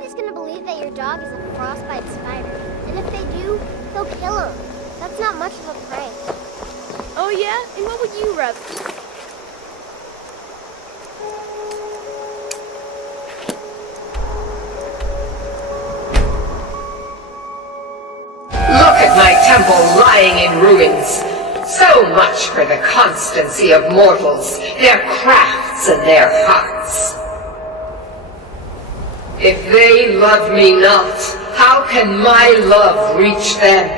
Nobody's gonna believe that your dog is a frostbite spider. And if they do, they'll kill him. That's not much of a prank. Oh yeah? And what would you rather? Look at my temple lying in ruins. So much for the constancy of mortals, their crafts and their hearts. If they love me not, how can my love reach them?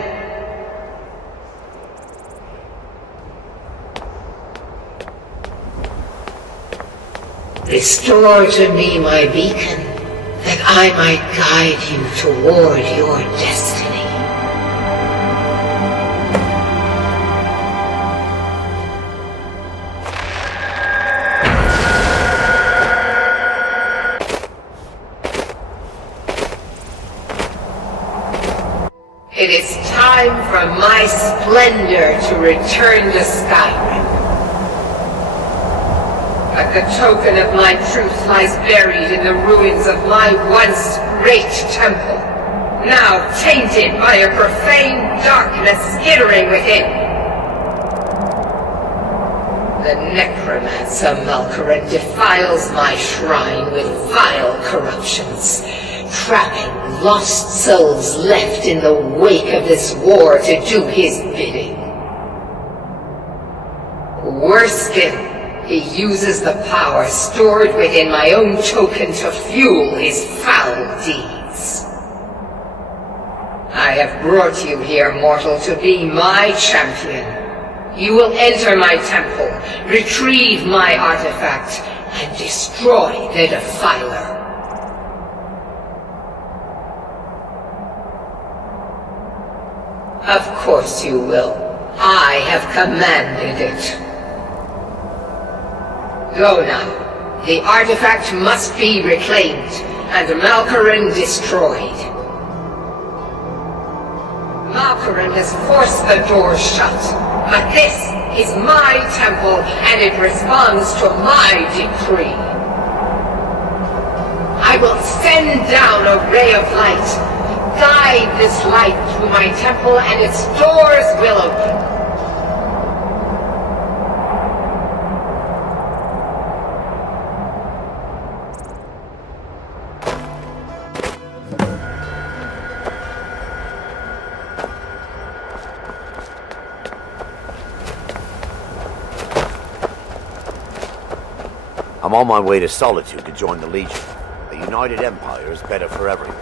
Restore to me my beacon, that I might guide you toward your destiny. It is time for my splendor to return to Skyrim. But the token of my truth lies buried in the ruins of my once great temple, now tainted by a profane darkness skittering within. The necromancer Malkaran defiles my shrine with vile corruptions, trapping lost souls left in the wake of this war to do his bidding. Worse still, he uses the power stored within my own token to fuel his foul deeds. I have brought you here, mortal, to be my champion. You will enter my temple, retrieve my artifact, and destroy the Defiler. Of course you will. I have commanded it. Go now. The artifact must be reclaimed, and Malkaran destroyed. Malkaran has forced the door shut, but this is my temple, and it responds to my decree. I will send down a ray of light. Guide this light through my temple, and its doors will open. I'm on my way to Solitude to join the Legion. A united empire is better for everyone.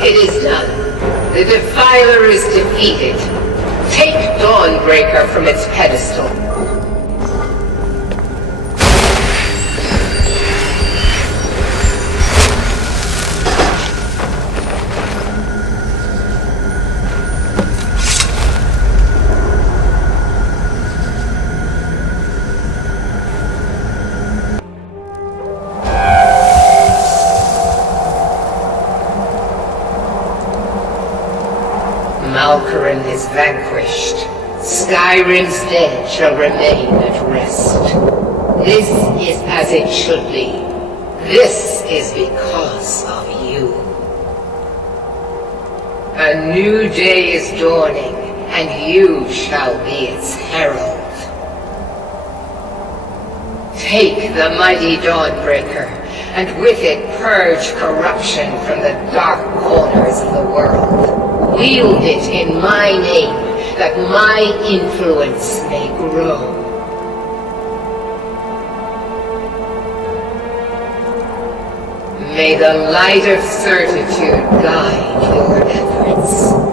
It is done. The Defiler is defeated. Take Dawnbreaker from its pedestal. Malkaran is vanquished, Skyrim's dead shall remain at rest. This is as it should be. This is because of you. A new day is dawning, and you shall be its herald. Take the mighty Dawnbreaker, and with it purge corruption from the dark corners of the world. Wield it in my name, that my influence may grow. May the light of certitude guide your efforts.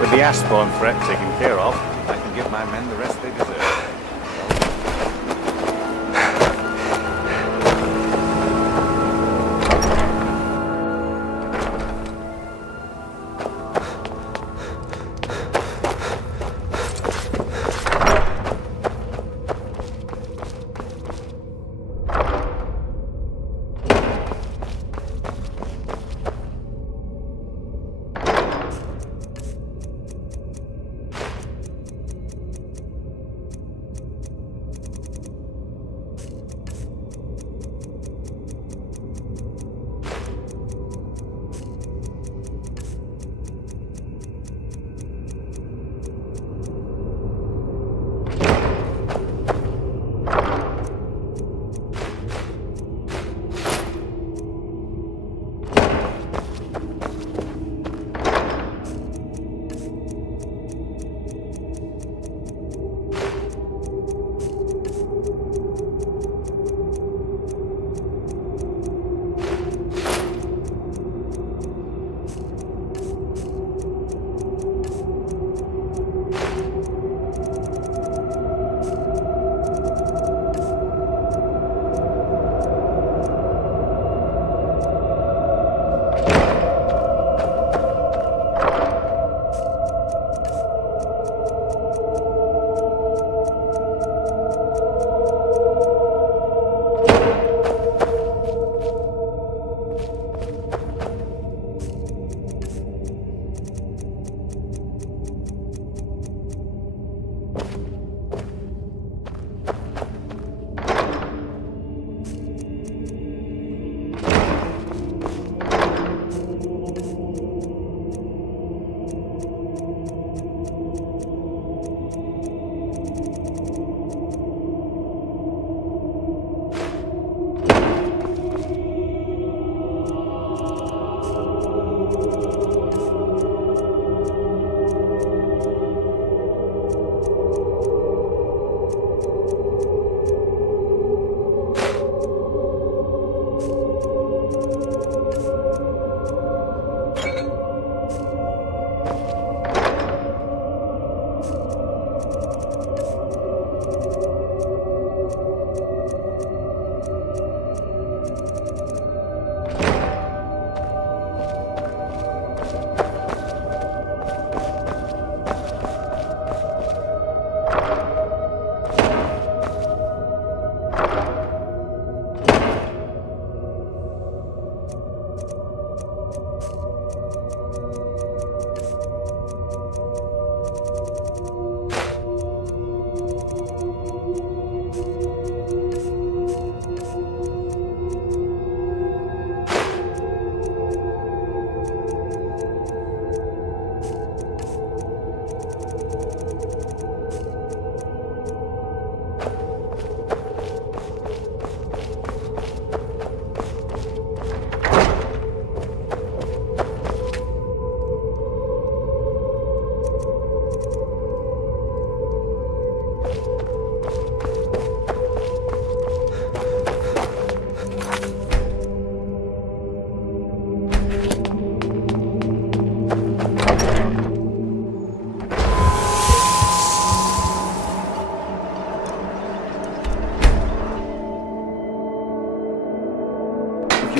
With the Ashbourne threat taken care of, I can give my men the rest they deserve.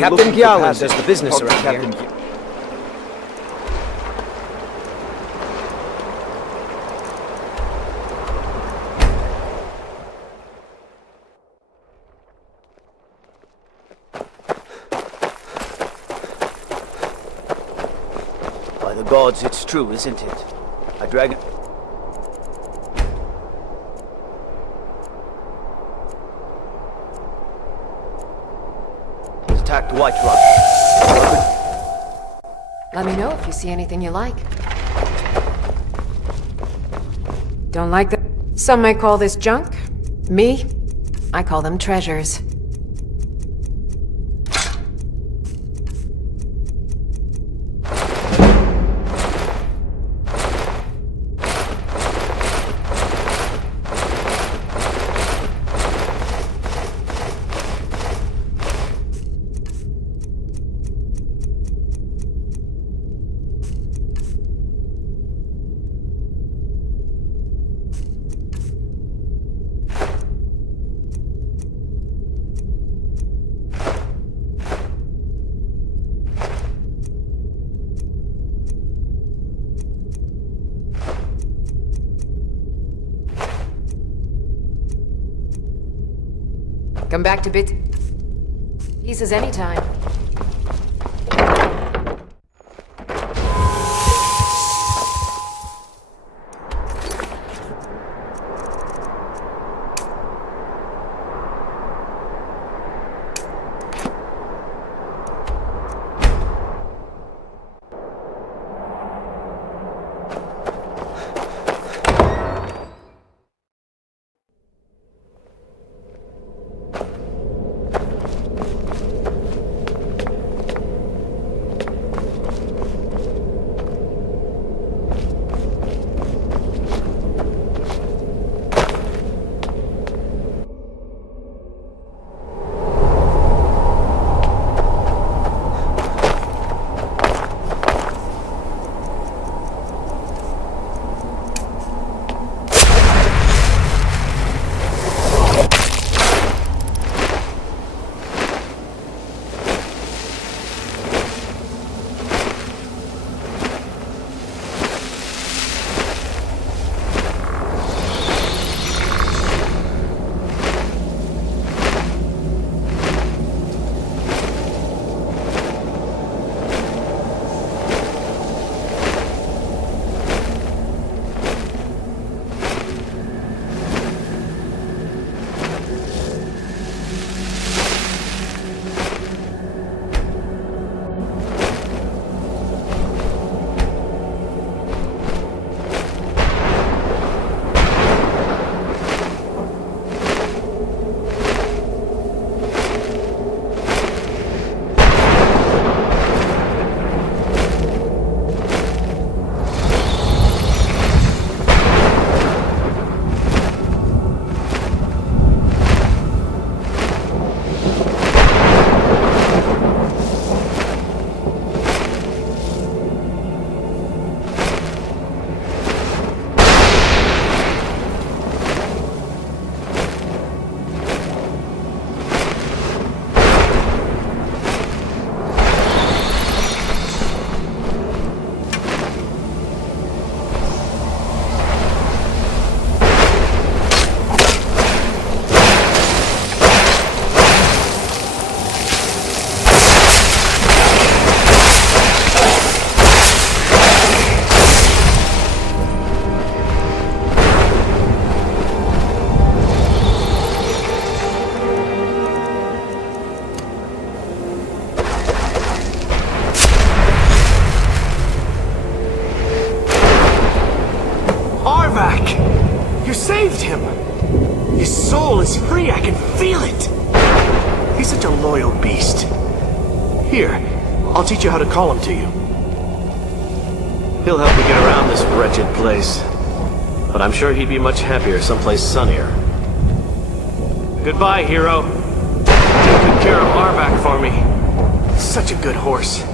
Captain looking for Gowland passage. does the business Talk to around Captain here. By the gods, it's true, isn't it? A dragon... He's attacked Whiterun. Let me know if you see anything you like. Don't like that? Some might call this junk. Me? I call them treasures. Come back to bits pieces anytime. You saved him! His soul is free, I can feel it! He's such a loyal beast. Here, I'll teach you how to call him to you. He'll help me get around this wretched place. But I'm sure he'd be much happier someplace sunnier. Goodbye, hero. Take good care of Arvac for me. Such a good horse.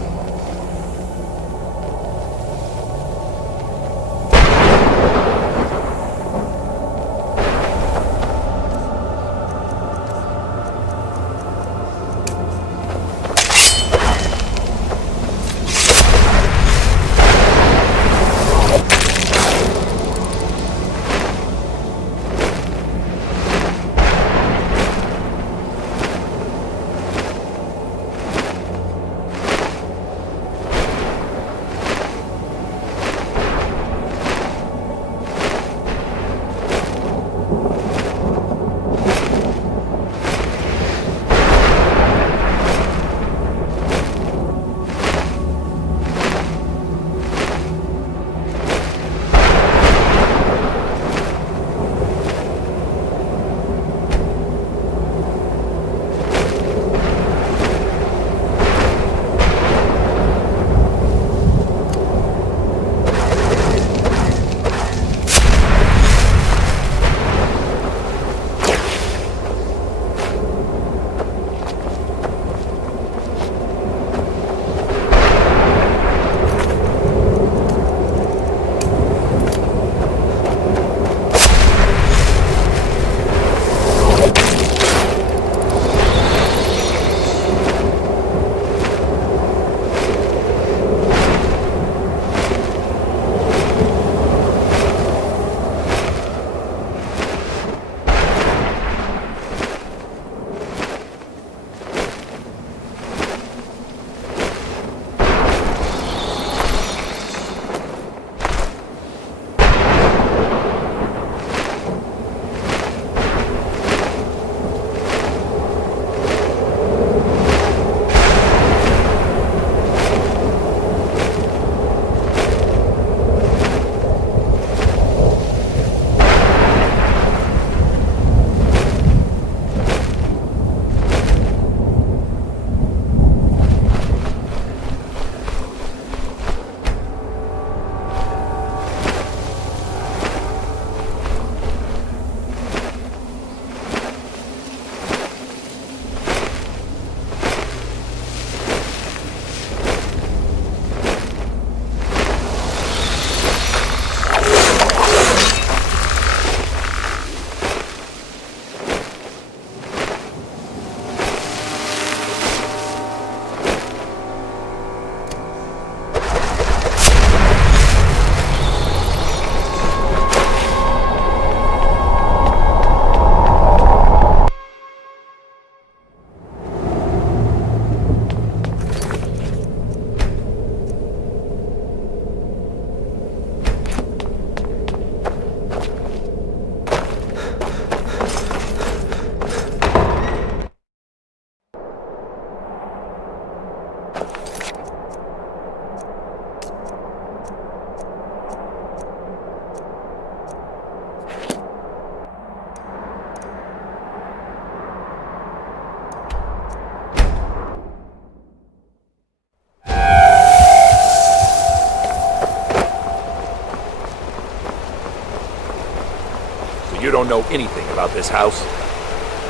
don't know anything about this house?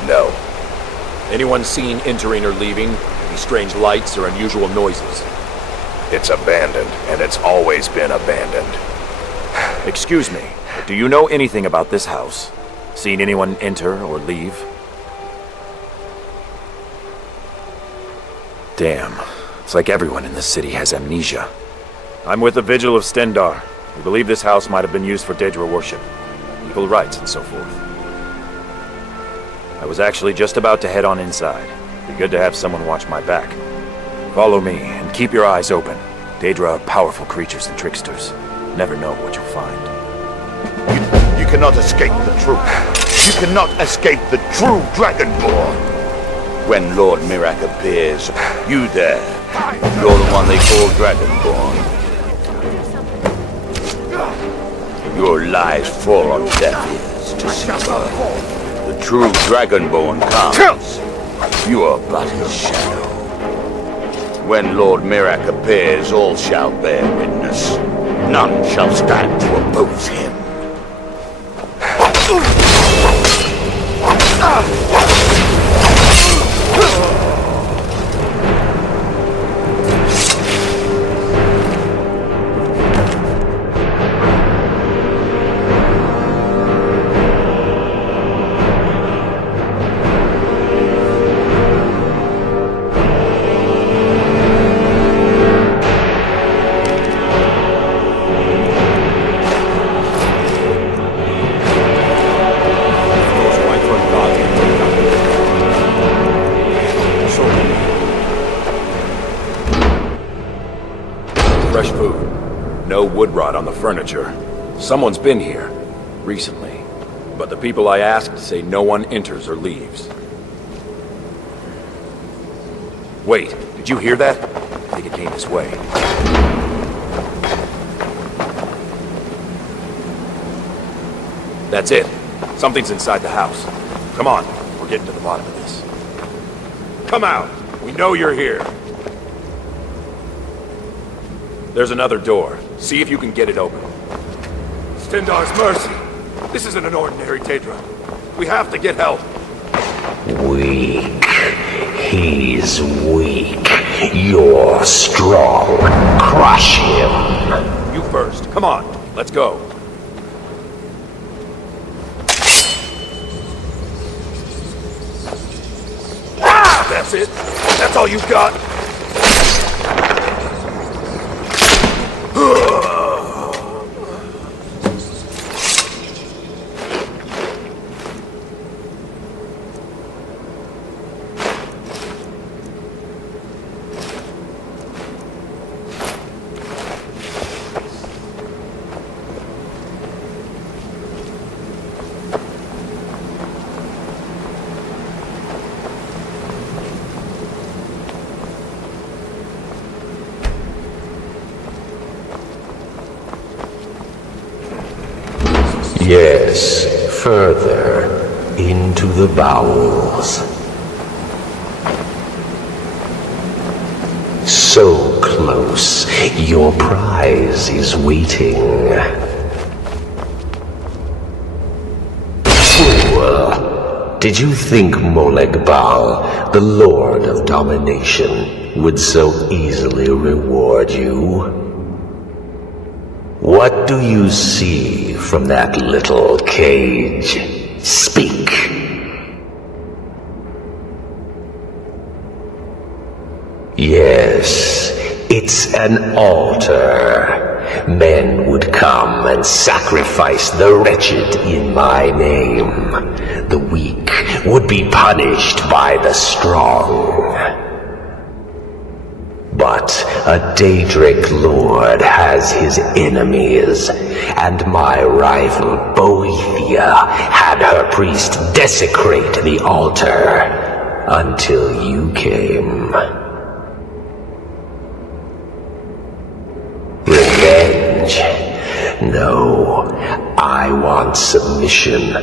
No. Anyone seen entering or leaving? Any strange lights or unusual noises? It's abandoned, and it's always been abandoned. Excuse me, but do you know anything about this house? Seen anyone enter or leave? Damn. It's like everyone in this city has amnesia. I'm with the Vigil of Stendar. We believe this house might have been used for Daedra worship, evil rites, and so forth. I was actually just about to head on inside. Be good to have someone watch my back. Follow me, and keep your eyes open. Daedra are powerful creatures and tricksters. Never know what you'll find. You cannot escape the truth. You cannot escape the true Dragonborn. When Lord Mirac appears, you there. You're the one they call Dragonborn. Your lies fall on deaf ears to see. The true Dragonborn comes. You are but his shadow. When Lord Mirac appears, all shall bear witness. None shall stand to oppose him. Fresh food. No wood rot on the furniture. Someone's been here. Recently. But the people I asked say no one enters or leaves. Wait, did you hear that? I think it came this way. That's it. Something's inside the house. Come on, we're getting to the bottom of this. Come out! We know you're here. There's another door. See if you can get it open. Stendar's mercy! This isn't an ordinary Daedra. We have to get help. Weak. He's weak. You're strong. Crush him. You first. Come on. Let's go. That's it? That's all you've got? Yes, further into the bowels. So close, your prize is waiting. Fool! Did you think Molag Bal, the Lord of Domination, would so easily reward you? What do you see from that little cage? Speak. Yes, it's an altar. Men would come and sacrifice the wretched in my name. The weak would be punished by the strong. But a Daedric lord has his enemies, and my rival Boethia had her priest desecrate the altar until you came. Revenge? No, I want submission.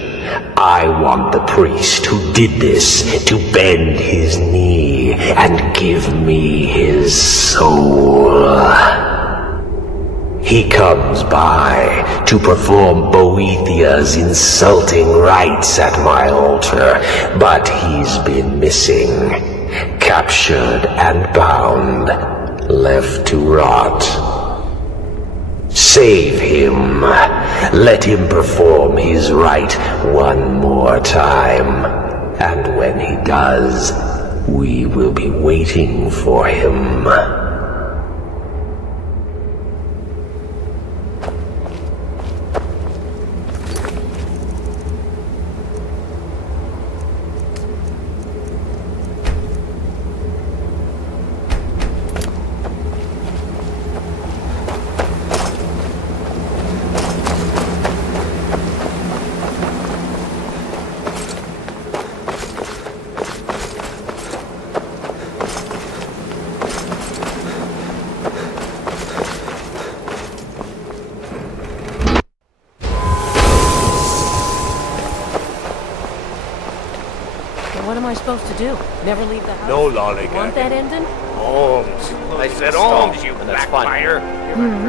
I want the priest who did this to bend his knee and give me his soul. He comes by to perform Boethia's insulting rites at my altar, but he's been missing, captured and bound, left to rot. Save him. Let him perform his rite one more time. And when he does, we will be waiting for him. What am I supposed to do? Never leave the house? No lollygagging. Want that ending? Arms. I said arms, you and that's fine. backfire.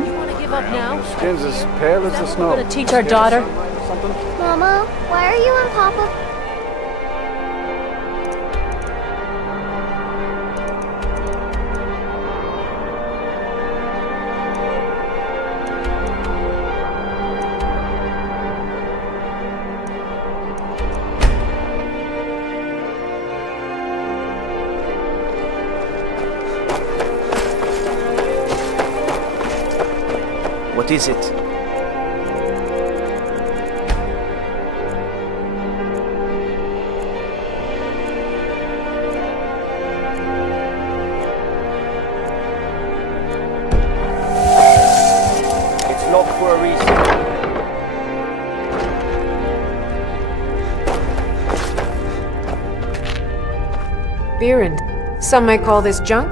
You want to give up now? Skin's as pale as the snow. Gonna teach our daughter? Something? Mama, why are you on Papa? What is it? It's locked for a reason. Viren. Some might call this junk.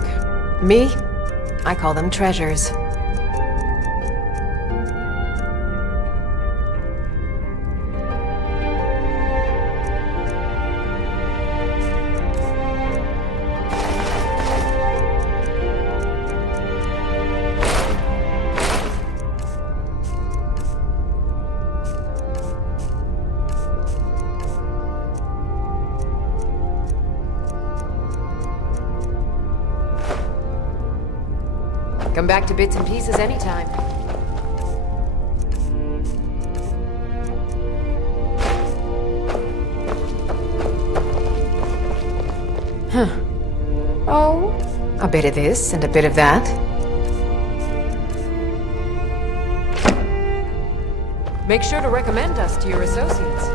Me, I call them treasures. Come back to bits and pieces anytime. Huh. Oh, a bit of this and a bit of that. Make sure to recommend us to your associates.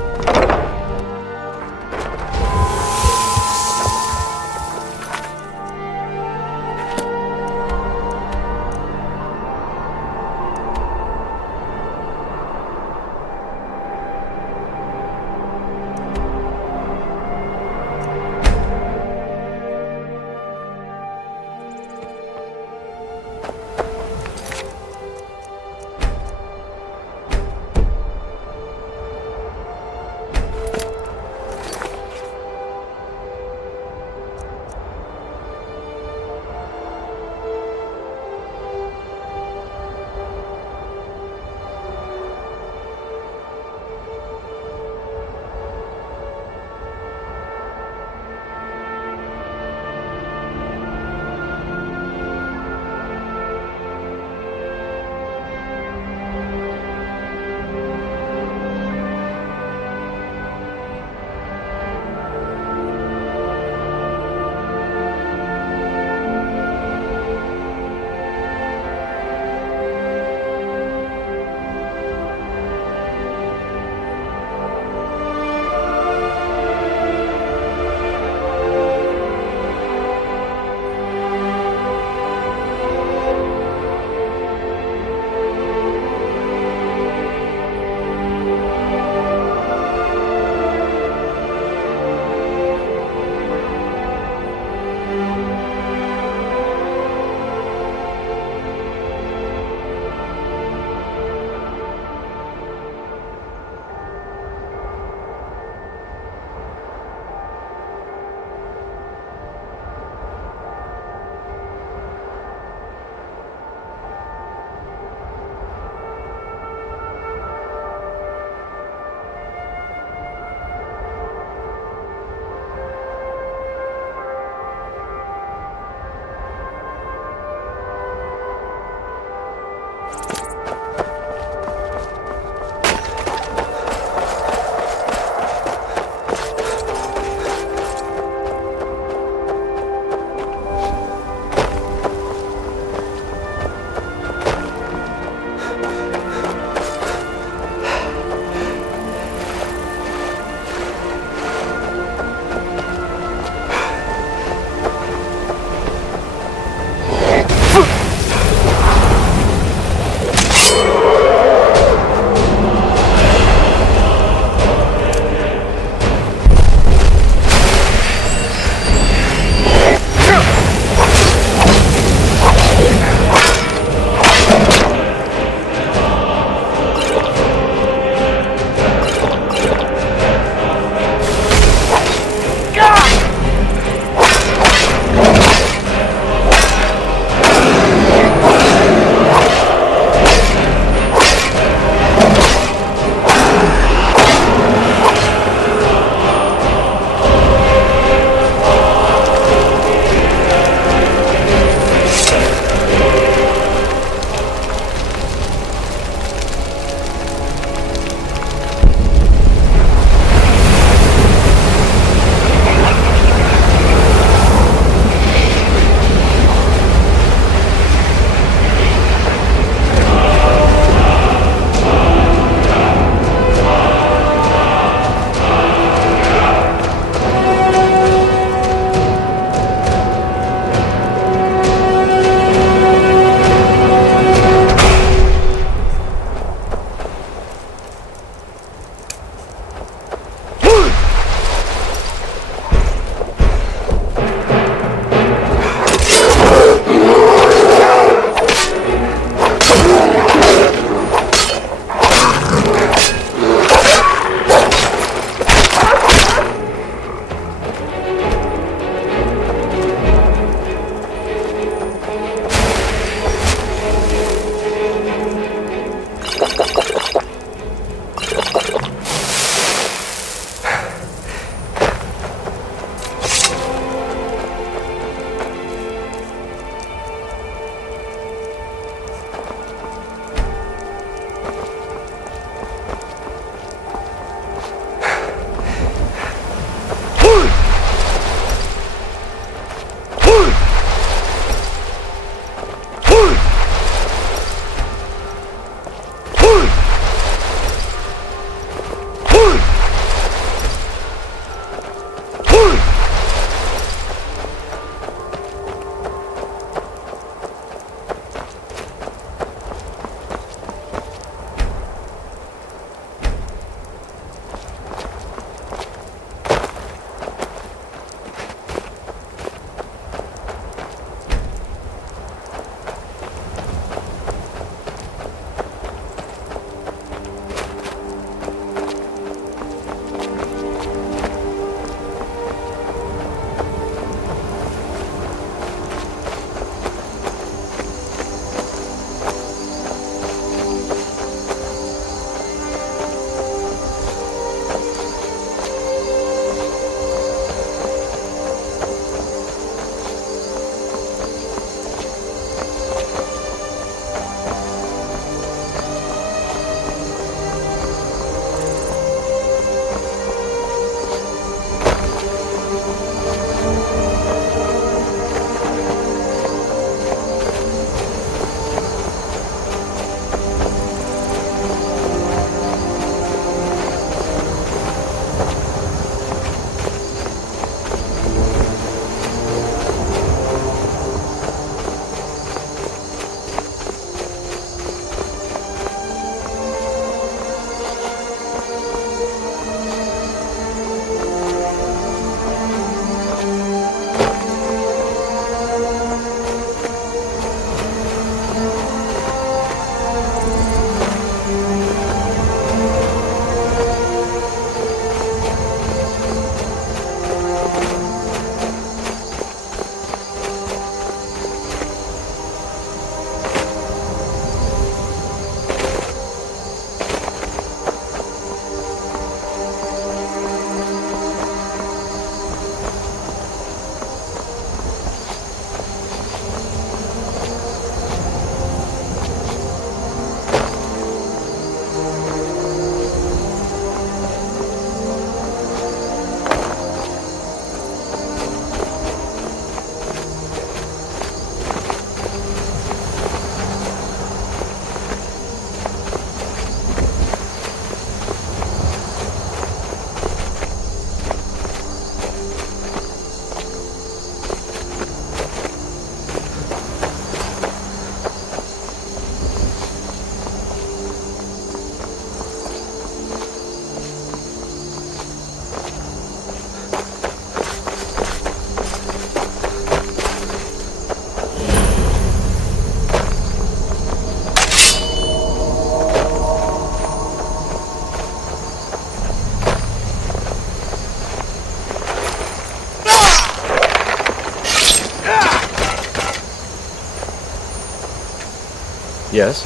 Yes?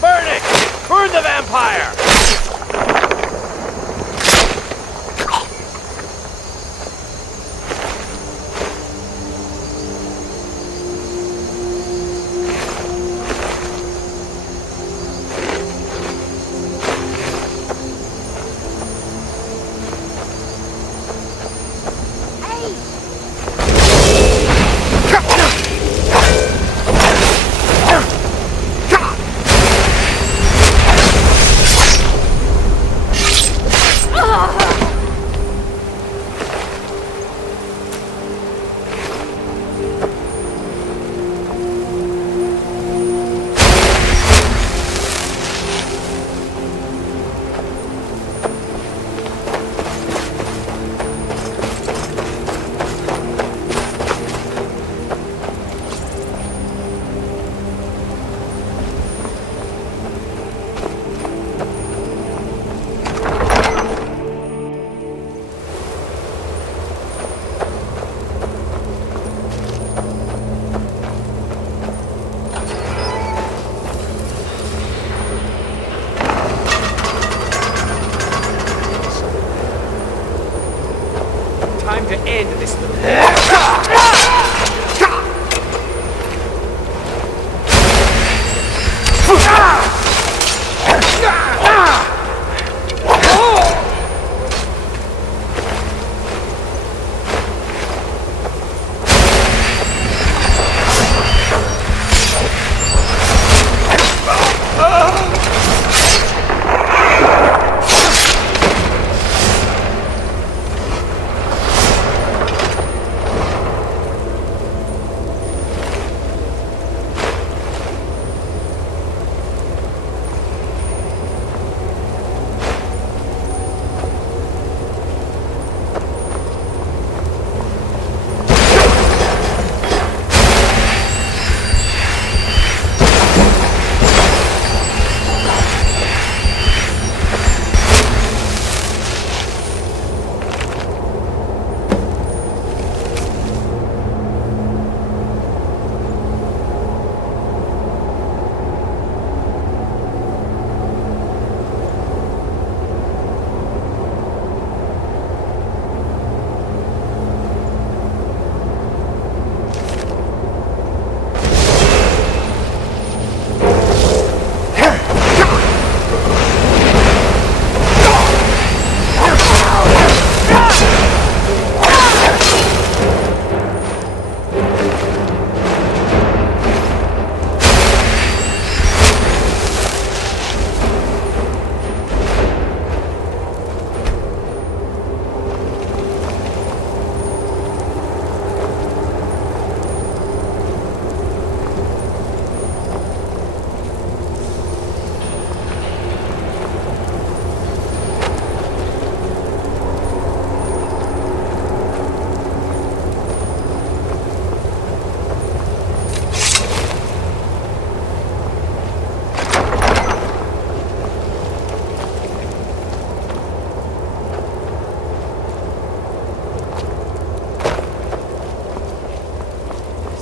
Burn it! Burn the vampire! Time to end this little...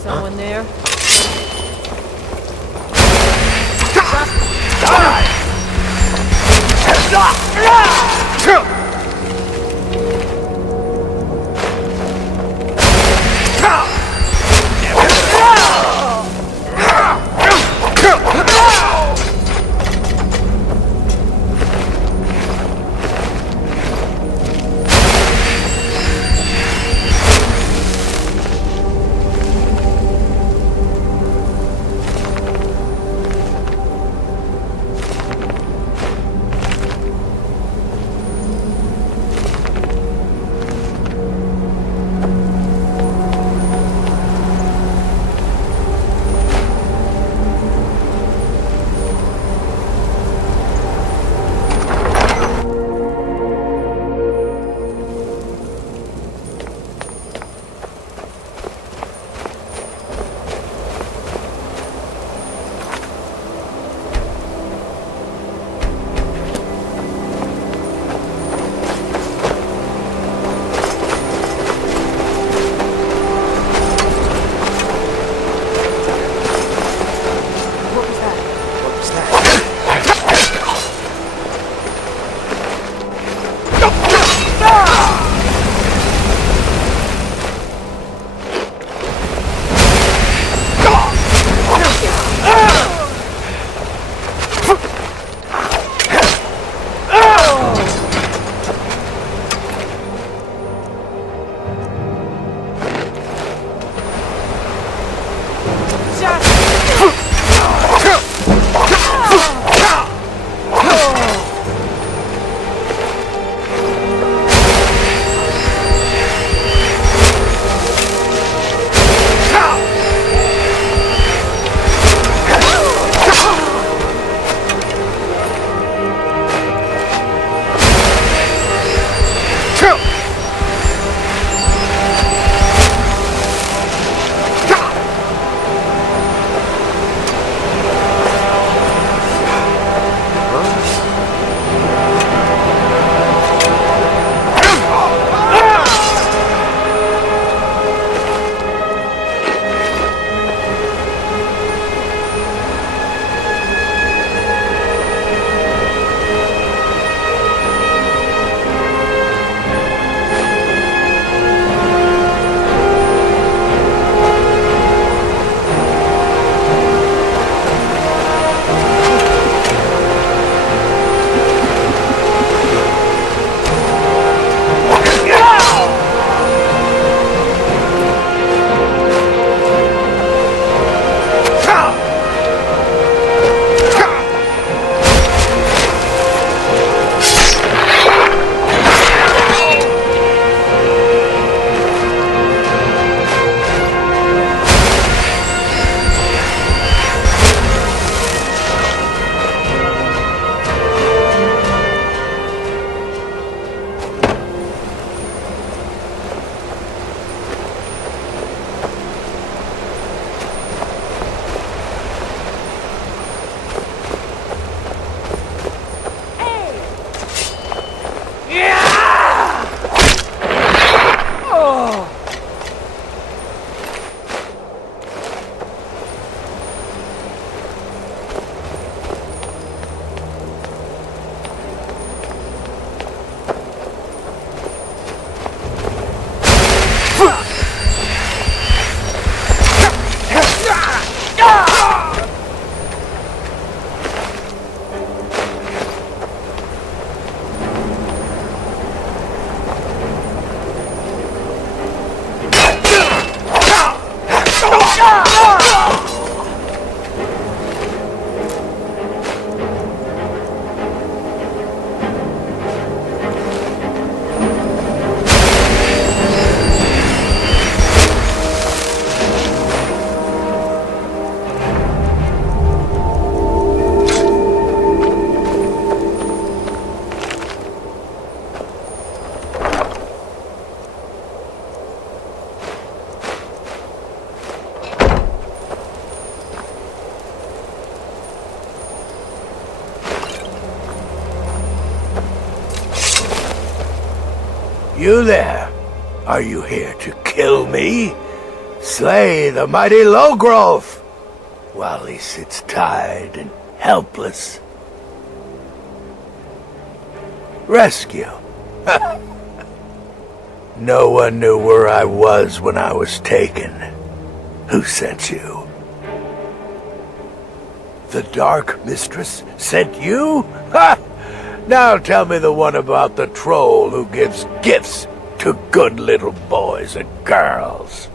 Someone there? You there? Are you here to kill me? Slay the mighty Logrove, while he sits tied and helpless. Rescue? No one knew where I was when I was taken. Who sent you? The Dark Mistress sent you? Ha! Now tell me the one about the troll who gives gifts to good little boys and girls.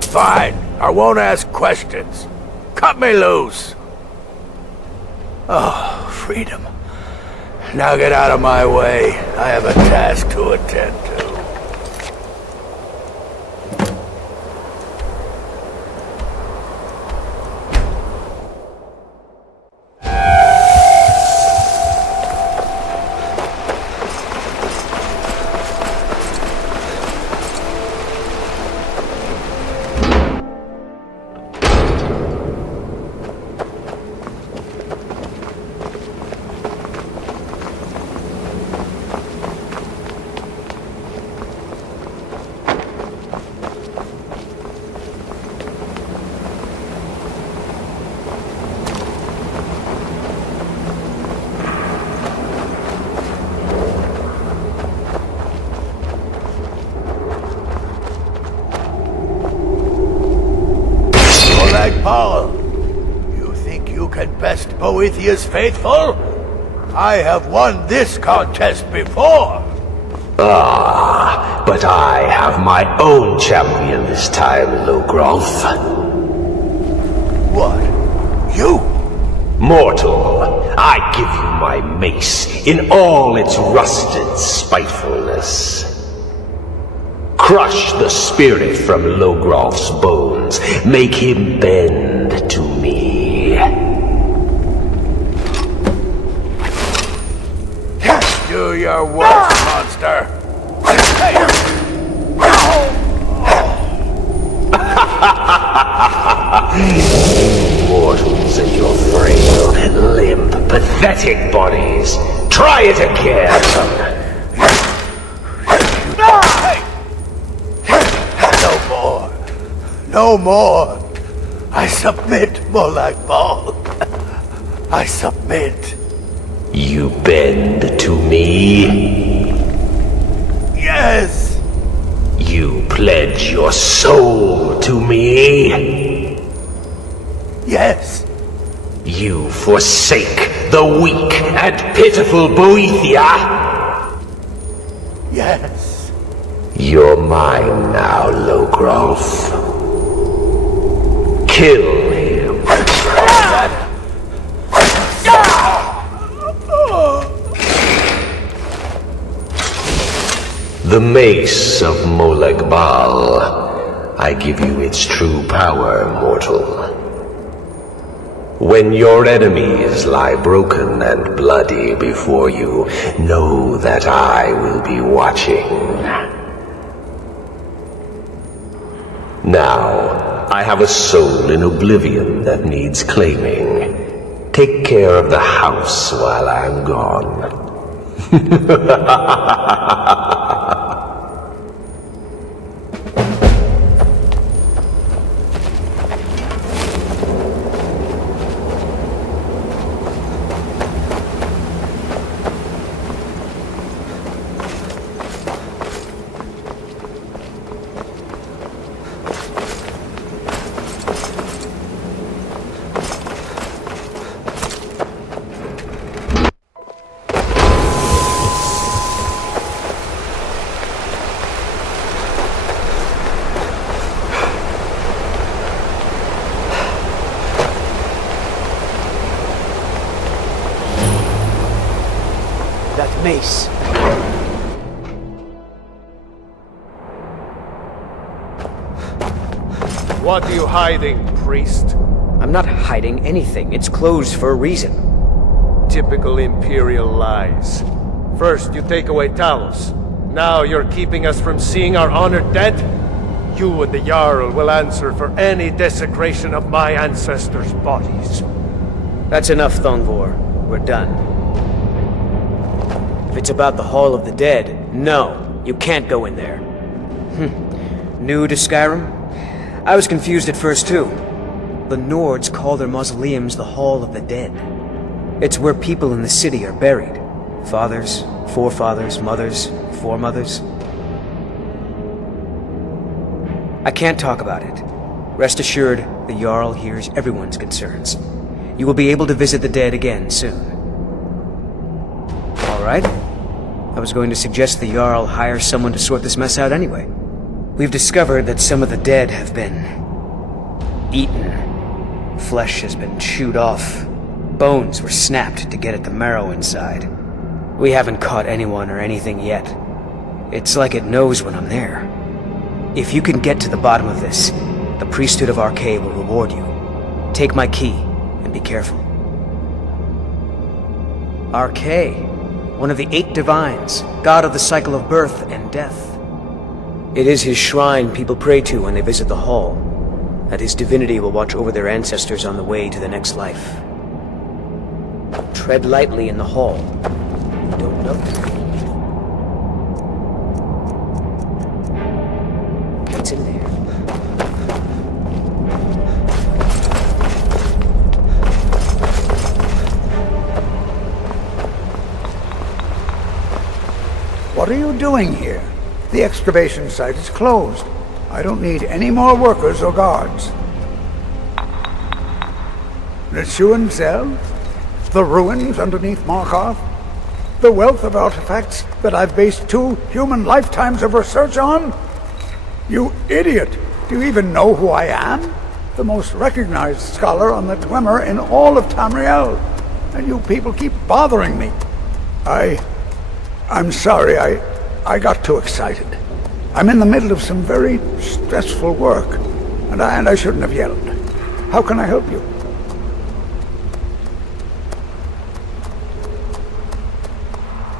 Fine, I won't ask questions. Cut me loose. Oh, freedom. Now get out of my way. I have a task to attend to. Paul, you think you can best Boethiah's faithful? I have won this contest before. Ah, but I have my own champion this time, Logrov. What? You? Mortal, I give you my mace in all its rusted spitefulness. Crush the spirit from Logrov's bones. Make him bend to me. Do your worst, monster. Mortals and your frail, limp, pathetic bodies. Try it again. No more. I submit, Molag Bal. I submit. You bend to me? Yes. You pledge your soul to me? Yes. You forsake the weak and pitiful Boethia? Yes. You're mine now, Logrov. Kill him. The mace of Molag Bal. I give you its true power, mortal. When your enemies lie broken and bloody before you, know that I will be watching. Now, I have a soul in oblivion that needs claiming. Take care of the house while I'm gone. Mace. What are you hiding, priest? I'm not hiding anything. It's closed for a reason. Typical Imperial lies. First, you take away Talos. Now you're keeping us from seeing our honored dead? You and the Jarl will answer for any desecration of my ancestors' bodies. That's enough, Thongvor. we're done. If it's about the Hall of the Dead, no, you can't go in there. New to Skyrim? I was confused at first too. The Nords call their mausoleums the Hall of the Dead. It's where people in the city are buried. Fathers, forefathers, mothers, foremothers. I can't talk about it. Rest assured, the Jarl hears everyone's concerns. You will be able to visit the dead again soon. Alright? I was going to suggest the Jarl hire someone to sort this mess out anyway. We've discovered that some of the dead have been eaten. Flesh has been chewed off. Bones were snapped to get at the marrow inside. We haven't caught anyone or anything yet. It's like it knows when I'm there. If you can get to the bottom of this, the priesthood of Arcade will reward you. Take my key, and be careful. Arcade, one of the 8 divines, god of the cycle of birth and death. It is his shrine people pray to when they visit the hall, that his divinity will watch over their ancestors on the way to the next life. Tread lightly in the hall. You don't know. What's in there? What are you doing here? The excavation site is closed. I don't need any more workers or guards. Nichuan Zell? The ruins underneath Markarth? The wealth of artifacts that I've based 2 human lifetimes of research on? You idiot! Do you even know who I am? The most recognized scholar on the Dwemer in all of Tamriel. And you people keep bothering me. I'm sorry, I got too excited. I'm in the middle of some very stressful work, and I shouldn't have yelled. How can I help you?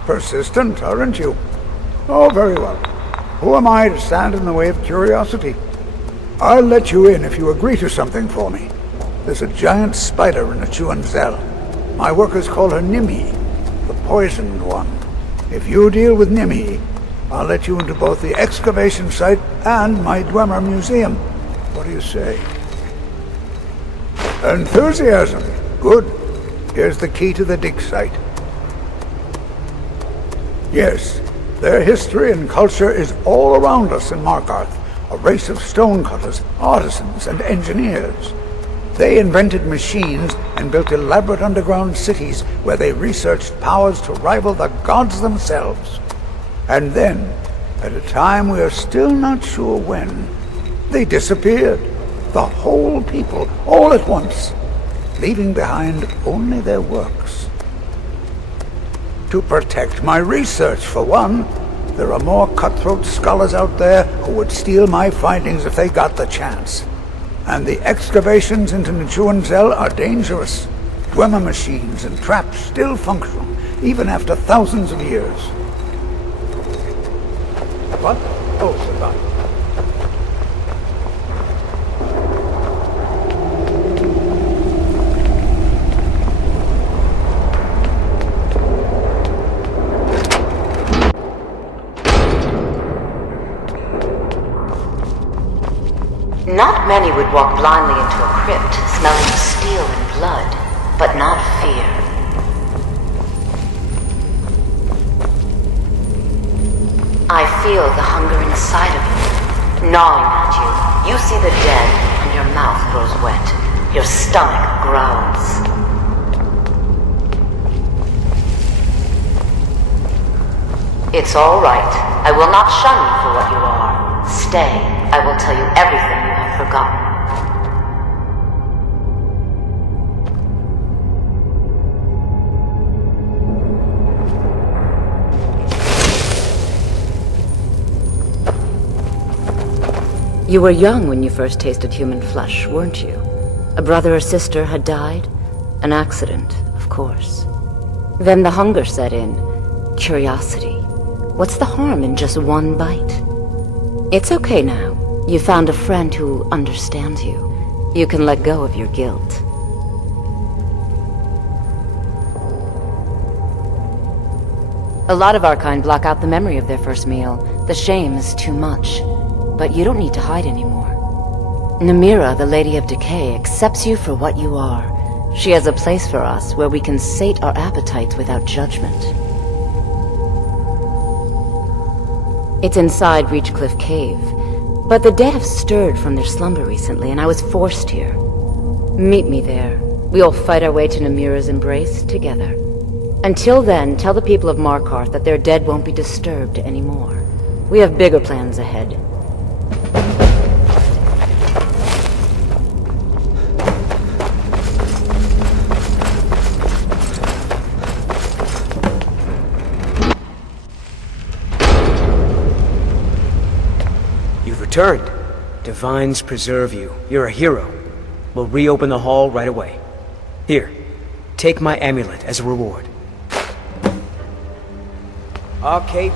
Persistent, aren't you? Oh, very well. Who am I to stand in the way of curiosity? I'll let you in if you agree to something for me. There's a giant spider in a Nichuan Zell. My workers call her Nimhi, the poisoned one. If you deal with Nimhi, I'll let you into both the excavation site and my Dwemer museum. What do you say? Enthusiasm. Good. Here's the key to the dig site. Yes, their history and culture is all around us in Markarth, a race of stonecutters, artisans, and engineers. They invented machines and built elaborate underground cities where they researched powers to rival the gods themselves. And then, at a time we are still not sure when, they disappeared. The whole people, all at once, leaving behind only their works. To protect my research, for one. There are more cutthroat scholars out there who would steal my findings if they got the chance. And the excavations into Nichuan Zell are dangerous. Dwemer machines and traps still functional, even after thousands of years. What? Oh, goodbye. Not many would walk blindly into a crypt, smelling of steel and blood, but not fear. I feel the hunger inside of you, gnawing at you. You see the dead, and your mouth grows wet. Your stomach growls. It's all right. I will not shun you for what you are. Stay. I will tell you everything you have forgotten. You were young when you first tasted human flesh, weren't you? A brother or sister had died? An accident, of course. Then the hunger set in. Curiosity. What's the harm in just one bite? It's okay now. You found a friend who understands you. You can let go of your guilt. A lot of our kind block out the memory of their first meal. The shame is too much. But you don't need to hide anymore. Namira, the Lady of Decay, accepts you for what you are. She has a place for us where we can sate our appetites without judgment. It's inside Reachcliff Cave. But the dead have stirred from their slumber recently, and I was forced here. Meet me there. We'll fight our way to Namira's embrace together. Until then, tell the people of Markarth that their dead won't be disturbed anymore. We have bigger plans ahead. You've returned. Divines preserve you. You're a hero. We'll reopen the hall right away. Here, take my amulet as a reward. Okay.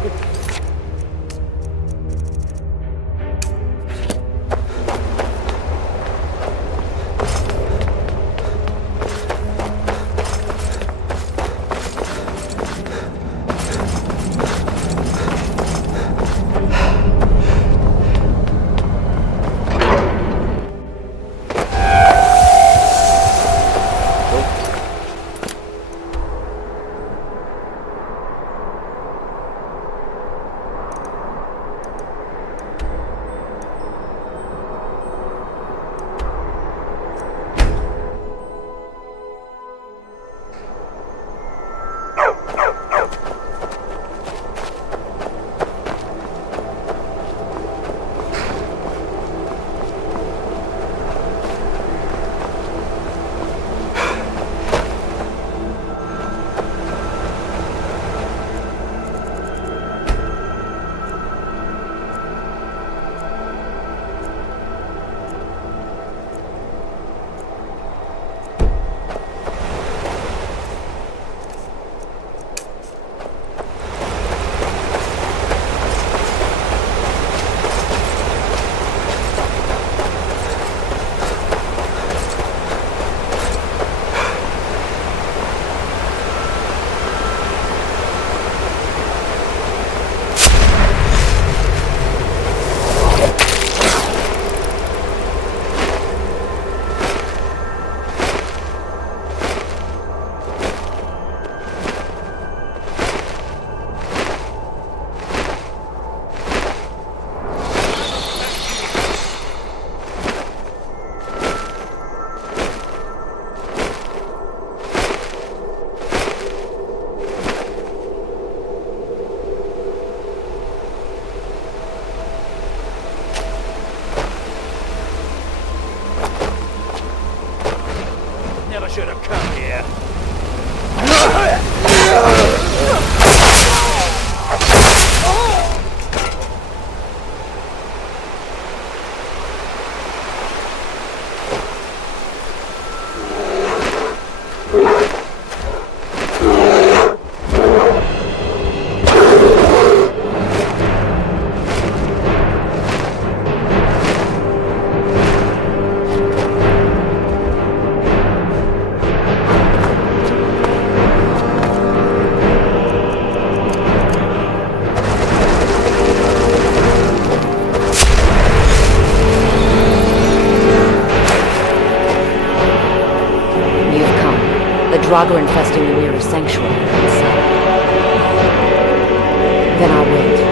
Should have come here. Draugr infesting the nearest sanctuary inside. Then I'll wait.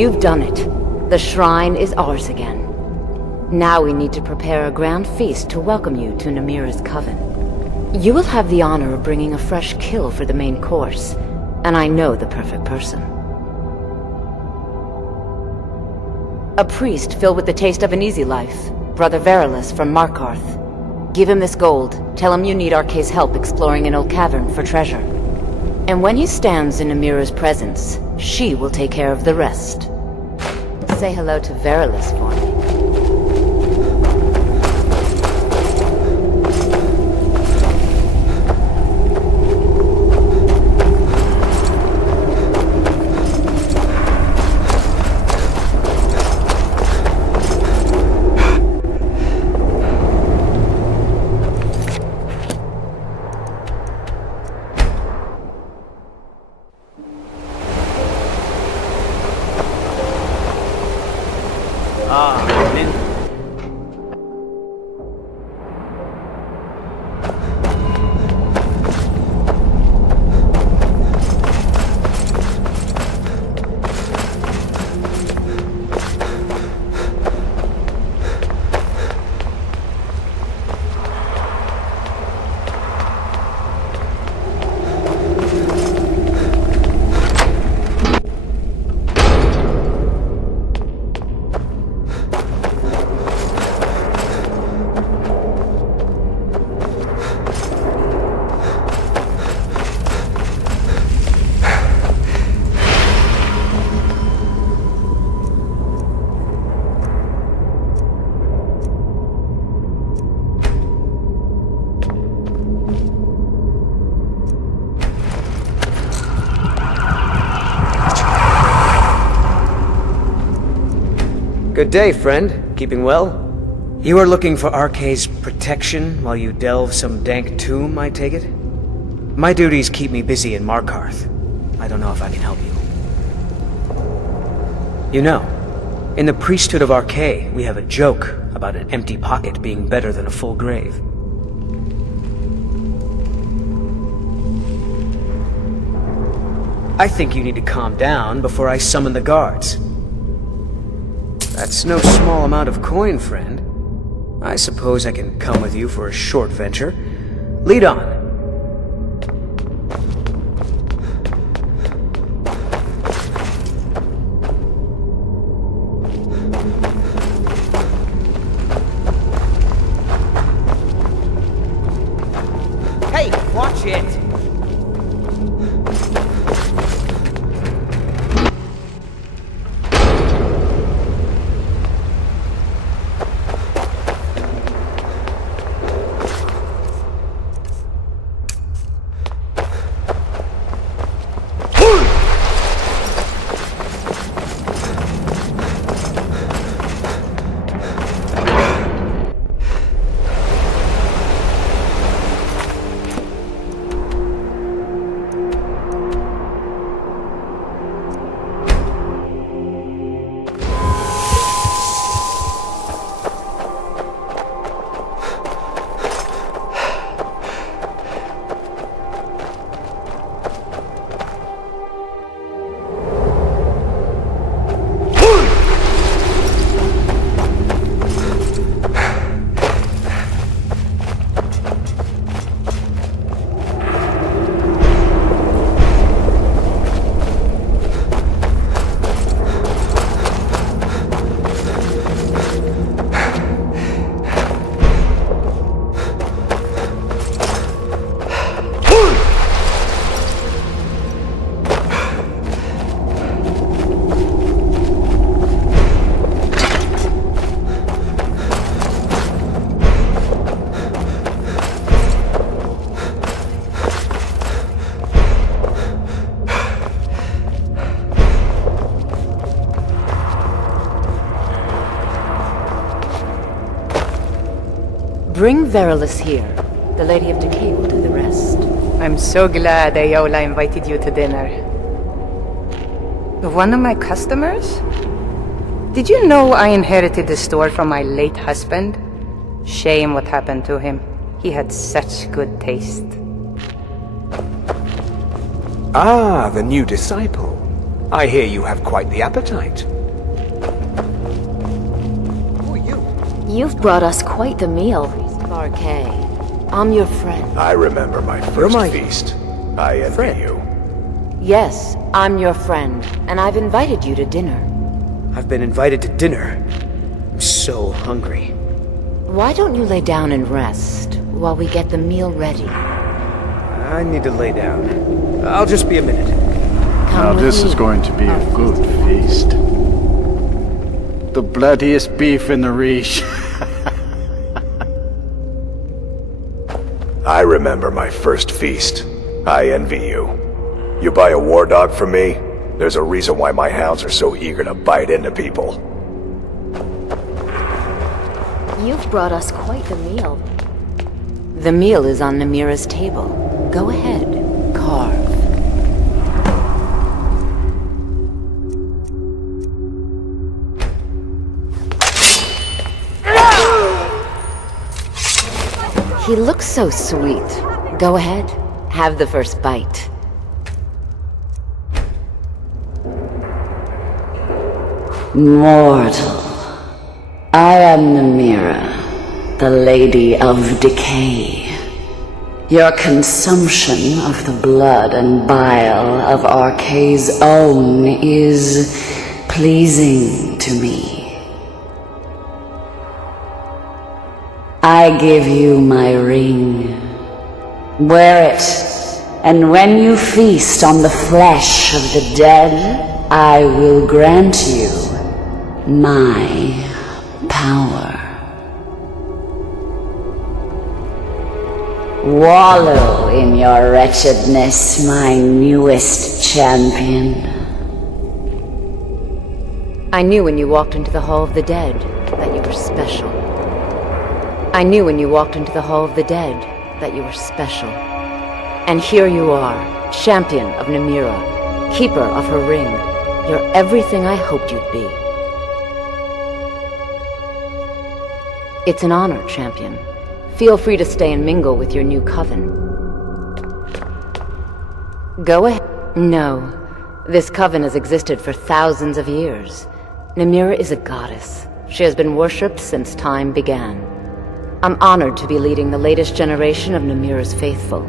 You've done it. The shrine is ours again. Now we need to prepare a grand feast to welcome you to Namira's coven. You will have the honor of bringing a fresh kill for the main course, and I know the perfect person. A priest filled with the taste of an easy life, Brother Verilus from Markarth. Give him this gold, tell him you need Arkay's help exploring an old cavern for treasure. And when he stands in Namira's presence, she will take care of the rest. Say hello to Verilus for me. Good day, friend. Keeping well? You are looking for Arkay's protection while you delve some dank tomb, I take it? My duties keep me busy in Markarth. I don't know if I can help you. You know, in the priesthood of Arkay, we have a joke about an empty pocket being better than a full grave. I think you need to calm down before I summon the guards. That's no small amount of coin, friend. I suppose I can come with you for a short venture. Lead on. Hey, watch it! Bring Verilus here. The Lady of Decay will do the rest. I'm so glad Ayola invited you to dinner. One of my customers? Did you know I inherited the store from my late husband? Shame what happened to him. He had such good taste. Ah, the new disciple. I hear you have quite the appetite. You've brought us quite the meal. Barkay, I'm your friend. I remember my first feast. I envy you. Yes, I'm your friend, and I've invited you to dinner. I've been invited to dinner. I'm so hungry. Why don't you lay down and rest while we get the meal ready? I need to lay down. I'll just be a minute. Now this is going to be a good feast. The bloodiest beef in the Reach. I remember my first feast. I envy you. You buy a war dog from me, there's a reason why my hounds are so eager to bite into people. You've brought us quite the meal. The meal is on Namira's table. Go ahead, carve. He looks so sweet. Go ahead, have the first bite. Mortal, I am Namira, the Lady of Decay. Your consumption of the blood and bile of Arkay's own is pleasing to me. I give you my ring. Wear it, and when you feast on the flesh of the dead, I will grant you my power. Wallow in your wretchedness, my newest champion. I knew when you walked into the Hall of the Dead that you were special. I knew when you walked into the Hall of the Dead that you were special. And here you are, champion of Namira, keeper of her ring. You're everything I hoped you'd be. It's an honor, champion. Feel free to stay and mingle with your new coven. Go ahead. No. This coven has existed for thousands of years. Namira is a goddess. She has been worshipped since time began. I'm honored to be leading the latest generation of Namira's faithful,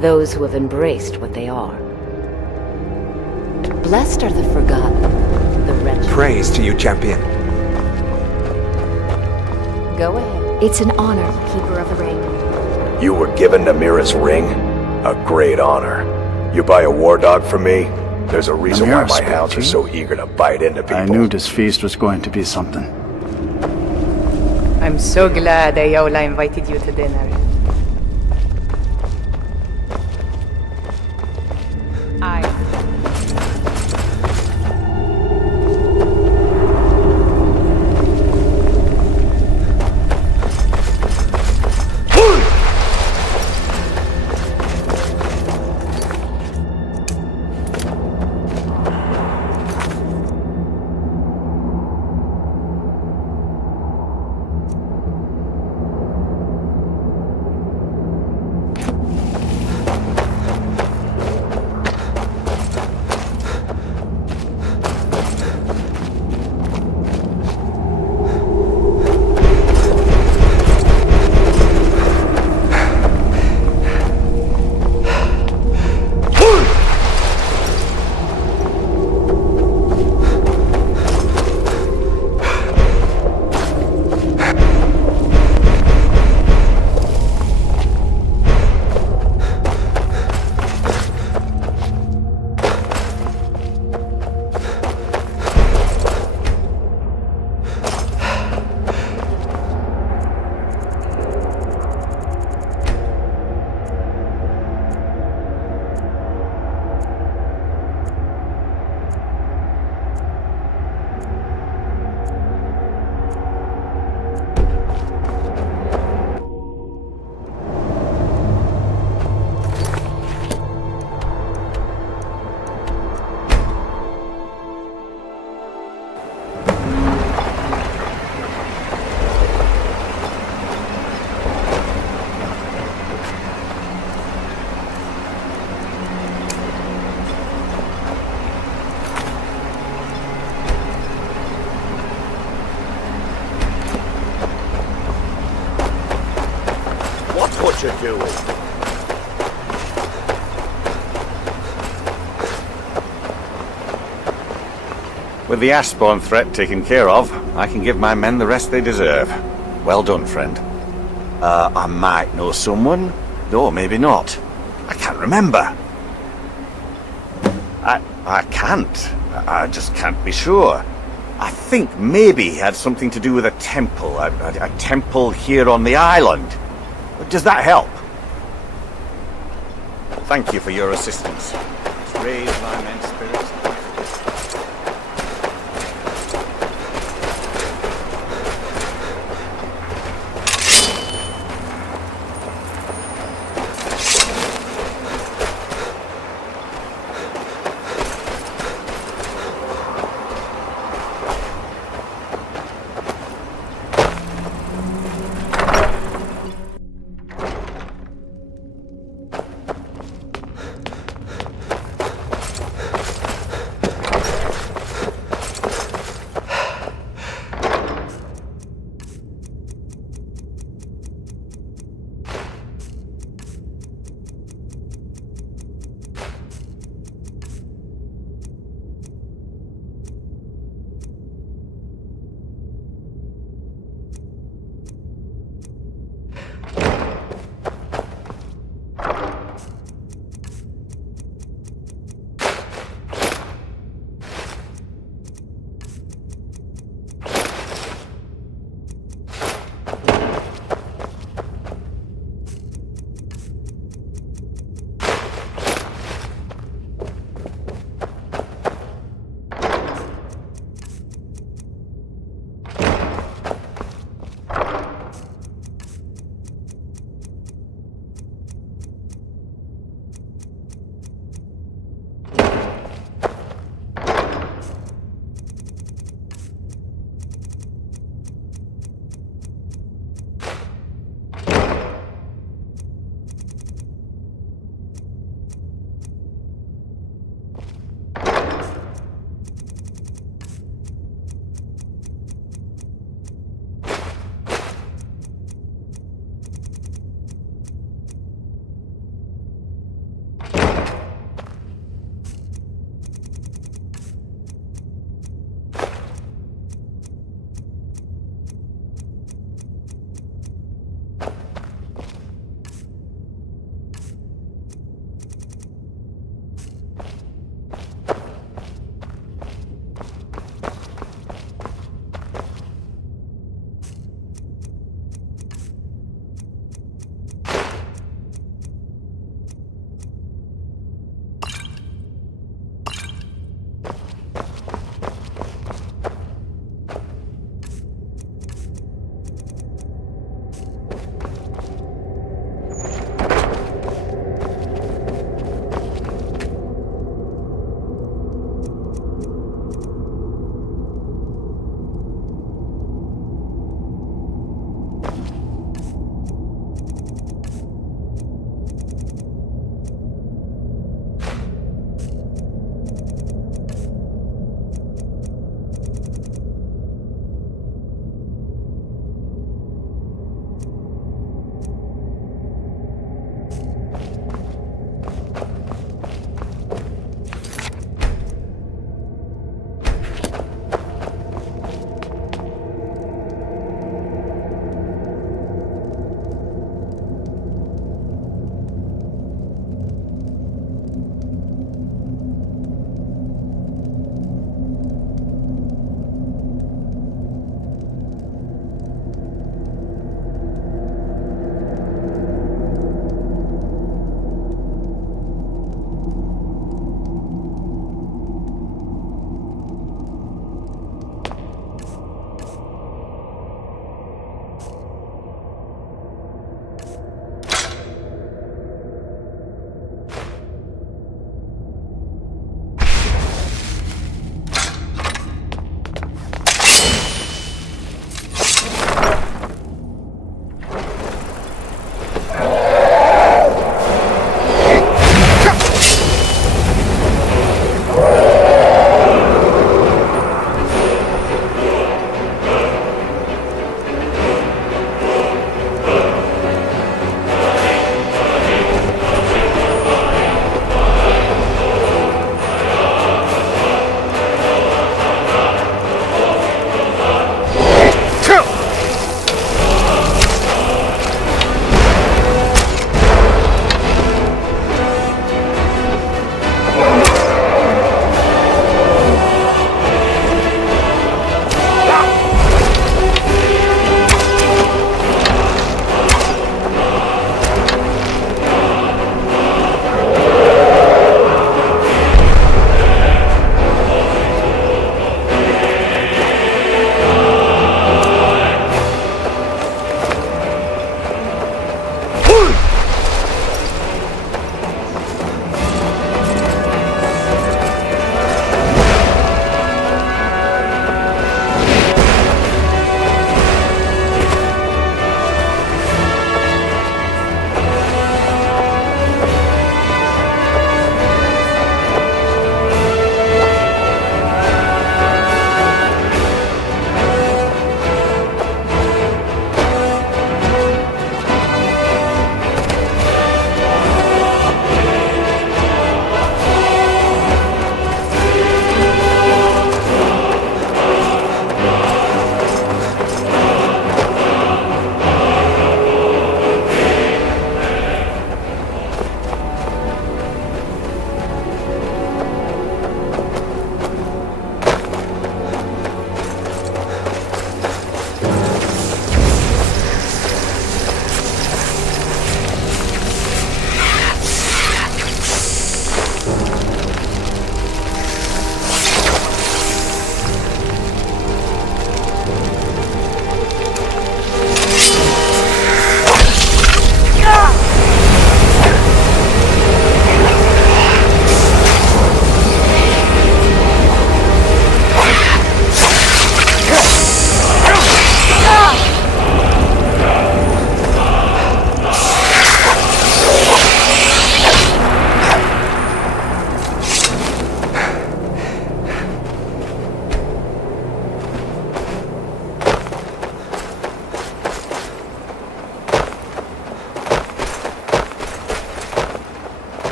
those who have embraced what they are. Blessed are the forgotten, the wretched. Praise to you, champion. Go ahead. It's an honor, Keeper of the Ring. You were given Namira's ring? A great honor. You buy a war dog from me? There's a reason why my hounds are so eager to bite into people. I knew this feast was going to be something. I'm so glad Ayola invited you to dinner. what you're doing. With the Ashspawn threat taken care of, I can give my men the rest they deserve. Well done, friend. I might know someone, or maybe not. I can't remember. I can't. I just can't be sure. I think maybe he had something to do with a temple. A temple here on the island. Does that help? Thank you for your assistance. It's raised my men's spirits.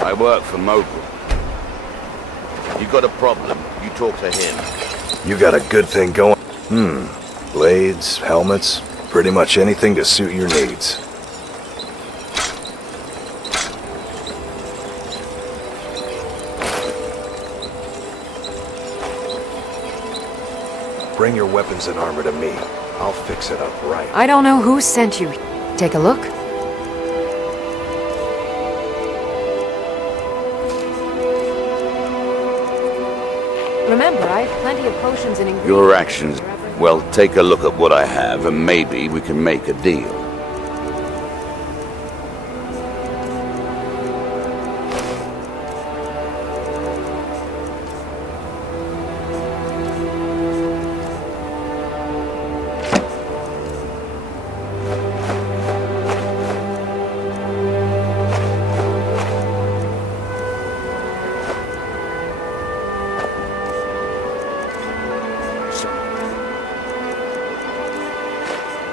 I work for Mogul. You got a problem, you talk to him. You got a good thing going. Blades, helmets, pretty much anything to suit your needs. Bring your weapons and armor to me. I'll fix it up right. I don't know who sent you. Take a look. Remember, I have plenty of potions and ingredients. Your actions. Well, take a look at what I have, and maybe we can make a deal.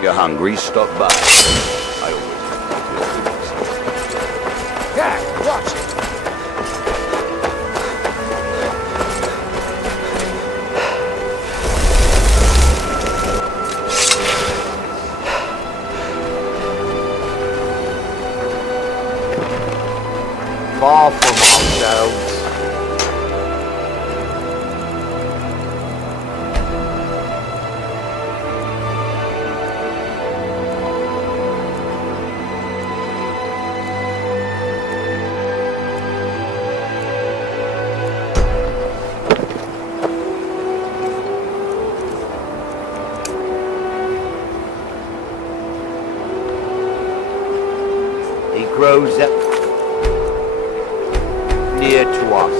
You're hungry, stop by. I always... Yeah, watch it. Far from ourselves. He grows up near to us.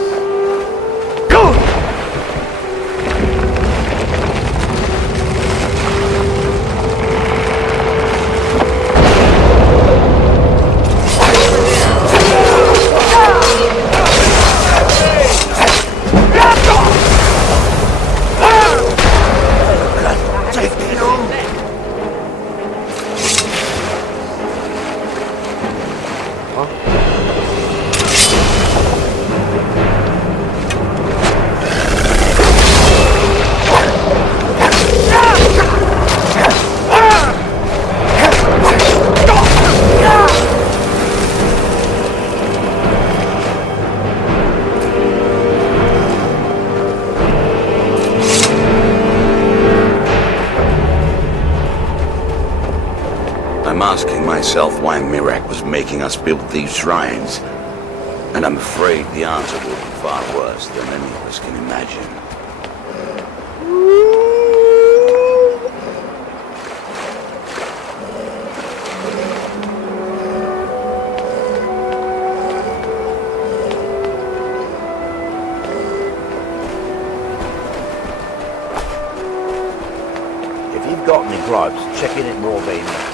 I'm asking myself why Mirak was making us build these shrines. And I'm afraid the answer will be far worse than any of us can imagine. If you've got any gripes, check in at Morvain.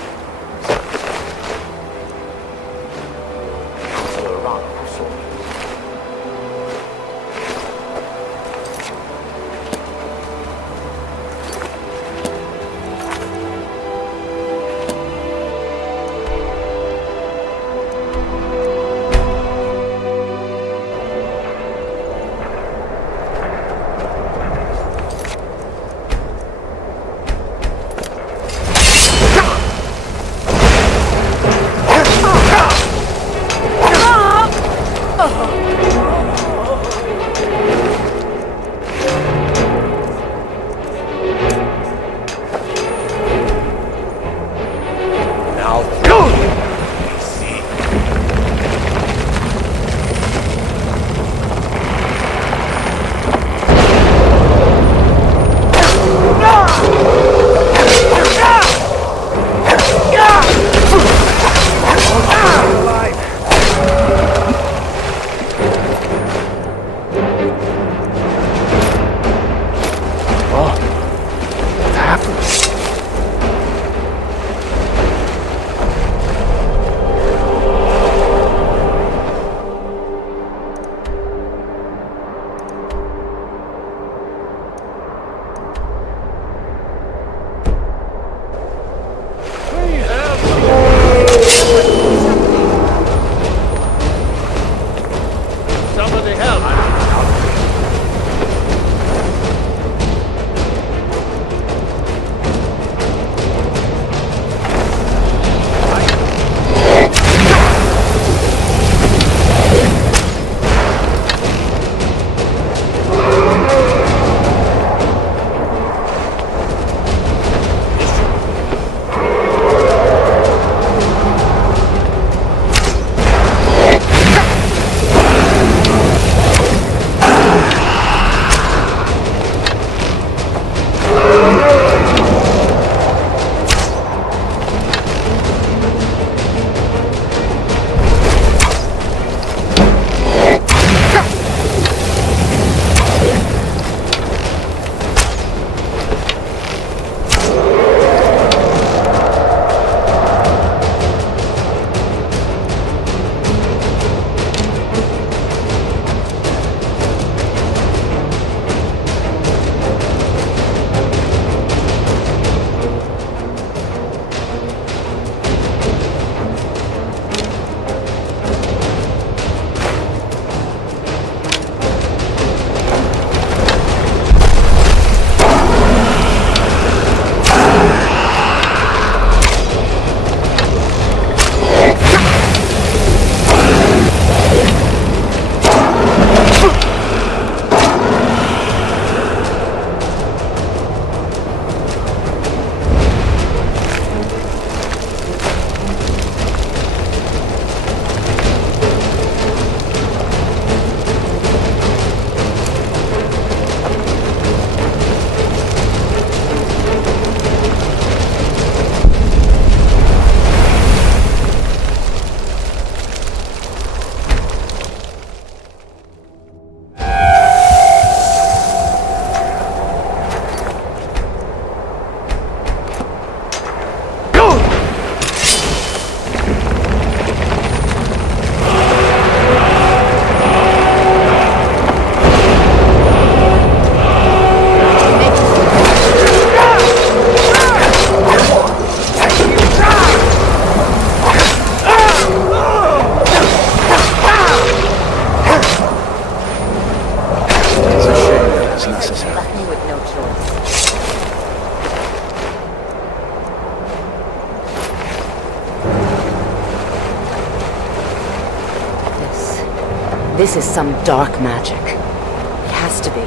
This is some dark magic. It has to be.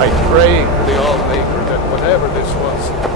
I pray to the Allmaker that whatever this was,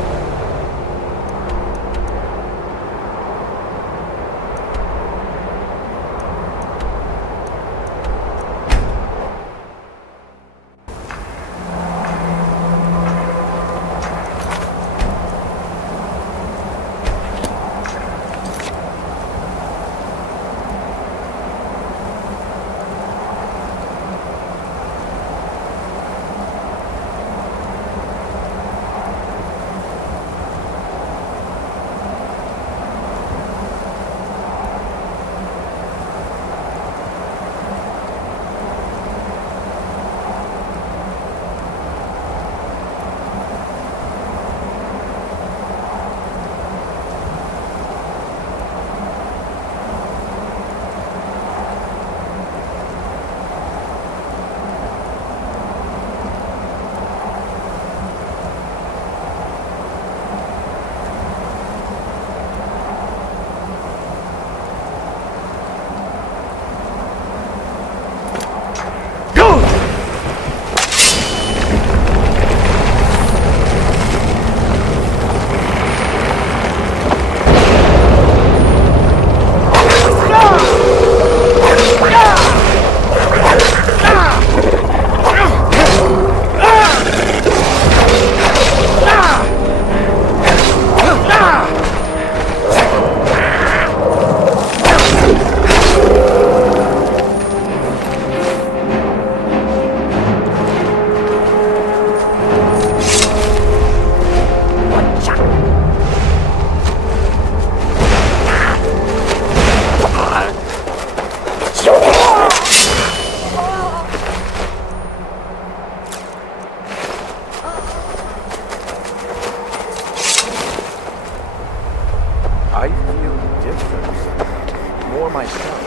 I feel different. More myself.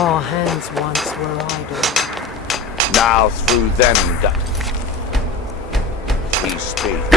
All hands once were idle. Now through them he speaks.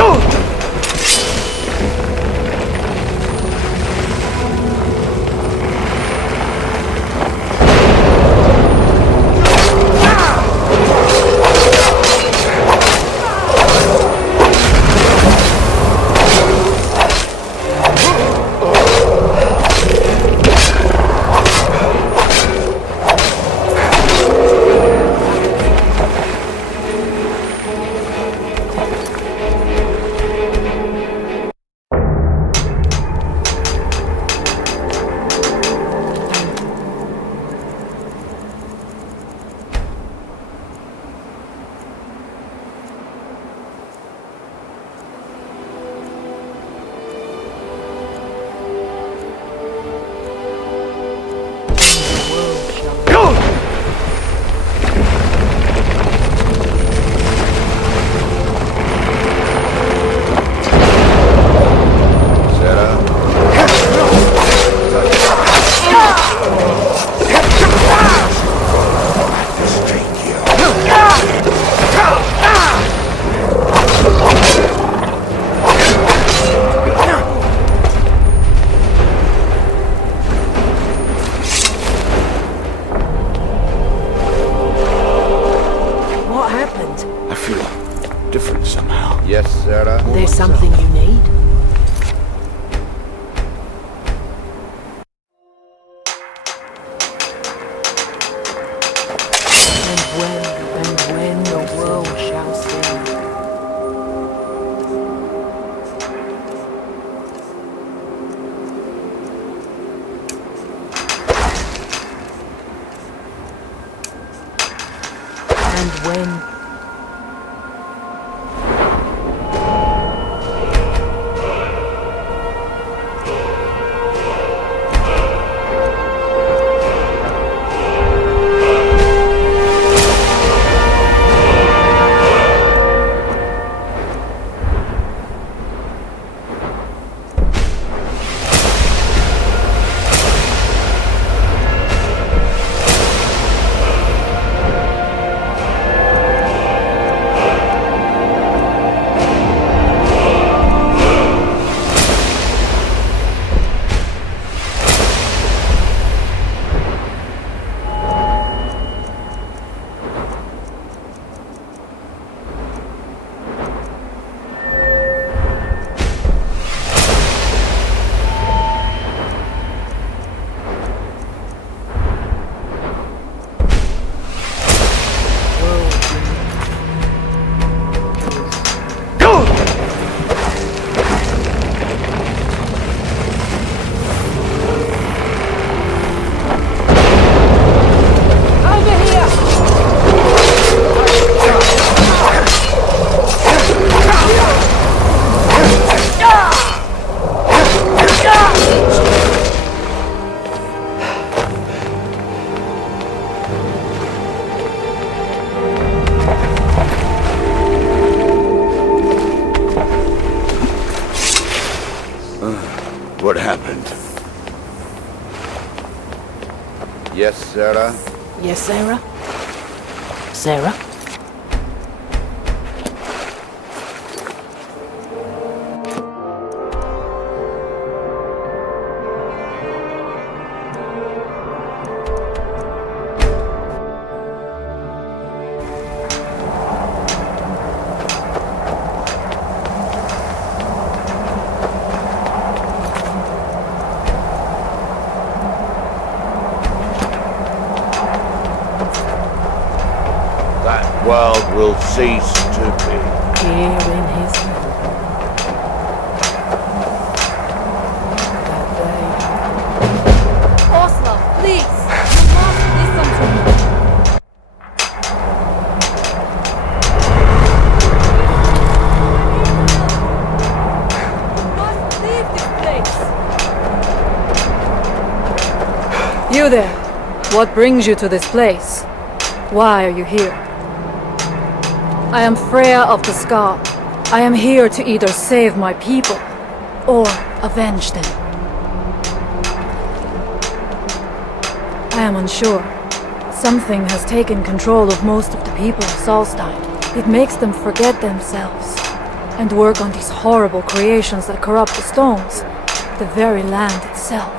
And when... What happened? Yes, Sarah? Yes, Sarah? Sarah? That world will cease to be. Here in his home. Osla, please! You must listen to me! You must leave this place! You there! What brings you to this place? Why are you here? I am Freya of the Scar. I am here to either save my people or avenge them. I am unsure. Something has taken control of most of the people of Solstein. It makes them forget themselves and work on these horrible creations that corrupt the stones, the very land itself.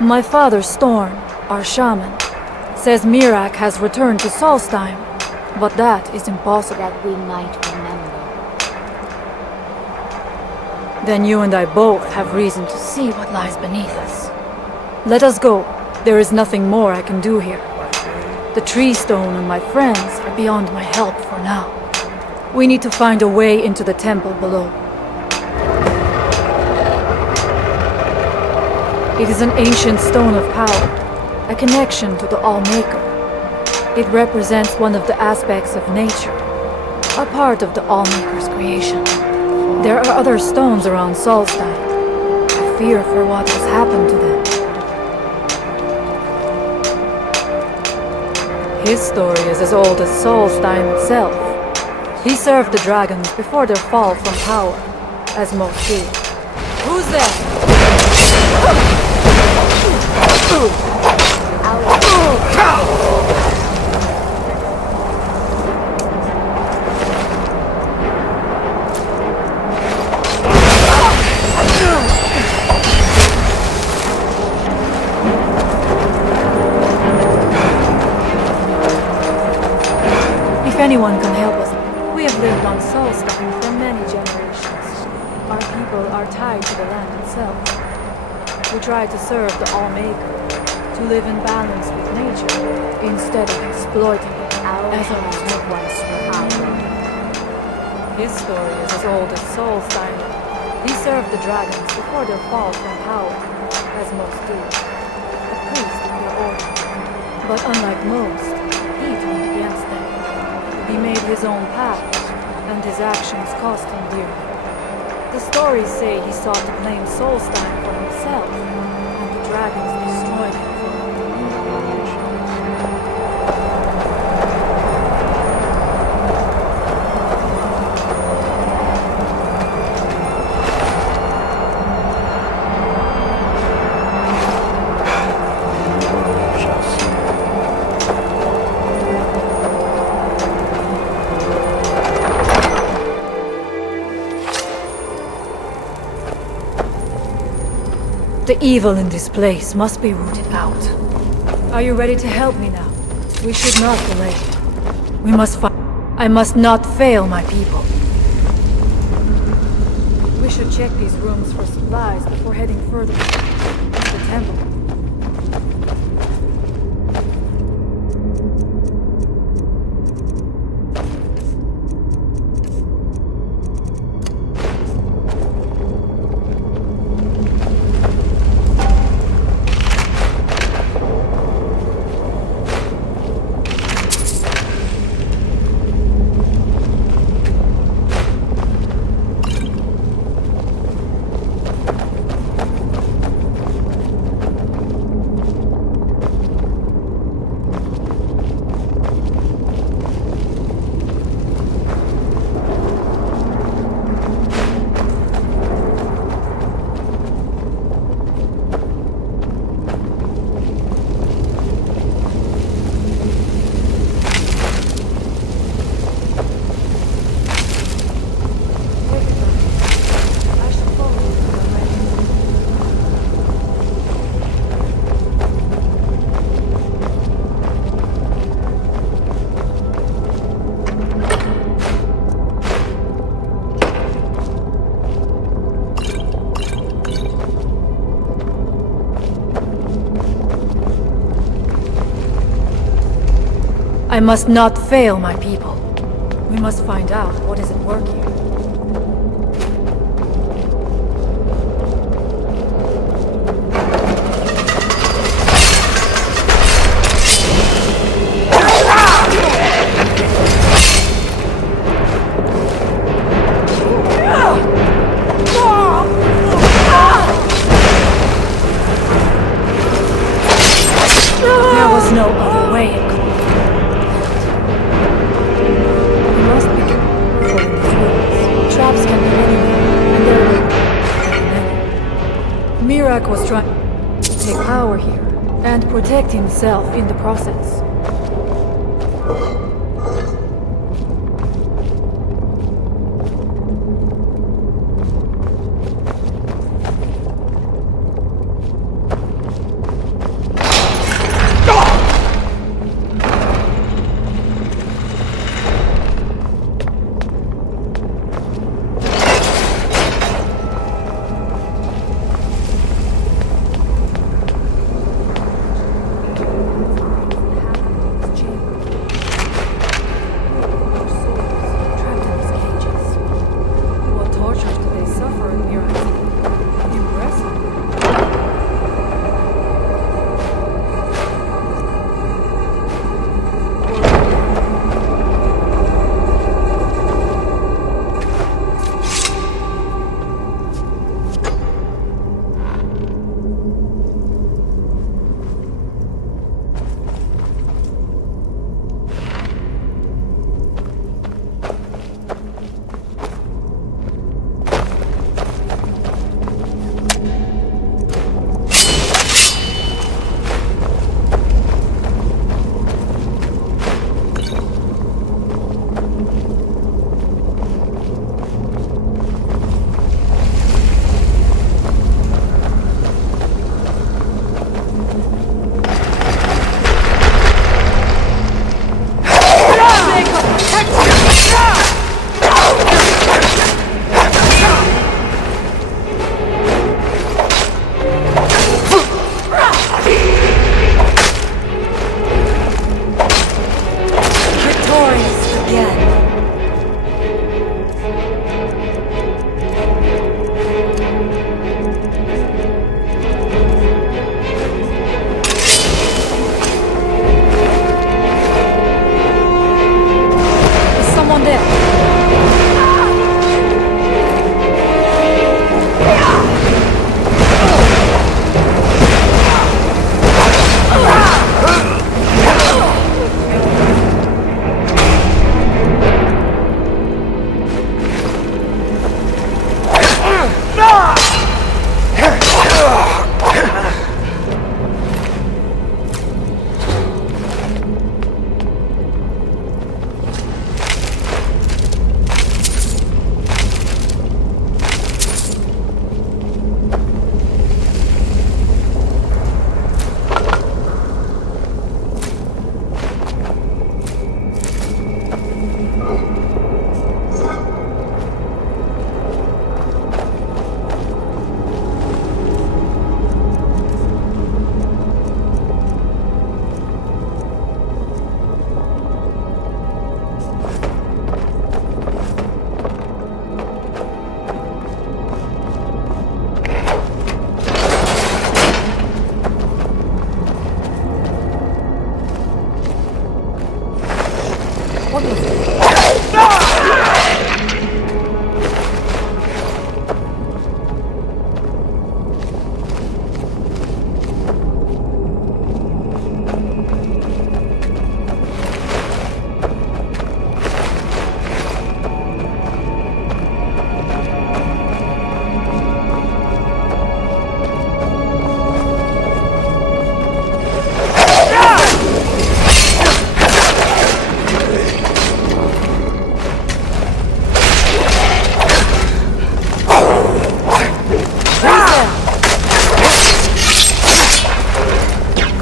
My father Storm, our shaman, says Mirak has returned to Solstein, but that is impossible. That we might remember. Then you and I both have reason to see what lies beneath us. Let us go. There is nothing more I can do here. The tree stone and my friends are beyond my help for now. We need to find a way into the temple below. It is an ancient stone of power, a connection to the All-Maker. It represents one of the aspects of nature, a part of the All-Maker's creation. There are other stones around Solstein. I fear for what has happened to them. His story is as old as Solstein itself. He served the dragons before their fall from power, as most do. Who's there? If anyone can help us, we have lived on Solstein for many generations. Our people are tied to the land itself. We try to serve the All-Maker, to live in balance with nature, instead of exploiting it as others have once were. His story is as old as Solstein. He served the dragons before their fall from power, as most do. A priest of their order. But unlike most, he turned against them. his own path, and his actions cost him dearly. The stories say he sought to claim Solstein for himself, and the dragons destroyed him for it. The evil in this place must be rooted out. Are you ready to help me now? We should not delay. We must find... I must not fail my people. We should check these rooms for supplies before heading further to the temple. I must not fail my people. We must find out what is at work here. There was no other way it could be. We must be careful in these woods. Traps can be anywhere, and there are many. Mirak was trying to take power here, and protect himself in the process.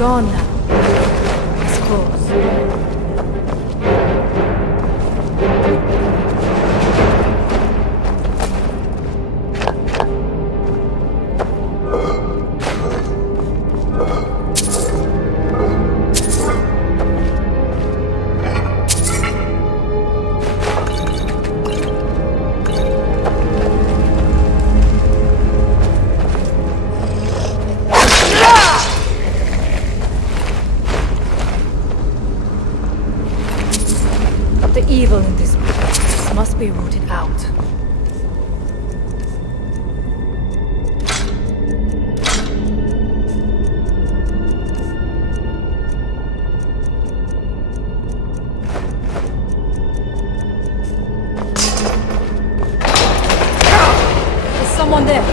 gone now. It's close. The evil in this place must be rooted out. Is someone there?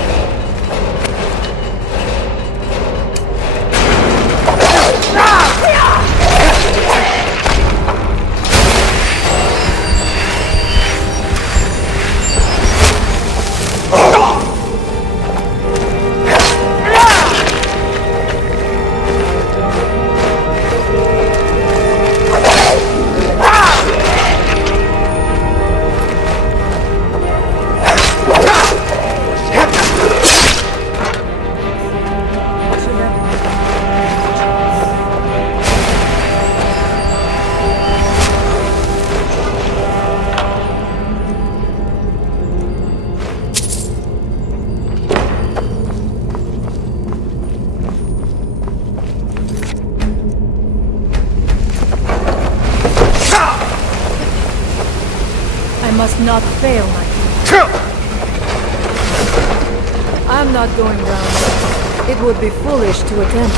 I must not fail my duty. I'm not going round. It would be foolish to attempt.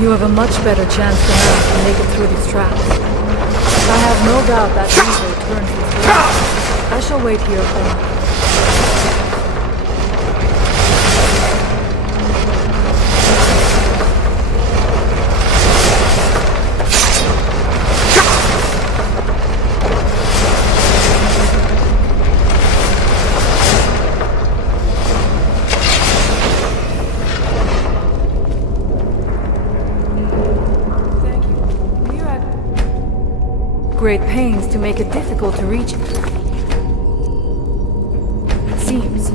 You have a much better chance than I to make it through these traps. I have no doubt that evil turns its way. I shall wait here for you. Great pains to make it difficult to reach it. It seems.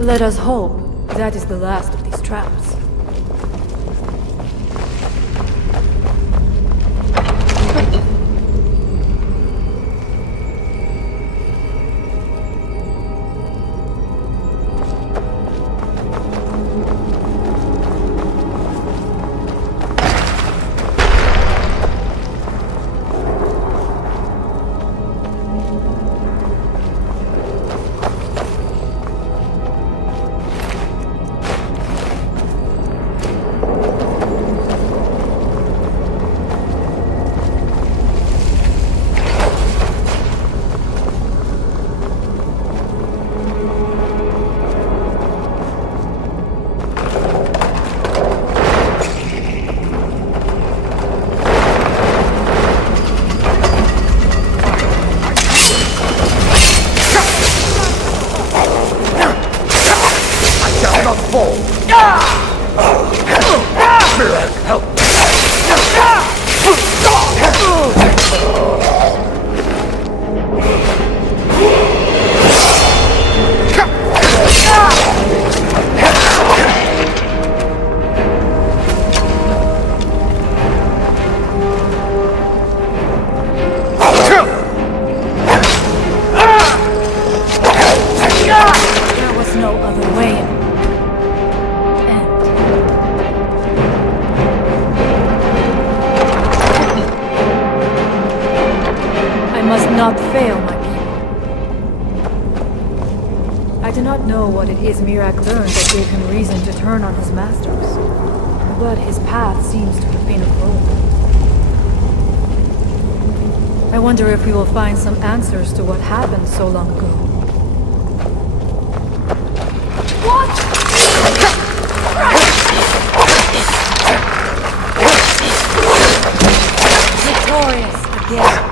Let us hope that is the last of these traps. no other way. I must not fail my people. I do not know what it is Mirak learned that gave him reason to turn on his masters, but his path seems to have been of gold. I wonder if we will find some answers to what happened so long ago. Victorious again.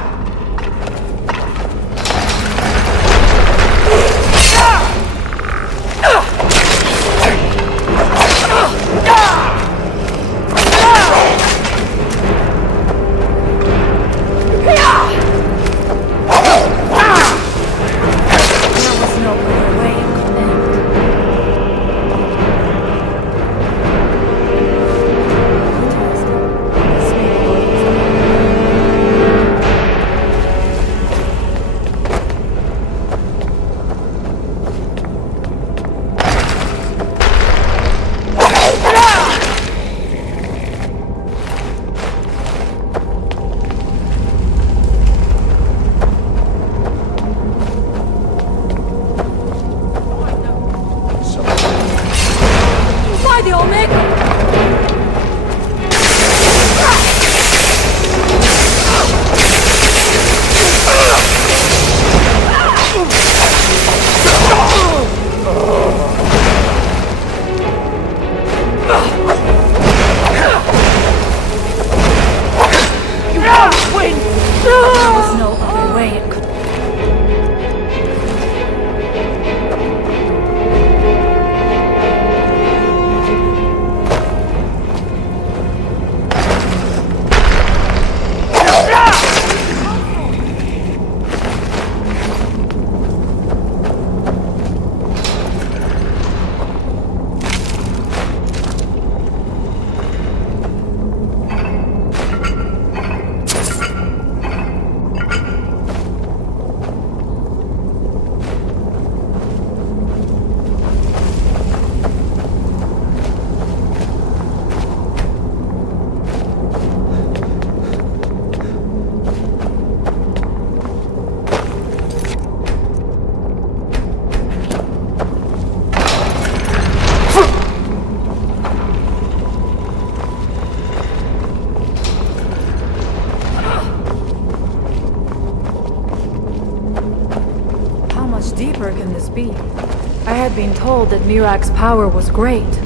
I had been told that Mirak's power was great,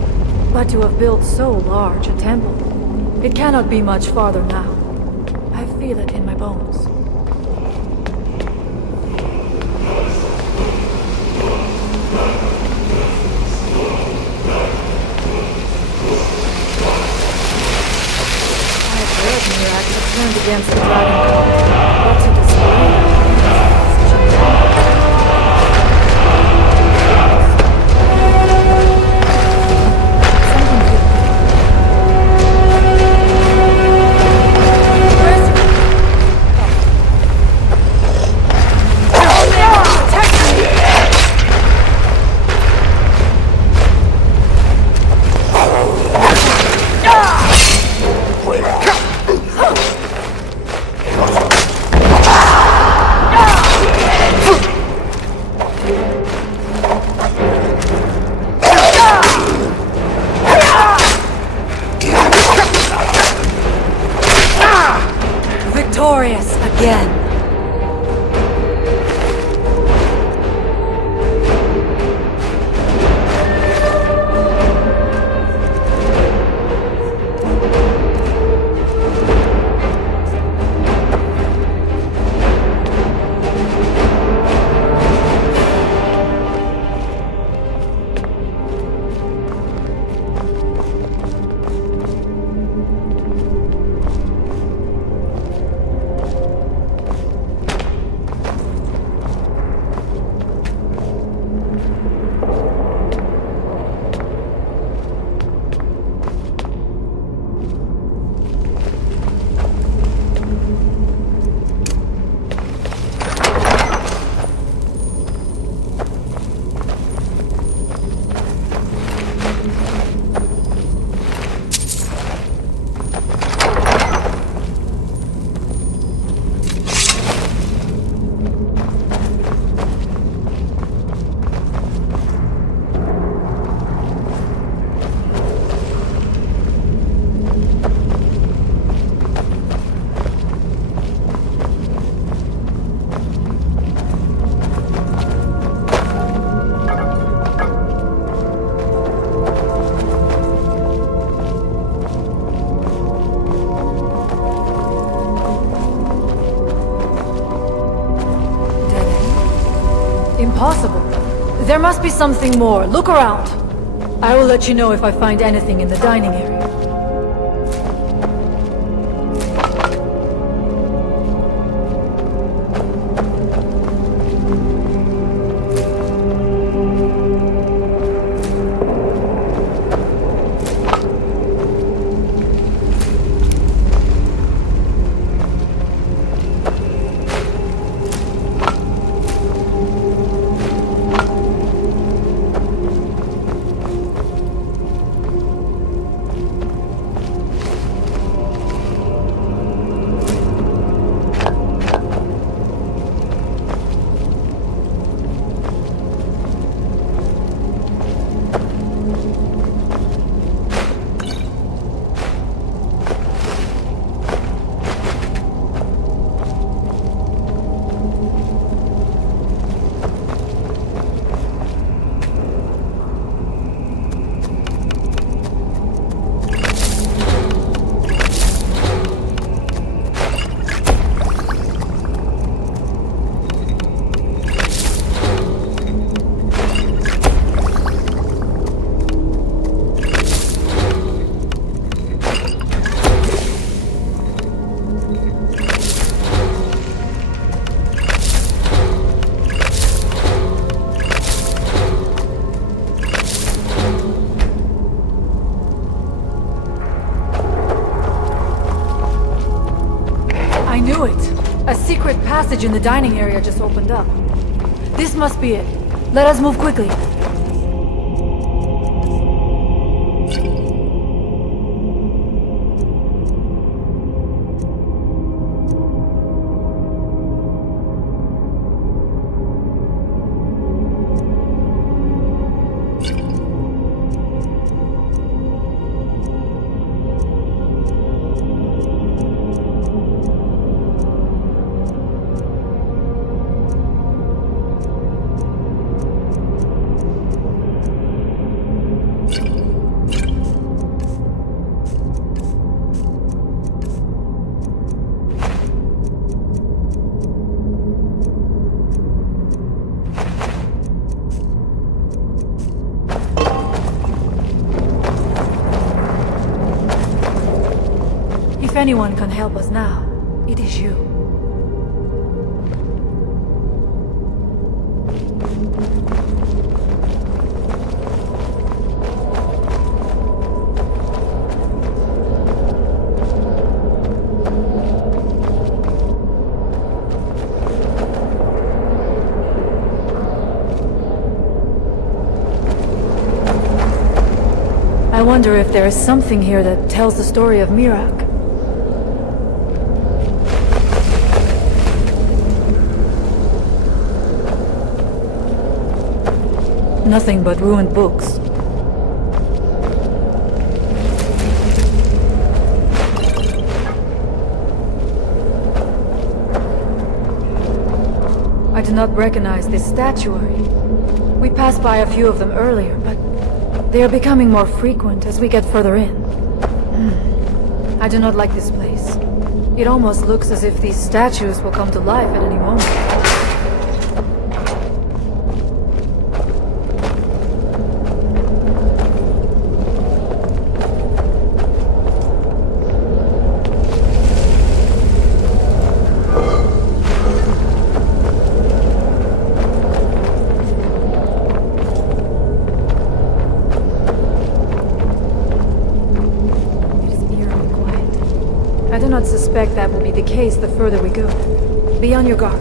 but to have built so large a temple, it cannot be much farther now. I feel it in my bones. I have heard Mirak had turned against the dragon cult, but to display that such a impossible. There must be something more. Look around. I will let you know if I find anything in the dining area. A secret passage in the dining area just opened up. This must be it. Let us move quickly. If anyone can help us now, it is you. I wonder if there is something here that tells the story of Mirak. Nothing but ruined books. I do not recognize this statuary. We passed by a few of them earlier, but they are becoming more frequent as we get further in. I do not like this place. It almost looks as if these statues will come to life at any moment. I do not suspect that will be the case the further we go. Be on your guard.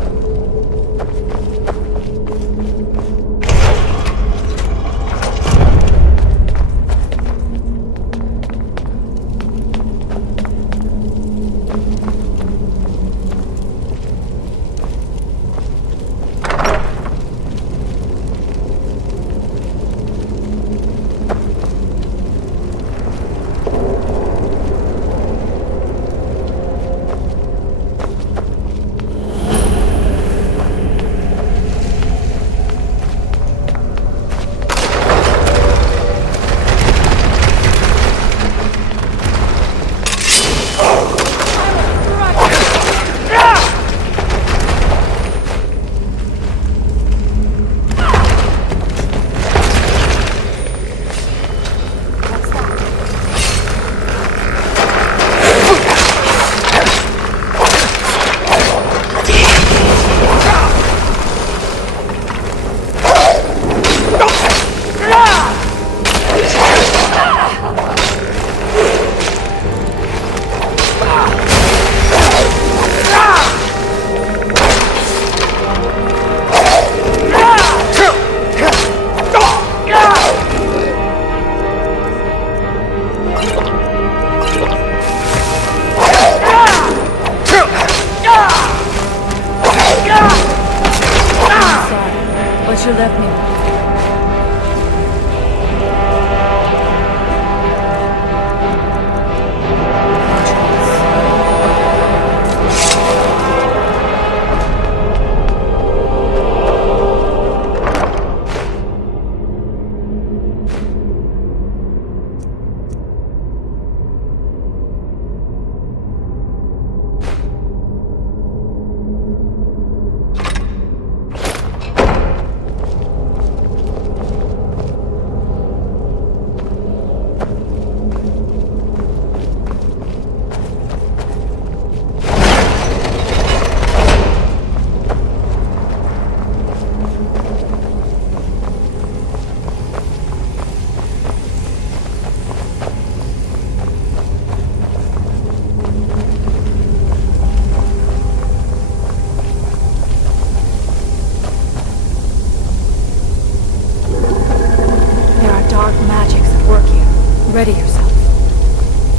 Ready yourself.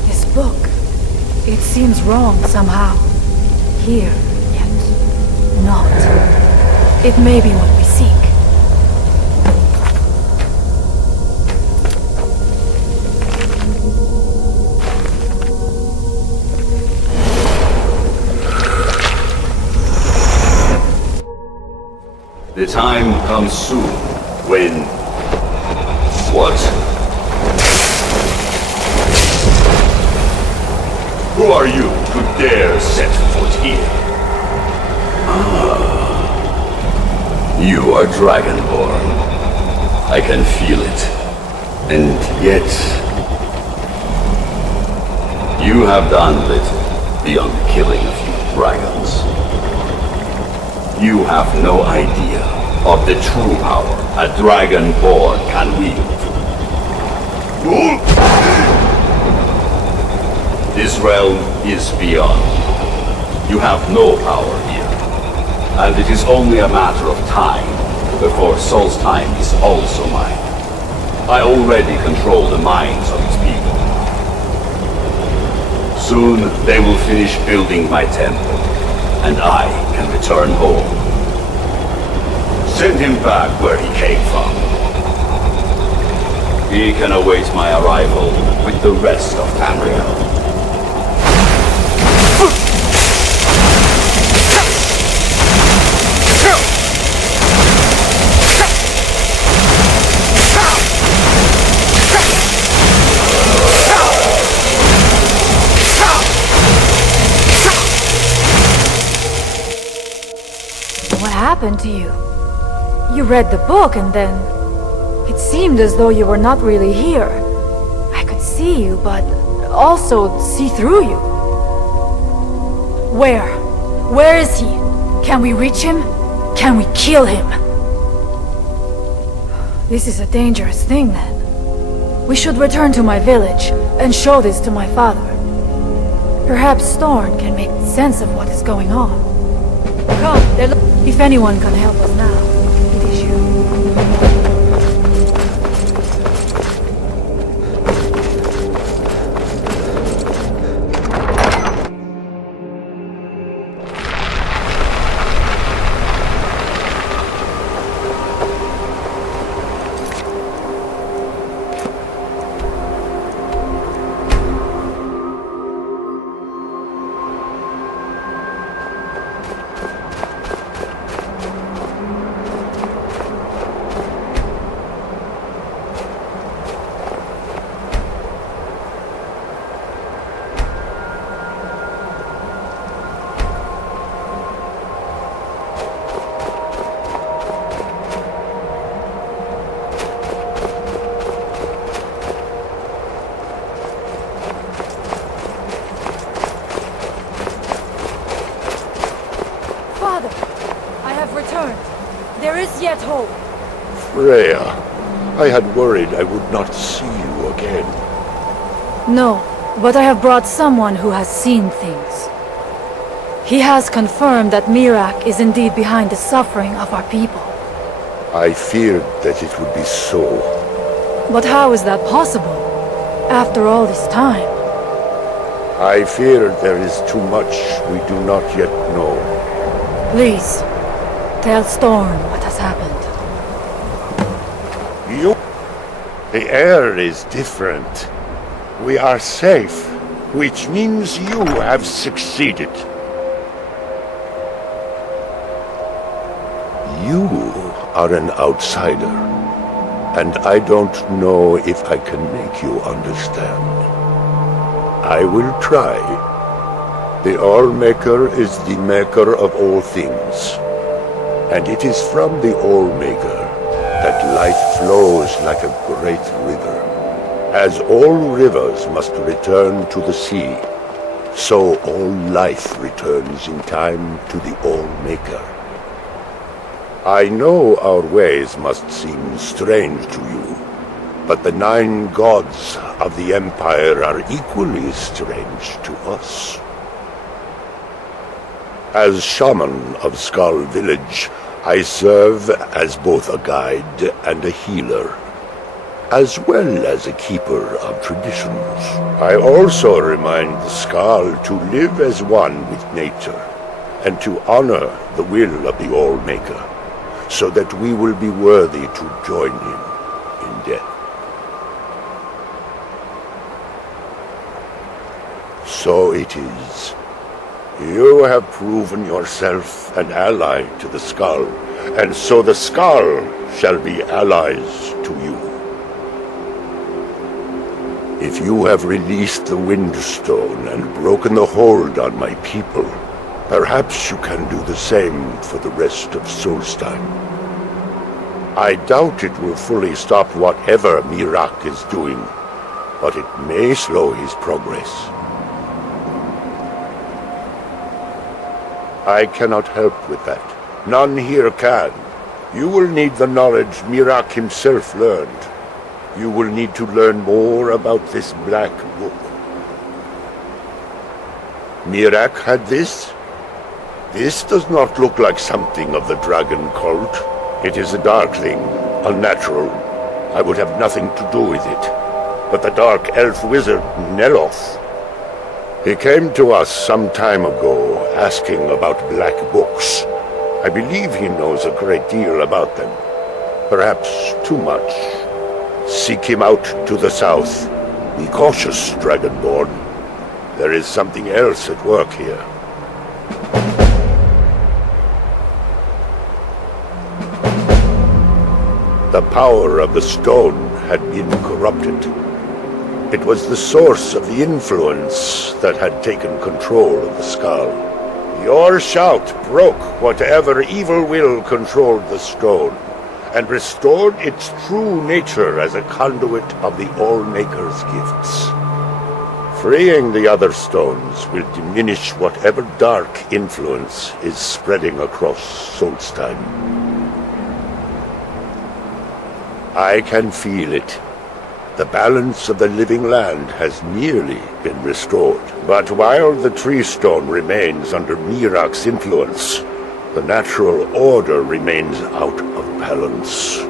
This book, it seems wrong somehow. Here, yet not. It may be what we seek. The time comes soon when... What? Who are you to dare set foot here? You are Dragonborn. I can feel it. And yet... you have done little beyond killing a few dragons. You have no idea of the true power a Dragonborn can wield. This realm is beyond. You have no power here. And it is only a matter of time before Solstheim is also mine. I already control the minds of its people. Soon they will finish building my temple, and I can return home. Send him back where he came from. He can await my arrival with the rest of Tamriel. What happened to you? You read the book and then... it seemed as though you were not really here. I could see you, but also see through you. Where? Where is he? Can we reach him? Can we kill him? This is a dangerous thing then. We should return to my village and show this to my father. Perhaps Storn can make sense of what is going on. Come, if anyone can help us now, it is you. There is yet hope. Freya, I had worried I would not see you again. No, but I have brought someone who has seen things. He has confirmed that Miraak is indeed behind the suffering of our people. I feared that it would be so. But how is that possible? After all this time? I fear there is too much we do not yet know. Please, tell Storm what has happened. The air is different. We are safe, which means you have succeeded. You are an outsider, and I don't know if I can make you understand. I will try. The All-Maker is the maker of all things, and it is from the All-Maker that life flows like a great river. As all rivers must return to the sea, so all life returns in time to the All-Maker. I know our ways must seem strange to you, but the 9 gods of the Empire are equally strange to us. As shaman of Skull Village, I serve as both a guide and a healer, as well as a keeper of traditions. I also remind the Skull to live as one with nature, and to honor the will of the All-Maker, so that we will be worthy to join him in death. So it is. You have proven yourself an ally to the Skull, and so the Skull shall be allies to you. If you have released the Windstone and broken the hold on my people, perhaps you can do the same for the rest of Solstheim. I doubt it will fully stop whatever Miraak is doing, but it may slow his progress. I cannot help with that. None here can. You will need the knowledge Miraak himself learned. You will need to learn more about this black book. Miraak had this? This does not look like something of the dragon cult. It is a darkling, unnatural. I would have nothing to do with it. But the dark elf wizard, Neloth, he came to us some time ago, asking about black books. I believe he knows a great deal about them. Perhaps too much. Seek him out to the south. Be cautious, Dragonborn. There is something else at work here. The power of the stone had been corrupted. It was the source of the influence that had taken control of the Skull. Your shout broke whatever evil will controlled the stone, and restored its true nature as a conduit of the All-Maker's gifts. Freeing the other stones will diminish whatever dark influence is spreading across Solstheim. I can feel it. The balance of the living land has nearly been restored. But while the tree stone remains under Miraak's influence, the natural order remains out of balance.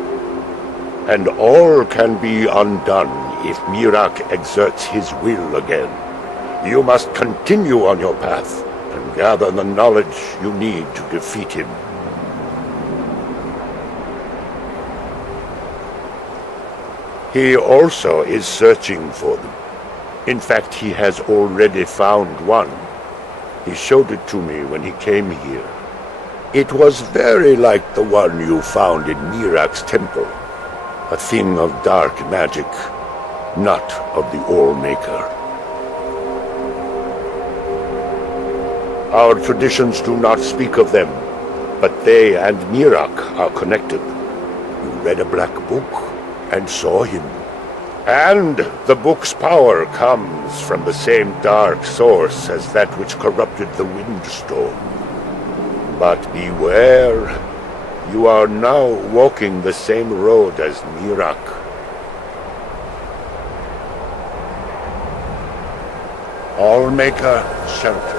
And all can be undone if Miraak exerts his will again. You must continue on your path and gather the knowledge you need to defeat him. He also is searching for them. In fact, he has already found one. He showed it to me when he came here. It was very like the one you found in Miraak's temple. A thing of dark magic, not of the All-Maker. Our traditions do not speak of them, but they and Miraak are connected. You read a black book and saw him. And the book's power comes from the same dark source as that which corrupted the Windstone. But beware, you are now walking the same road as Miraak. All-Maker shelter.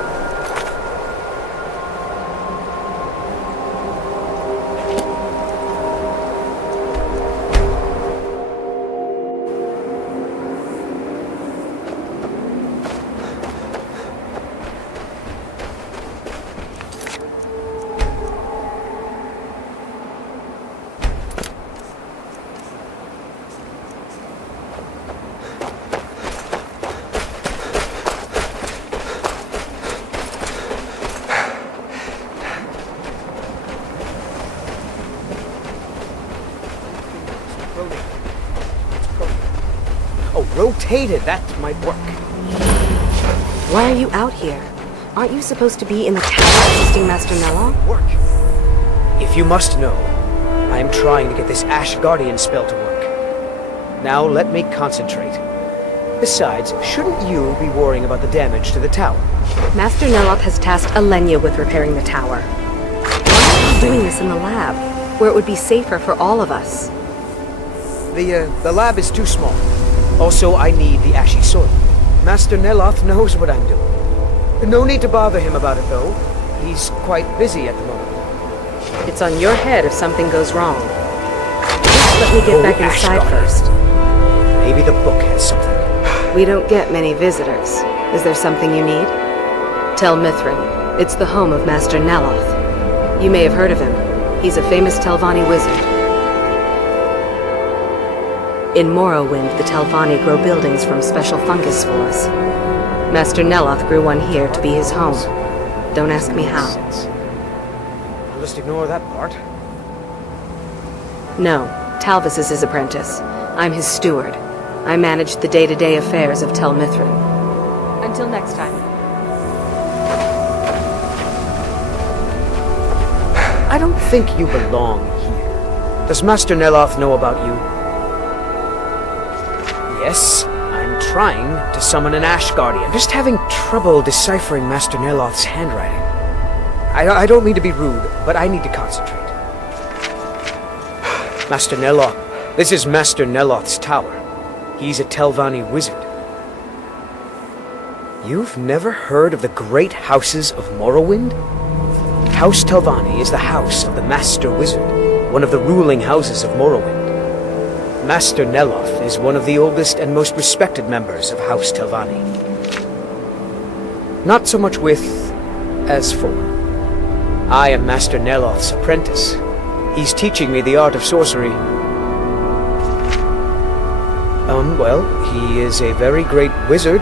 Oh, rotated, that might work. Why are you out here? Aren't you supposed to be in the tower assisting Master Nelon? Work. If you must know, I am trying to get this Ash Guardian spell to work. Now let me concentrate. Besides, shouldn't you be worrying about the damage to the tower? Master Neloth has tasked Alenia with repairing the tower. Why are you doing this in the lab, where it would be safer for all of us? The lab is too small. Also, I need the ashy soil. Master Neloth knows what I'm doing. No need to bother him about it, though. He's quite busy at the moment. It's on your head if something goes wrong. Just let me get back inside first. Maybe the book has something. We don't get many visitors. Is there something you need? Tel Mithrin. It's the home of Master Neloth. You may have heard of him. He's a famous Telvanni wizard. In Morrowind, the Telvanni grow buildings from special fungus spores. Master Neloth grew one here to be his home. Don't ask me how. I'll just ignore that part. No, Talvis is his apprentice. I'm his steward. I manage the day-to-day affairs of Tel Mithrin. Until next time. I don't think you belong here. Does Master Neloth know about you? Yes, I'm trying to summon an Ash Guardian. I'm just having trouble deciphering Master Neloth's handwriting. I don't mean to be rude, but I need to concentrate. Master Neloth, this is Master Neloth's tower. He's a Telvanni wizard. You've never heard of the great houses of Morrowind? House Telvanni is the house of the Master Wizard, one of the ruling houses of Morrowind. Master Neloth is one of the oldest and most respected members of House Telvanni. Not so much with as for. I am Master Neloth's apprentice. He's teaching me the art of sorcery. Well, he is a very great wizard.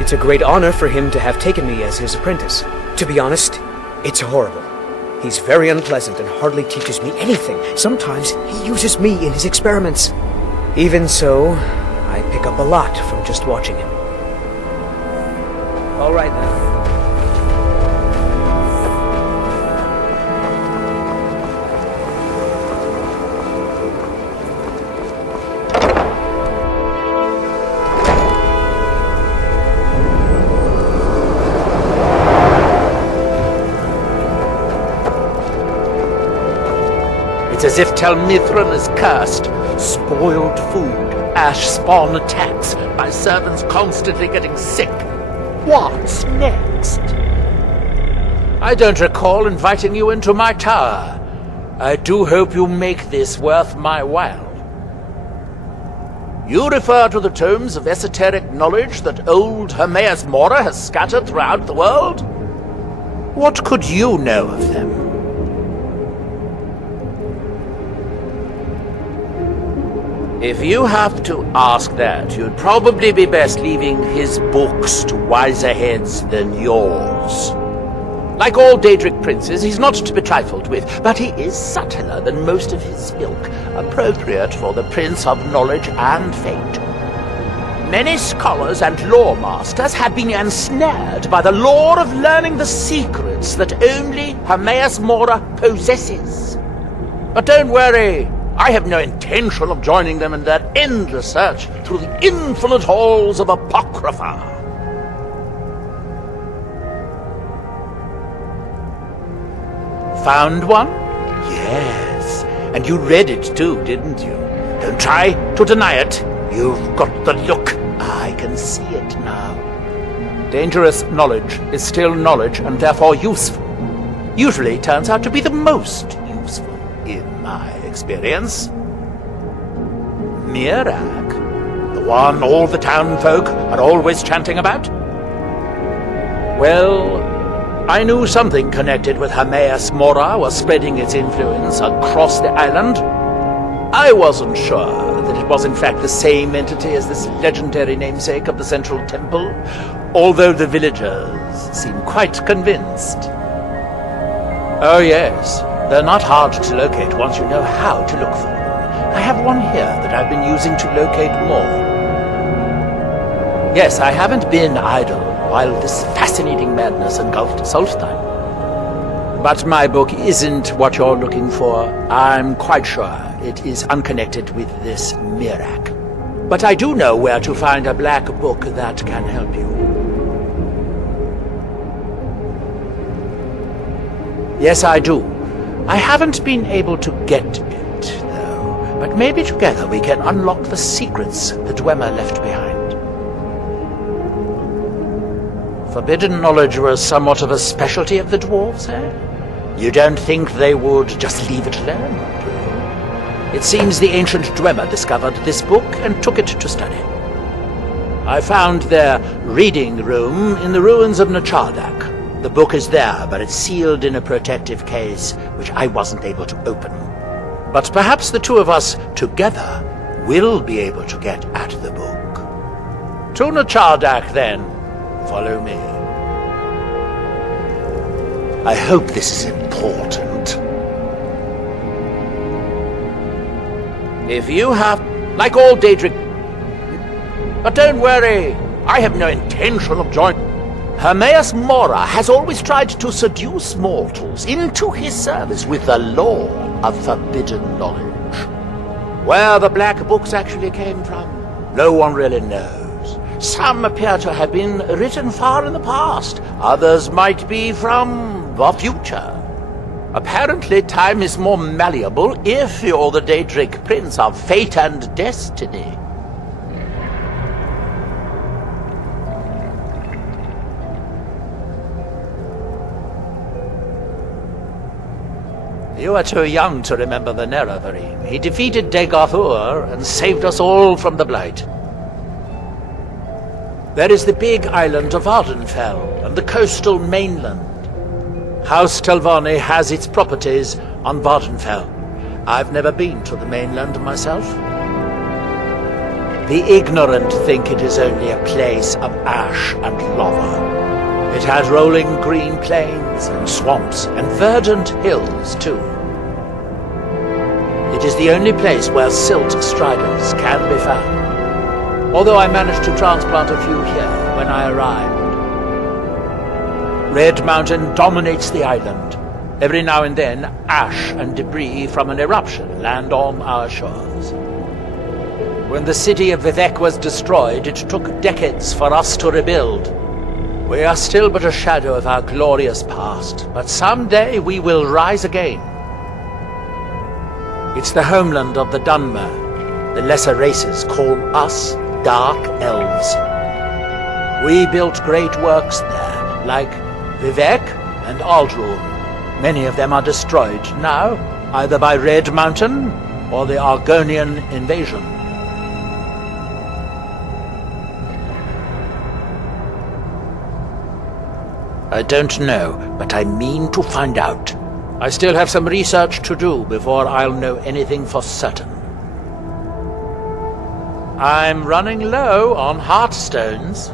It's a great honor for him to have taken me as his apprentice. To be honest, it's horrible. He's very unpleasant and hardly teaches me anything. Sometimes he uses me in his experiments. Even so, I pick up a lot from just watching him. All right then. It's as if Tel Mithrin is cursed. Spoiled food, ash spawn attacks, my servants constantly getting sick. What's next? I don't recall inviting you into my tower. I do hope you make this worth my while. You refer to the tomes of esoteric knowledge that old Hermaeus Mora has scattered throughout the world? What could you know of them? If you have to ask that, you'd probably be best leaving his books to wiser heads than yours. Like all Daedric princes, he's not to be trifled with, but he is subtler than most of his ilk, appropriate for the Prince of Knowledge and Fate. Many scholars and lore masters have been ensnared by the lure of learning the secrets that only Hermaeus Mora possesses. But don't worry, I have no intention of joining them in their endless search through the infinite halls of Apocrypha. Found one? Yes. And you read it too, didn't you? Don't try to deny it. You've got the look. I can see it now. Dangerous knowledge is still knowledge and therefore useful. Usually turns out to be the most useful, in my experience. Mirak, the one all the town folk are always chanting about? Well, I knew something connected with Hermaeus Mora was spreading its influence across the island. I wasn't sure that it was in fact the same entity as this legendary namesake of the Central Temple, although the villagers seem quite convinced. Oh yes, they're not hard to locate once you know how to look for them. I have one here that I've been using to locate more. Yes, I haven't been idle while this fascinating madness engulfed Solstheim. But my book isn't what you're looking for. I'm quite sure it is unconnected with this Mirak. But I do know where to find a black book that can help you. Yes, I do. I haven't been able to get it, though. But maybe together we can unlock the secrets the Dwemer left behind. Forbidden knowledge was somewhat of a specialty of the dwarves, eh? You don't think they would just leave it alone, do you? It seems the ancient Dwemer discovered this book and took it to study. I found their reading room in the ruins of Nachardak. The book is there, but it's sealed in a protective case, which I wasn't able to open. But perhaps the two of us together will be able to get at the book. To Nachardak, then. Follow me. I hope this is important. If you have, like all Daedric... But don't worry, I have no intention of joining. Hermaeus Mora has always tried to seduce mortals into his service with the lore of forbidden knowledge. Where the black books actually came from, no one really knows. Some appear to have been written far in the past. Others might be from the future. Apparently, time is more malleable if you're the Daedric Prince of Fate and Destiny. You are too young to remember the Nerevarine. He defeated Dagoth-Ur and saved us all from the Blight. There is the big island of Ardenfell and the coastal mainland. House Telvanni has its properties on Vardenfell. I've never been to the mainland myself. The ignorant think it is only a place of ash and lava. It has rolling green plains and swamps and verdant hills too. It is the only place where silt striders can be found. Although I managed to transplant a few here when I arrived. Red Mountain dominates the island. Every now and then, ash and debris from an eruption land on our shores. When the city of Vivek was destroyed, it took decades for us to rebuild. We are still but a shadow of our glorious past, but someday we will rise again. It's the homeland of the Dunmer. The lesser races call us Dark Elves. We built great works there, like Vivek and Aldrune. Many of them are destroyed now, either by Red Mountain or the Argonian invasion. I don't know, but I mean to find out. I still have some research to do before I'll know anything for certain. I'm running low on heartstones.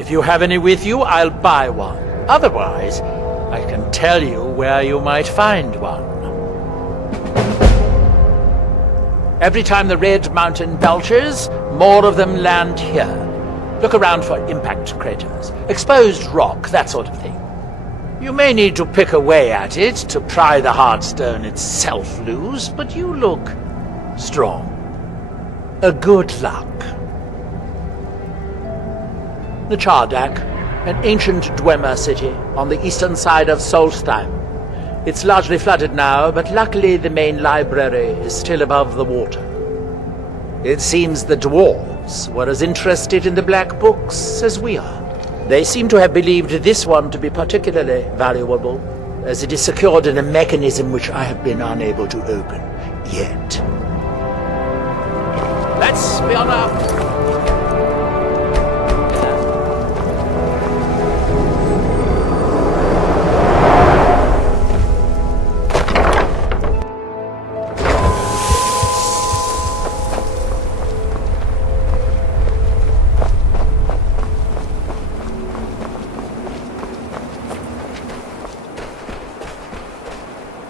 If you have any with you, I'll buy one. Otherwise, I can tell you where you might find one. Every time the Red Mountain belches, more of them land here. Look around for impact craters, exposed rock, that sort of thing. You may need to pick away at it to pry the heartstone itself loose, but you look strong. A good luck. Nachardak, an ancient Dwemer city on the eastern side of Solstheim. It's largely flooded now, but luckily the main library is still above the water. It seems the dwarves were as interested in the black books as we are. They seem to have believed this one to be particularly valuable, as it is secured in a mechanism which I have been unable to open yet. Let's be on our...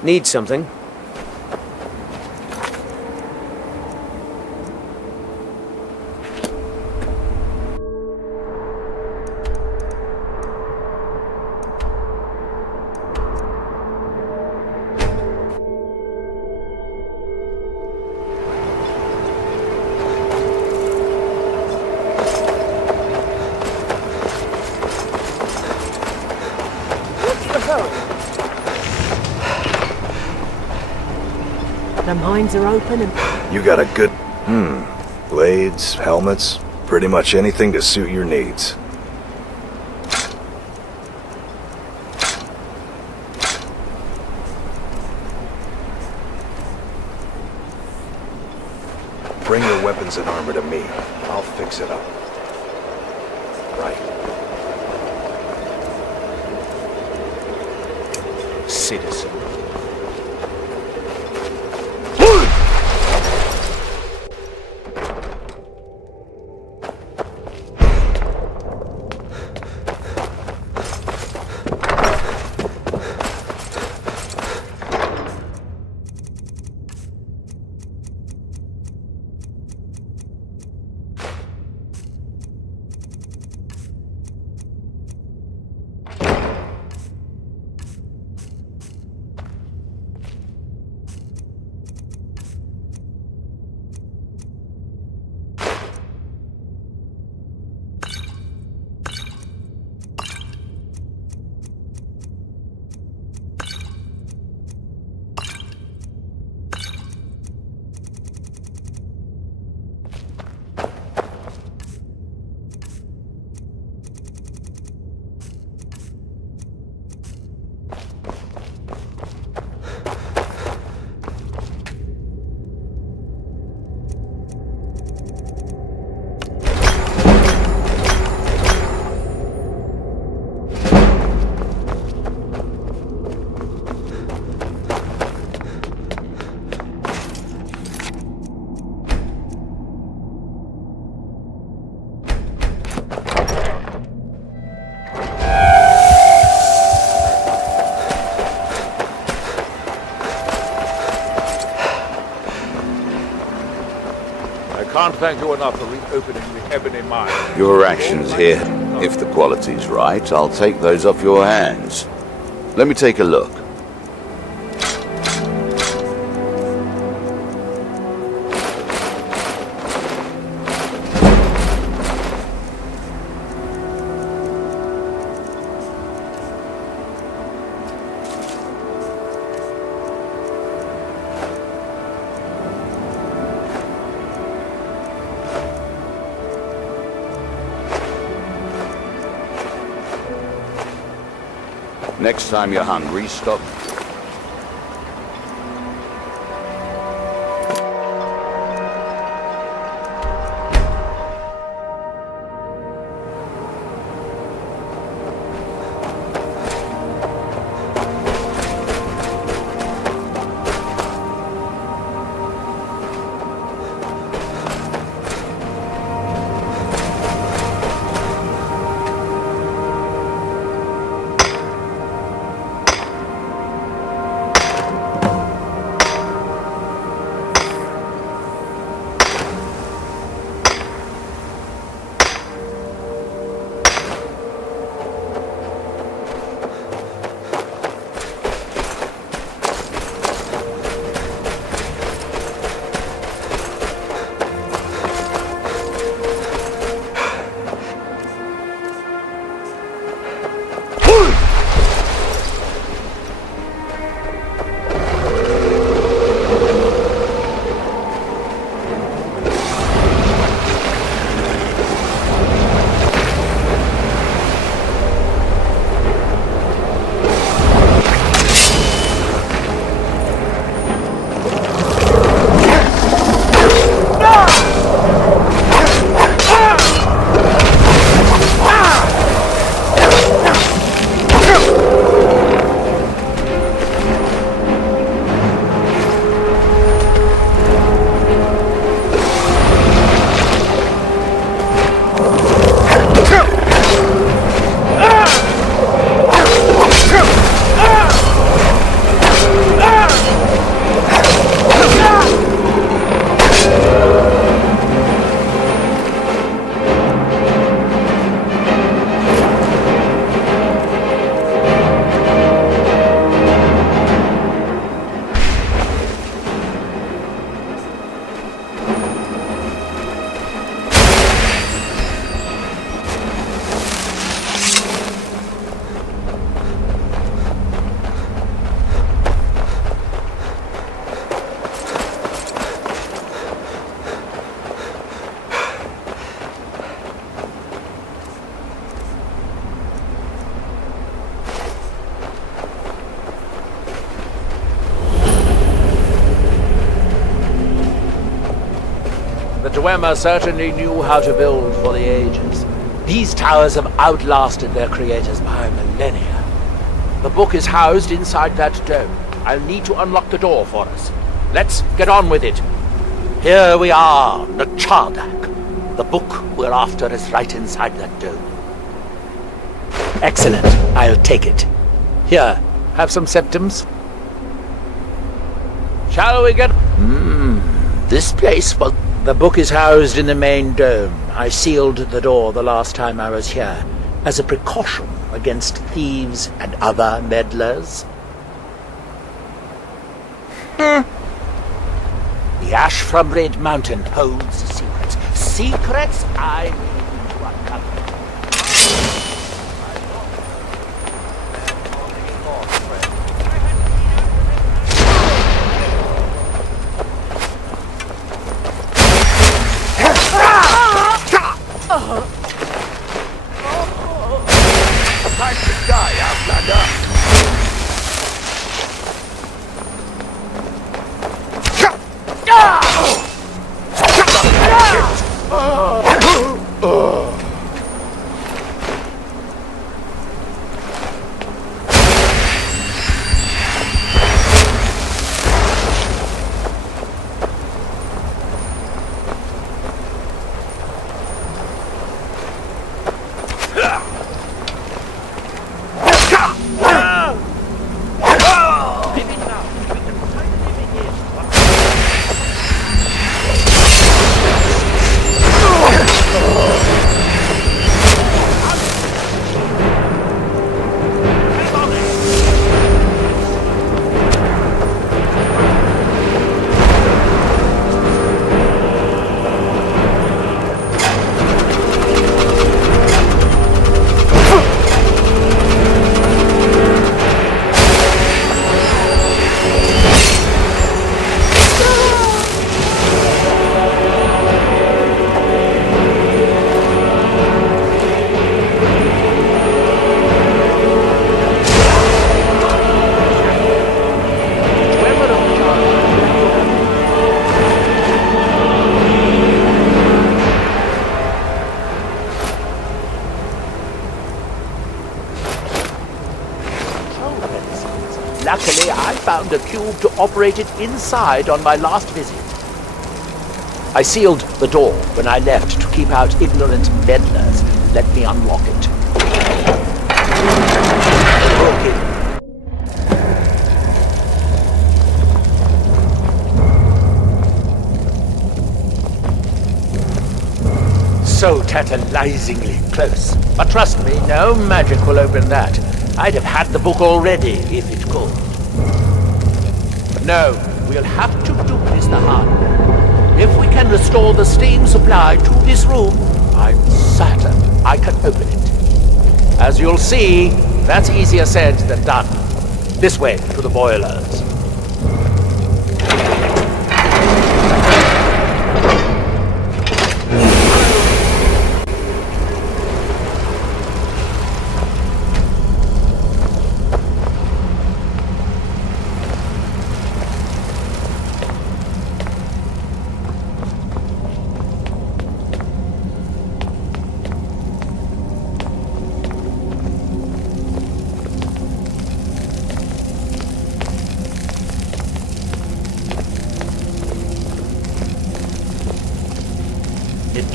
Need something? The mines are open and... You got a good... Blades, helmets, pretty much anything to suit your needs. Bring your weapons and armor to me. I'll fix it up. Right. Citizen. Can't thank you enough for reopening the Ebony Mine. Your actions here, if the quality's right, I'll take those off your hands. Let me take a look. Next time you're hungry, stop. The Dwemer certainly knew how to build for the ages. These towers have outlasted their creators by millennia. The book is housed inside that dome. I'll need to unlock the door for us. Let's get on with it. Here we are, Nachardak. The book we're after is right inside that dome. Excellent. I'll take it. Here, have some septums. Shall we get... This place was... The book is housed in the main dome. I sealed the door the last time I was here, as a precaution against thieves and other meddlers. The ash from Red Mountain holds secrets. Secrets I need to uncover. Time to die, Outlander! Luckily, I found a cube to operate it inside on my last visit. I sealed the door when I left to keep out ignorant meddlers. Let me unlock it. So tantalizingly close. But trust me, no magic will open that. I'd have had the book already if it could. But no, we'll have to do this the hard way. If we can restore the steam supply to this room, I'm certain I can open it. As you'll see, that's easier said than done. This way to the boilers.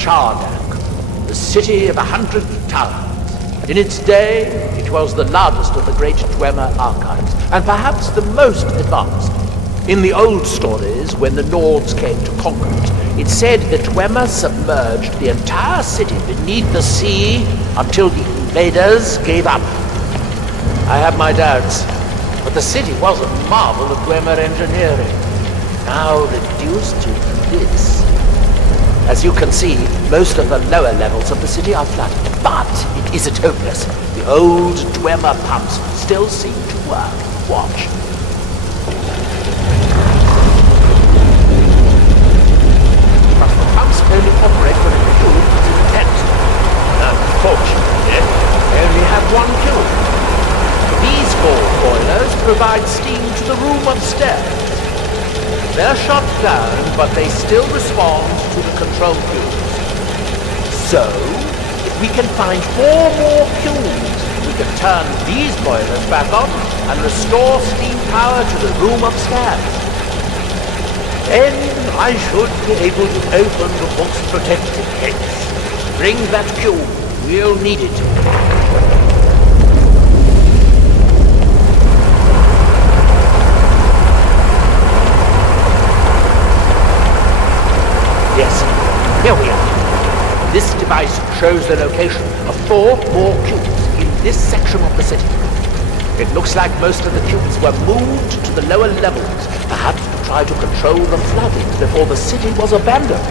Nachardak, the city of 100 towers. In its day, it was the largest of the great Dwemer archives, and perhaps the most advanced. In the old stories, when the Nords came to conquer it, it's said that Dwemer submerged the entire city beneath the sea until the invaders gave up. I have my doubts, but the city was a marvel of Dwemer engineering, now reduced to this. As you can see, most of the lower levels of the city are flooded, but it isn't hopeless. The old Dwemer pumps still seem to work. Watch. But the pumps only operate when a cube is in the tent. Unfortunately, they only have one cube. These 4 boilers provide steam to the room upstairs. They're shut down, but they still respond to the control control cubes. So, if we can find 4 more cubes, we can turn these boilers back on and restore steam power to the room upstairs. Then I should be able to open the book's protective case. Bring that cube. We'll need it. Yes, here we are. This device shows the location of 4 more cubes in this section of the city. It looks like most of the cubes were moved to the lower levels, perhaps to try to control the flooding before the city was abandoned.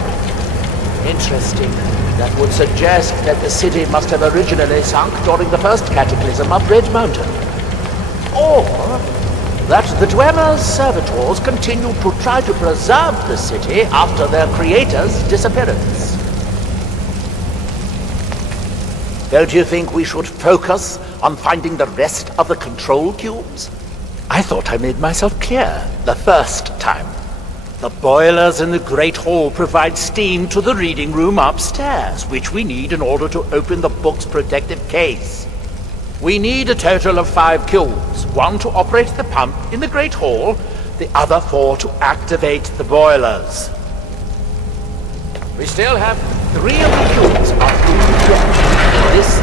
Interesting. That would suggest that the city must have originally sunk during the first cataclysm of Red Mountain. Or that the Dwemer's servitors continued to try to preserve the city after their creator's disappearance. Don't you think we should focus on finding the rest of the control cubes? I thought I made myself clear the first time. The boilers in the Great Hall provide steam to the reading room upstairs, which we need in order to open the book's protective case. We need a total of 5 cubes, 1 to operate the pump in the Great Hall, the other 4 to activate the boilers. We still have 3 of the cubes of this.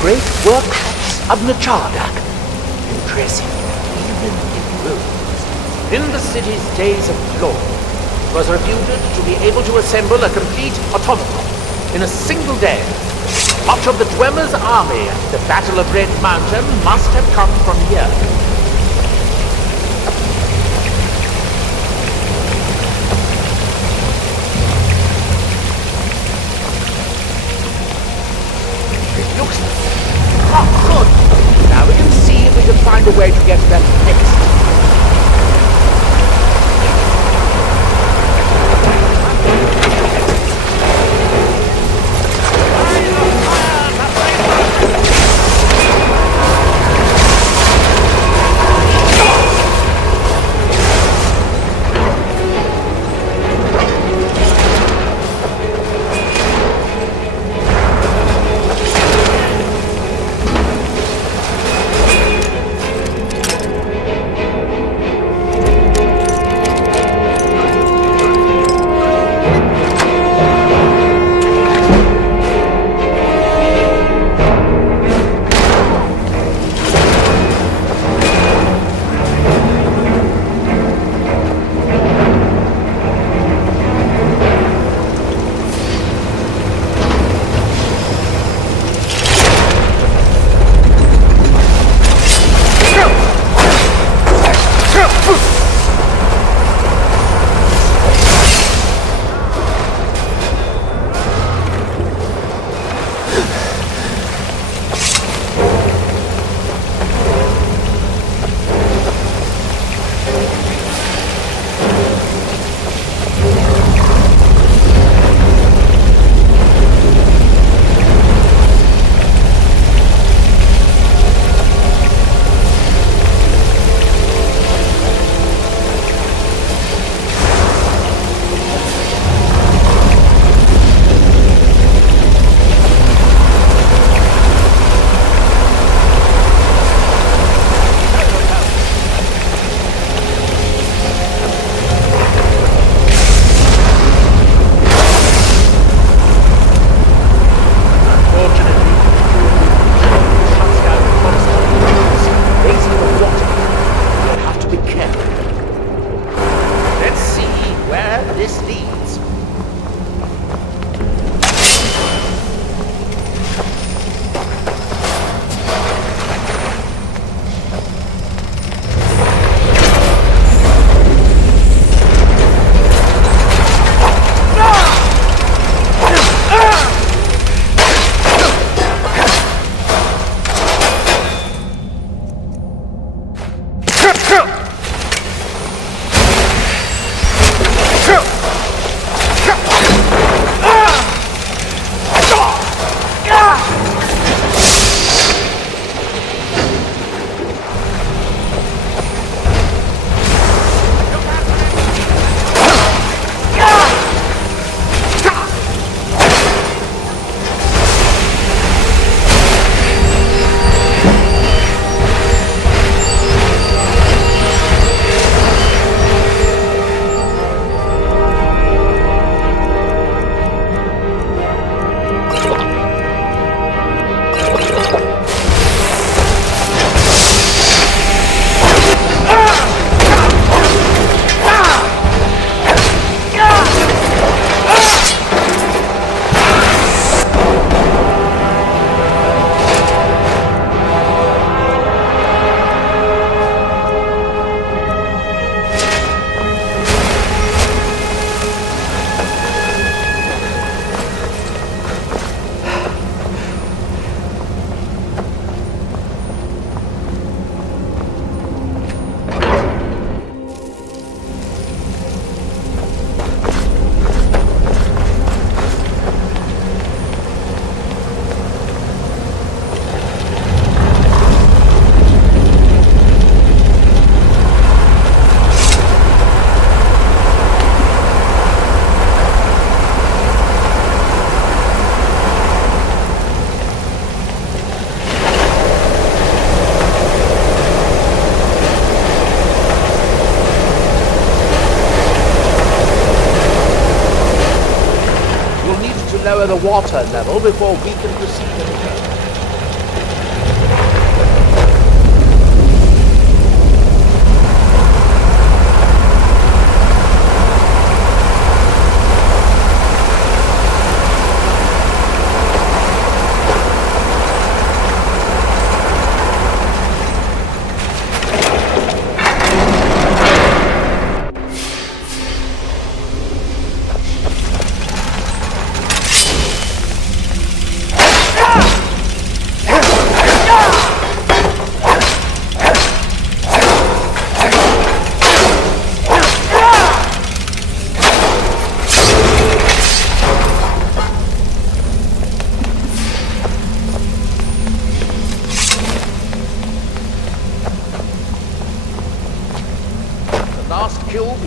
Great workshops of Nachardak. Impressive, even in ruins. In the city's days of glory, it was reputed to be able to assemble a complete automaton in a single day. Much of the Dwemer's army at the Battle of Red Mountain must have come from here. It looks good. Now we can see if we can find a way to get that fixed. the water level before we can proceed any further.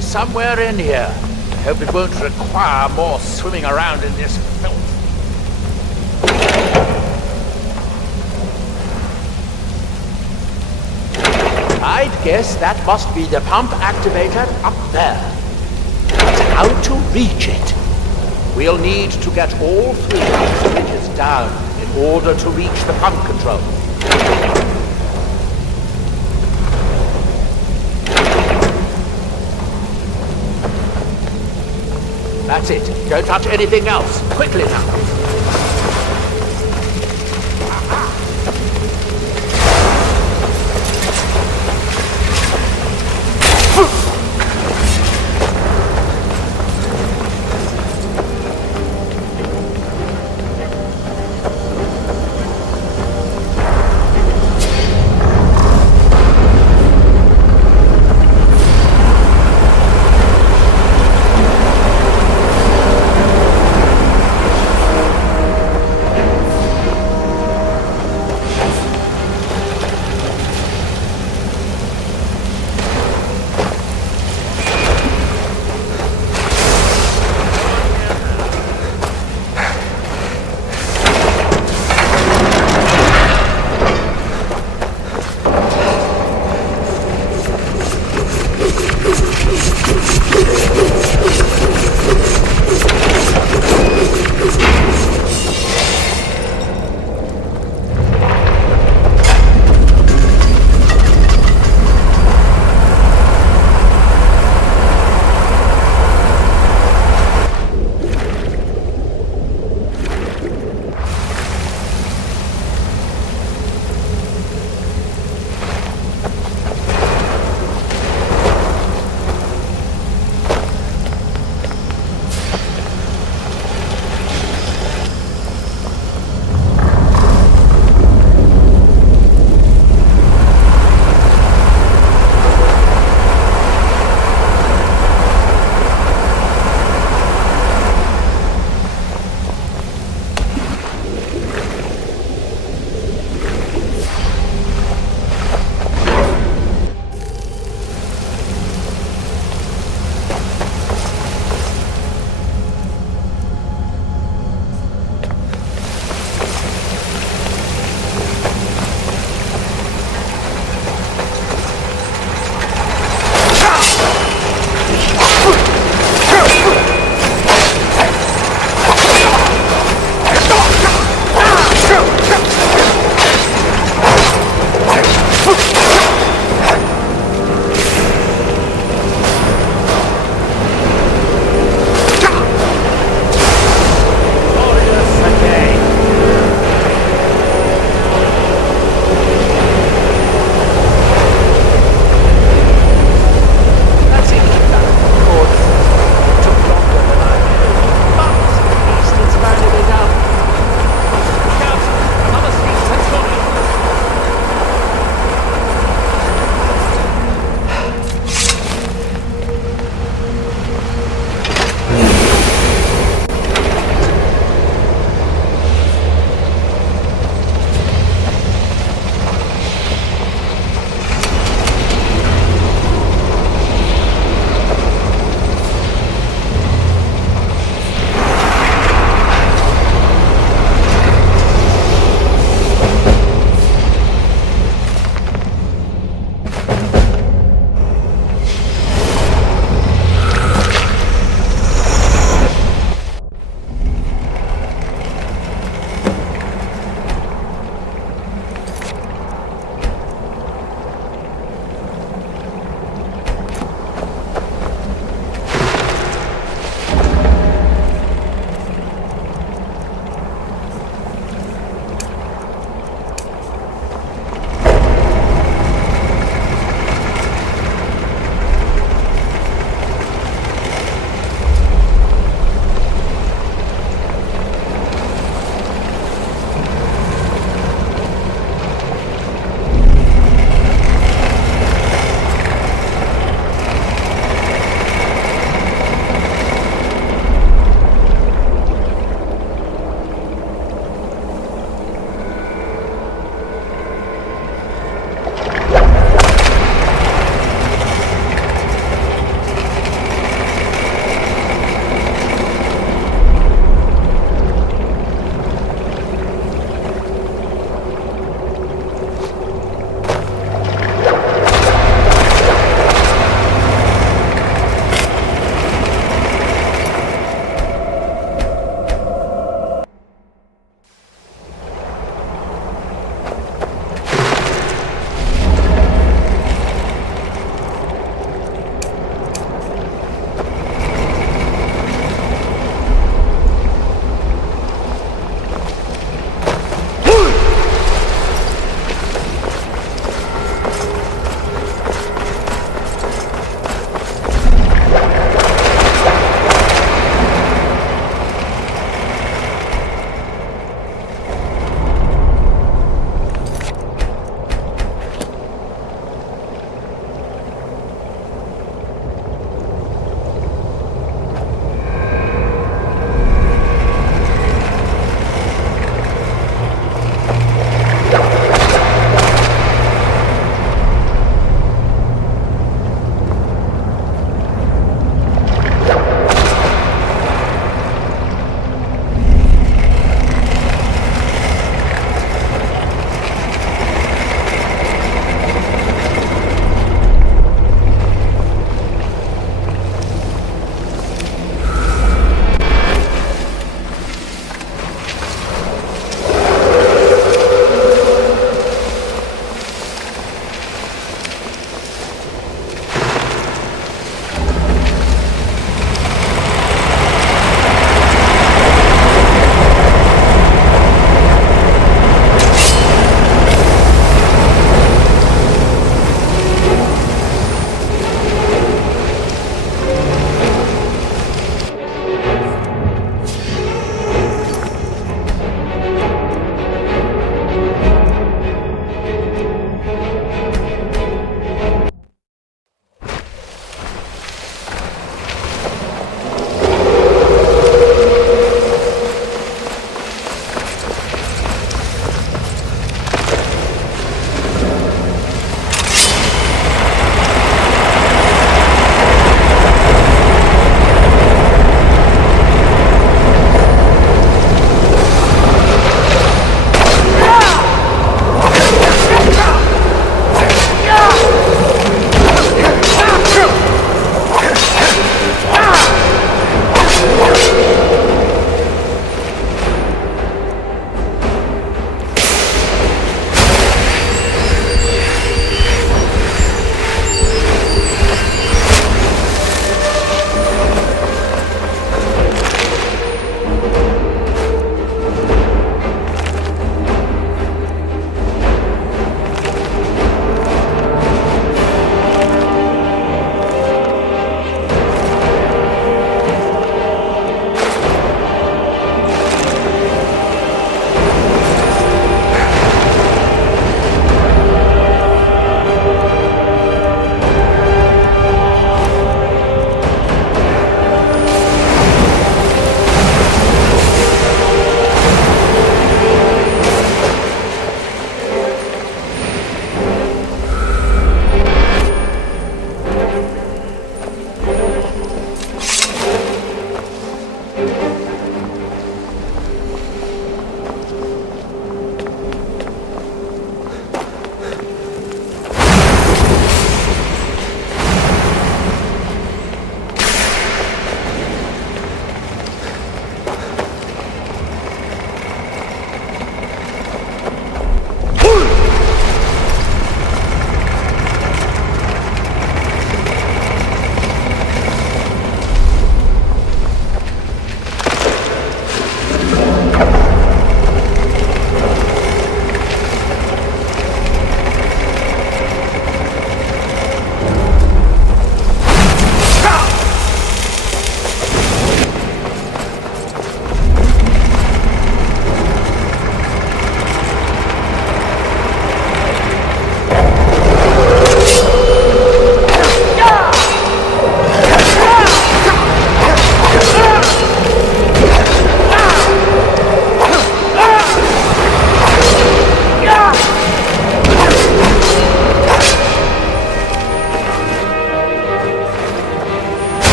Somewhere in here. I hope it won't require more swimming around in this filth. I'd guess that must be the pump activator up there. But how to reach it? We'll need to get all 3 of these bridges down in order to reach the pump control. That's it. Don't touch anything else. Quickly now.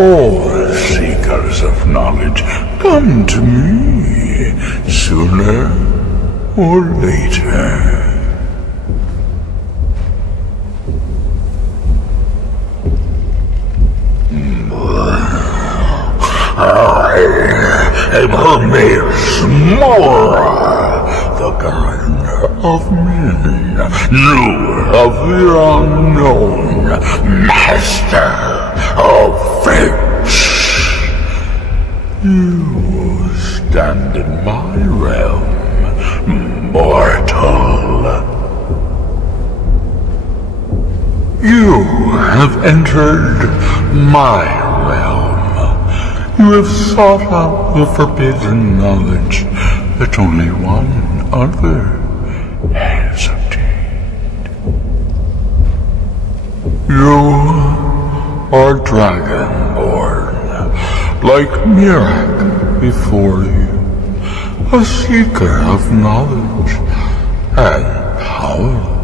All seekers of knowledge come to me sooner or later. I am Hermes Mora, the guide of men, knower of the unknown, master of fates. You stand in my realm, mortal. You have entered my realm. You have sought out the forbidden knowledge that only one other has obtained. You are dragonborn, like Mirak before you, a seeker of knowledge and power.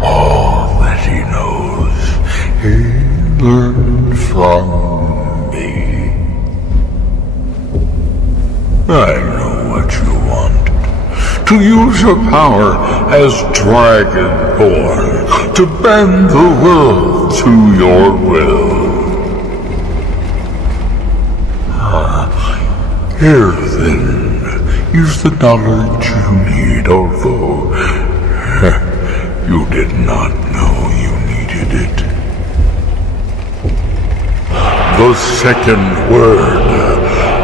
All that he knows, he learned from me. I know what you want. To use your power as Dragonborn, to bend the world to your will. Here then, use the knowledge you need, although you did not know you needed it. The second word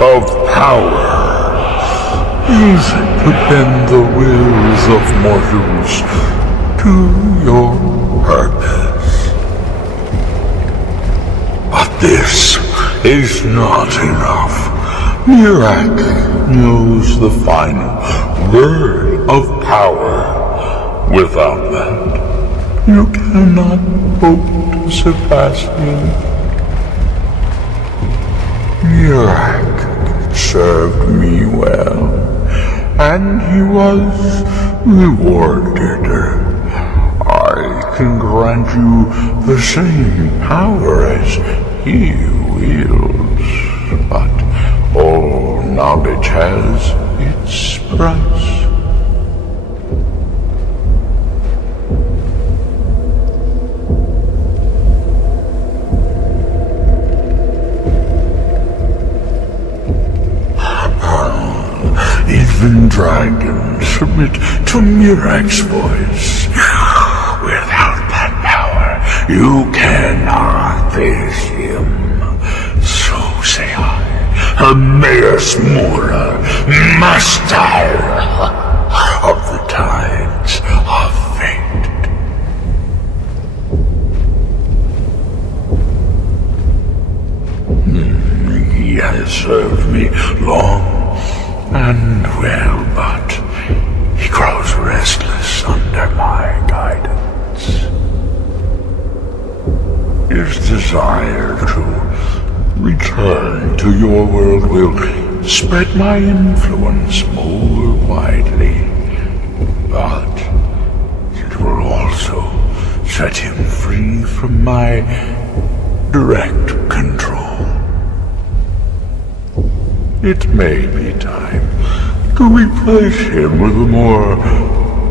of power. Use it to bend the wills of mortals to your purpose. But this is not enough. Mirak knows the final word of power. Without that, you cannot hope to surpass him. Mirak served me well, and he was rewarded. I can grant you the same power as he wields, but all knowledge has its price. Even dragons submit to Mirak's voice. Without that power, you cannot face him. So say I, Hermes Mora, master of the tides of fate. He has served me long and well, but he grows restless under my guidance. His desire to return to your world will spread my influence more widely, but it will also set him free from my direct control. It may be time to replace him with a more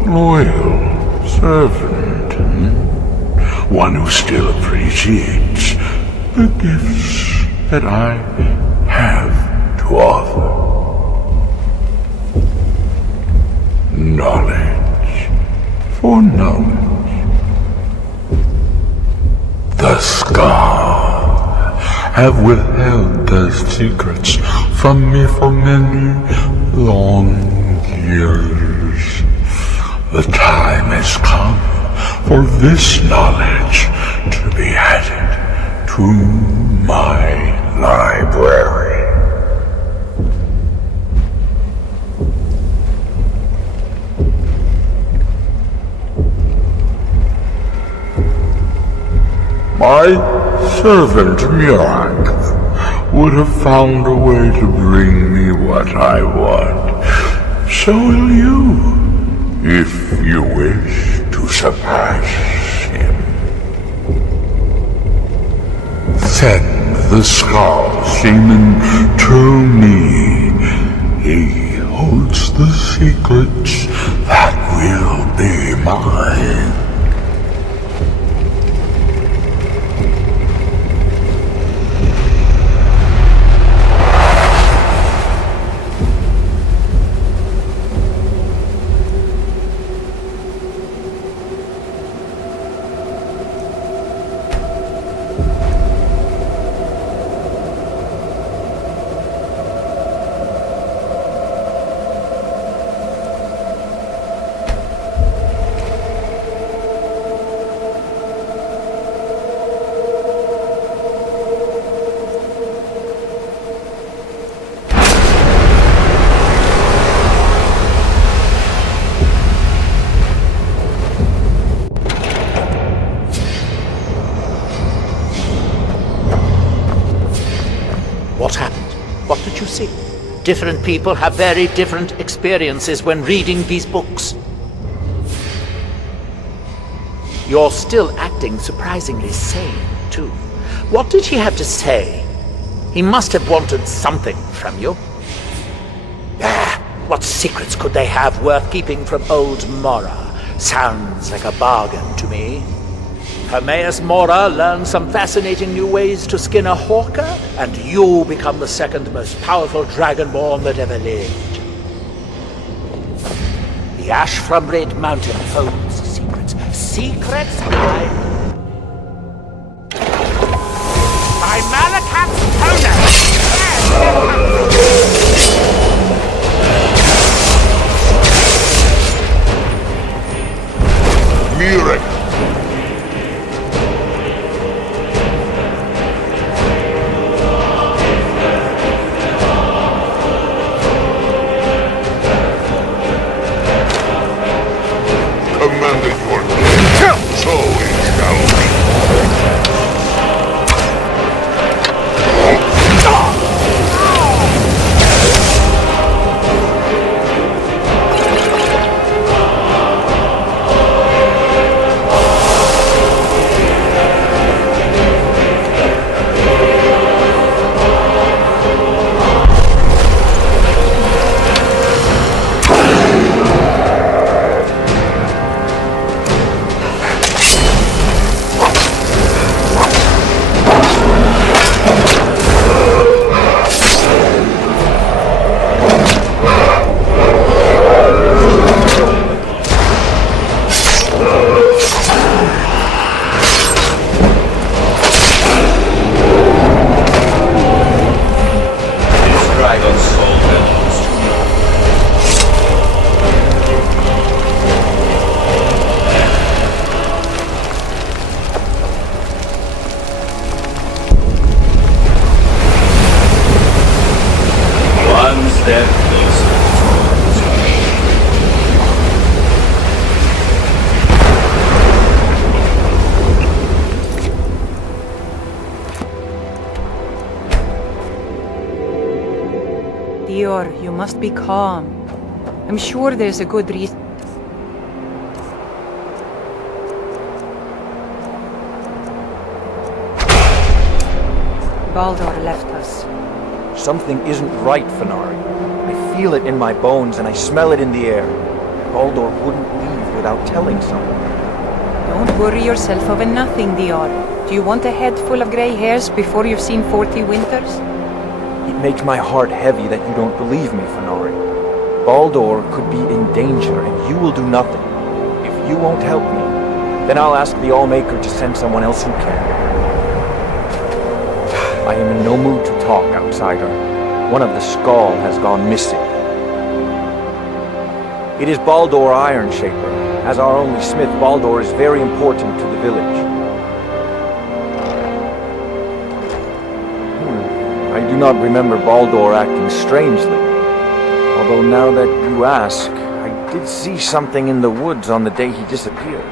loyal servant. One who still appreciates the gifts that I have to offer. Knowledge for knowledge. The Scar have withheld their secrets from me for many long years. The time has come for this knowledge to be added to my library. My servant Mirak would have found a way to bring me what I want. so will you, if you wish to surpass him. Send the Skull Shaman to me. He holds the secrets that will be mine. What happened? What did you see? Different people have very different experiences when reading these books. You're still acting surprisingly sane, too. What did he have to say? He must have wanted something from you. What secrets could they have worth keeping from old Mora? Sounds like a bargain to me. Hermaeus Mora learned some fascinating new ways to skin a hawker, and you become the second most powerful dragonborn that ever lived. The ash from Red Mountain holds secrets. Secrets I... By Malakat's Murek! Commander York, so it shall be. Dior, you must be calm. I'm sure there's a good reason. Baldur left us. Something isn't right, Fenari. I feel it in my bones and I smell it in the air. Baldur wouldn't leave without telling someone. Don't worry yourself over nothing, Dior. Do you want a head full of grey hairs before you've seen 40 winters? It makes my heart heavy that you don't believe me, Fenari. Baldur could be in danger and you will do nothing. If you won't help me, then I'll ask the Allmaker to send someone else who can. I am in no mood to talk, outsider. One of the Skull has gone missing. It is Baldur Ironshaper. As our only smith, Baldur is very important to the village. I do not remember Baldur acting strangely. Although now that you ask, I did see something in the woods on the day he disappeared.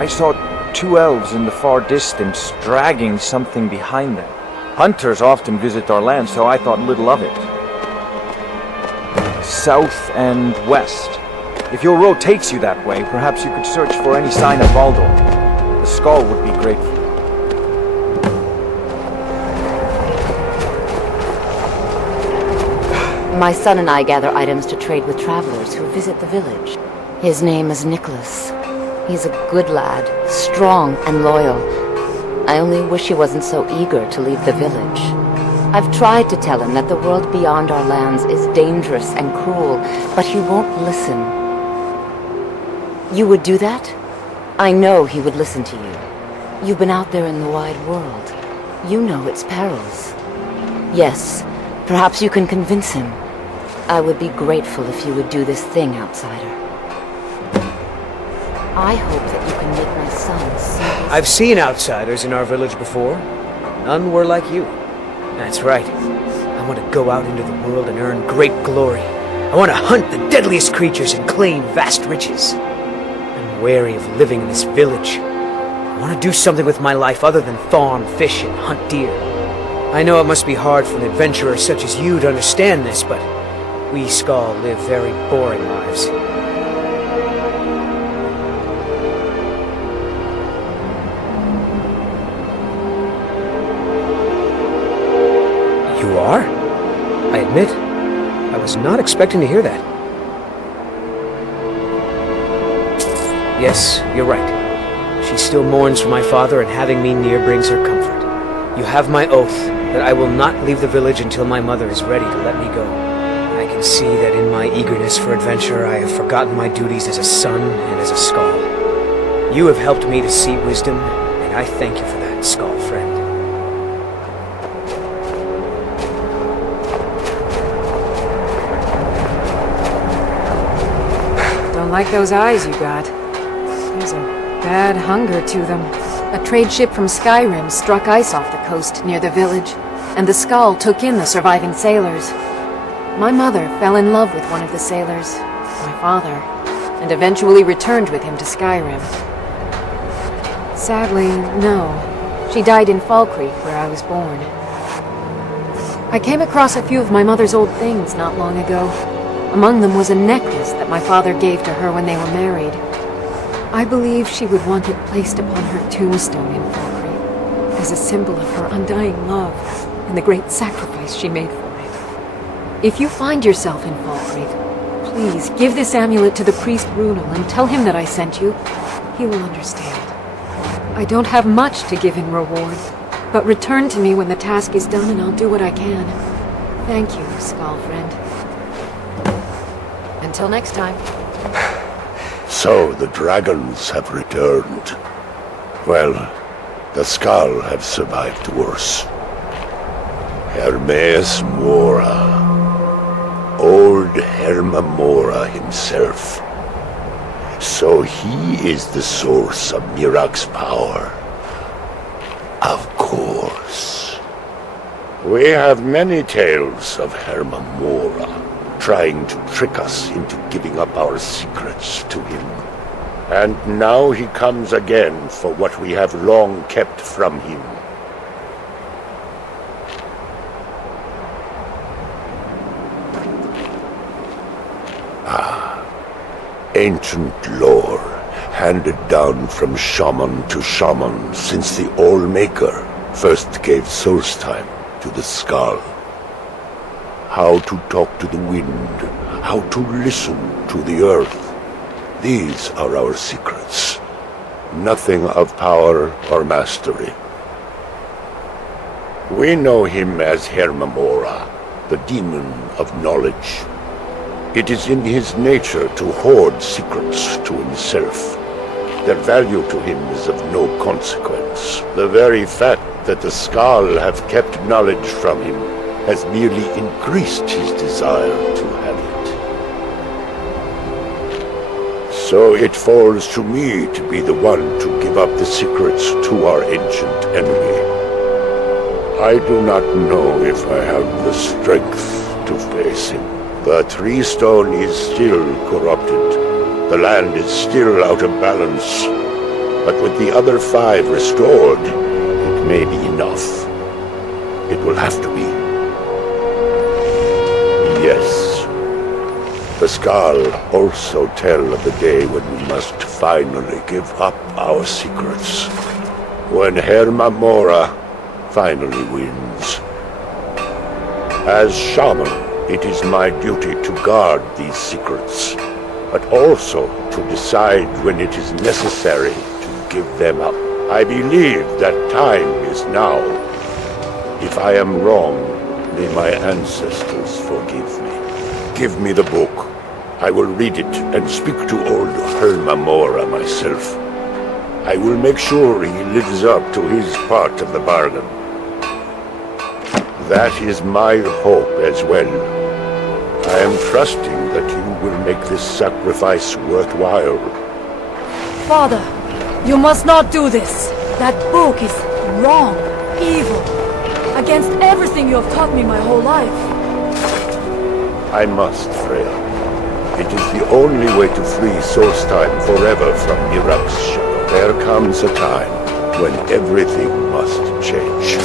I saw 2 elves in the far distance dragging something behind them. Hunters often visit our land, so I thought little of it. south and west. If your road takes you that way, perhaps you could search for any sign of Baldur. The skull would be grateful. My son and I gather items to trade with travelers who visit the village. His name is Nicholas. He's a good lad, strong and loyal. I only wish he wasn't so eager to leave the village. I've tried to tell him that the world beyond our lands is dangerous and cruel, but he won't listen. You would do that? I know he would listen to you. You've been out there in the wide world. You know its perils. Yes, perhaps you can convince him. I would be grateful if you would do this thing, outsider. I hope that you can make my son see this. I've seen outsiders in our village before. None were like you. That's right. I want to go out into the world and earn great glory. I want to hunt the deadliest creatures and claim vast riches. I'm wary of living in this village. I want to do something with my life other than thaw and fish and hunt deer. I know it must be hard for an adventurer such as you to understand this, but we Skaal live very boring lives. You are? I admit, I was not expecting to hear that. Yes, you're right. She still mourns for my father, and having me near brings her comfort. You have my oath that I will not leave the village until my mother is ready to let me go. I can see that in my eagerness for adventure, I have forgotten my duties as a son and as a Skaal. You have helped me to see wisdom, and I thank you for that, Skaal friend. Don't like those eyes you got. There's a bad hunger to them. A trade ship from Skyrim struck ice off the coast near the village, and the Skaal took in the surviving sailors. My mother fell in love with one of the sailors, my father, and eventually returned with him to Skyrim. Sadly, no. She died in Fall Creek, where I was born. I came across a few of my mother's old things not long ago. Among them was a necklace that my father gave to her when they were married. I believe she would want it placed upon her tombstone in Fall Creek, as a symbol of her undying love and the great sacrifice she made for it. If you find yourself in Fall Creek, please give this amulet to the priest Runel and tell him that I sent you. He will understand. I don't have much to give in reward, but return to me when the task is done and I'll do what I can. Thank you, Skaal friend. Until next time. So the dragons have returned. Well, the Skaal have survived worse. Hermes Mora. Old Herma Mora himself. So he is the source of Mirak's power. Of course. We have many tales of Herma Mora trying to trick us into giving up our secrets to him. And now he comes again for what we have long kept from him. Ancient lore, handed down from shaman to shaman since the All-Maker first gave Solstheim to the Skaal. How to talk to the wind, how to listen to the earth. These are our secrets. Nothing of power or mastery. We know him as Herma Mora, the demon of knowledge. It is in his nature to hoard secrets to himself. Their value to him is of no consequence. The very fact that the Skaal have kept knowledge from him has merely increased his desire to have it. So it falls to me to be the one to give up the secrets to our ancient enemy. I do not know if I have the strength to face him. The tree stone is still corrupted. The land is still out of balance. But with the other 5 restored, it may be enough. It will have to be. Yes, The Skal also tell of the day when we must finally give up our secrets. When Hermamora finally wins. As shaman, it is my duty to guard these secrets, but also to decide when it is necessary to give them up. I believe that time is now. If I am wrong, may my ancestors forgive me. Give me the book. I will read it and speak to old Hermamora myself. I will make sure he lives up to his part of the bargain. That is my hope as well. I am trusting that you will make this sacrifice worthwhile. Father, you must not do this. That book is wrong, evil, against everything you have taught me my whole life. I must, Freya. It is the only way to free Solstheim forever from Iraq's shadow. There comes a time when everything must change.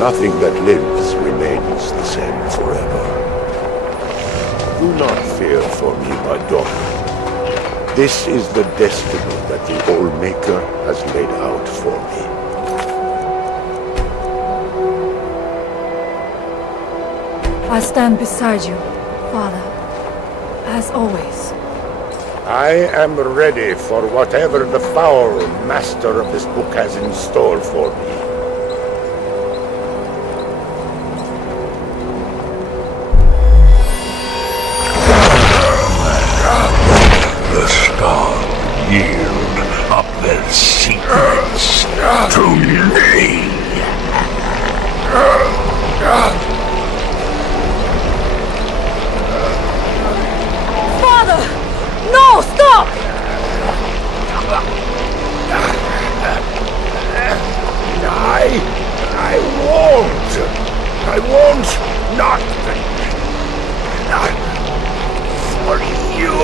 Nothing that lives remains the same forever. Do not fear for me, my daughter. This is the destiny that the Old Maker has laid out for me. I stand beside you, Father, as always. I am ready for whatever the foul master of this book has in store for me. The Skal yield up their secrets to me. Father! No, stop! I won't not for you.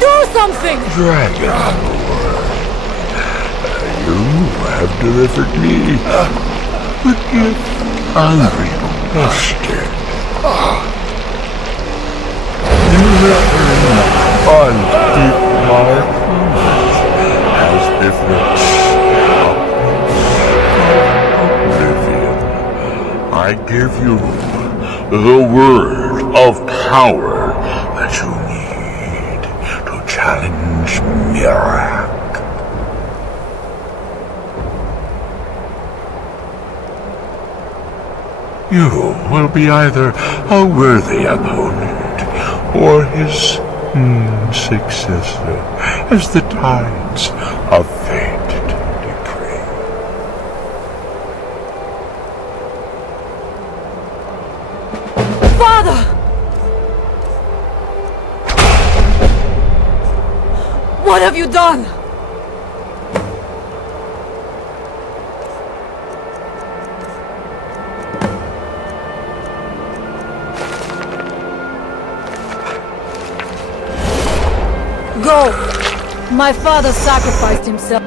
Do something! Dragon, you have delivered me the gift I requested. You return unkeep my promise as befits oblivion. I give you the word of power that you need to challenge Mirak. You will be either a worthy opponent or his successor, as the tides of fate decree. Father! What have you done? Go! My father sacrificed himself.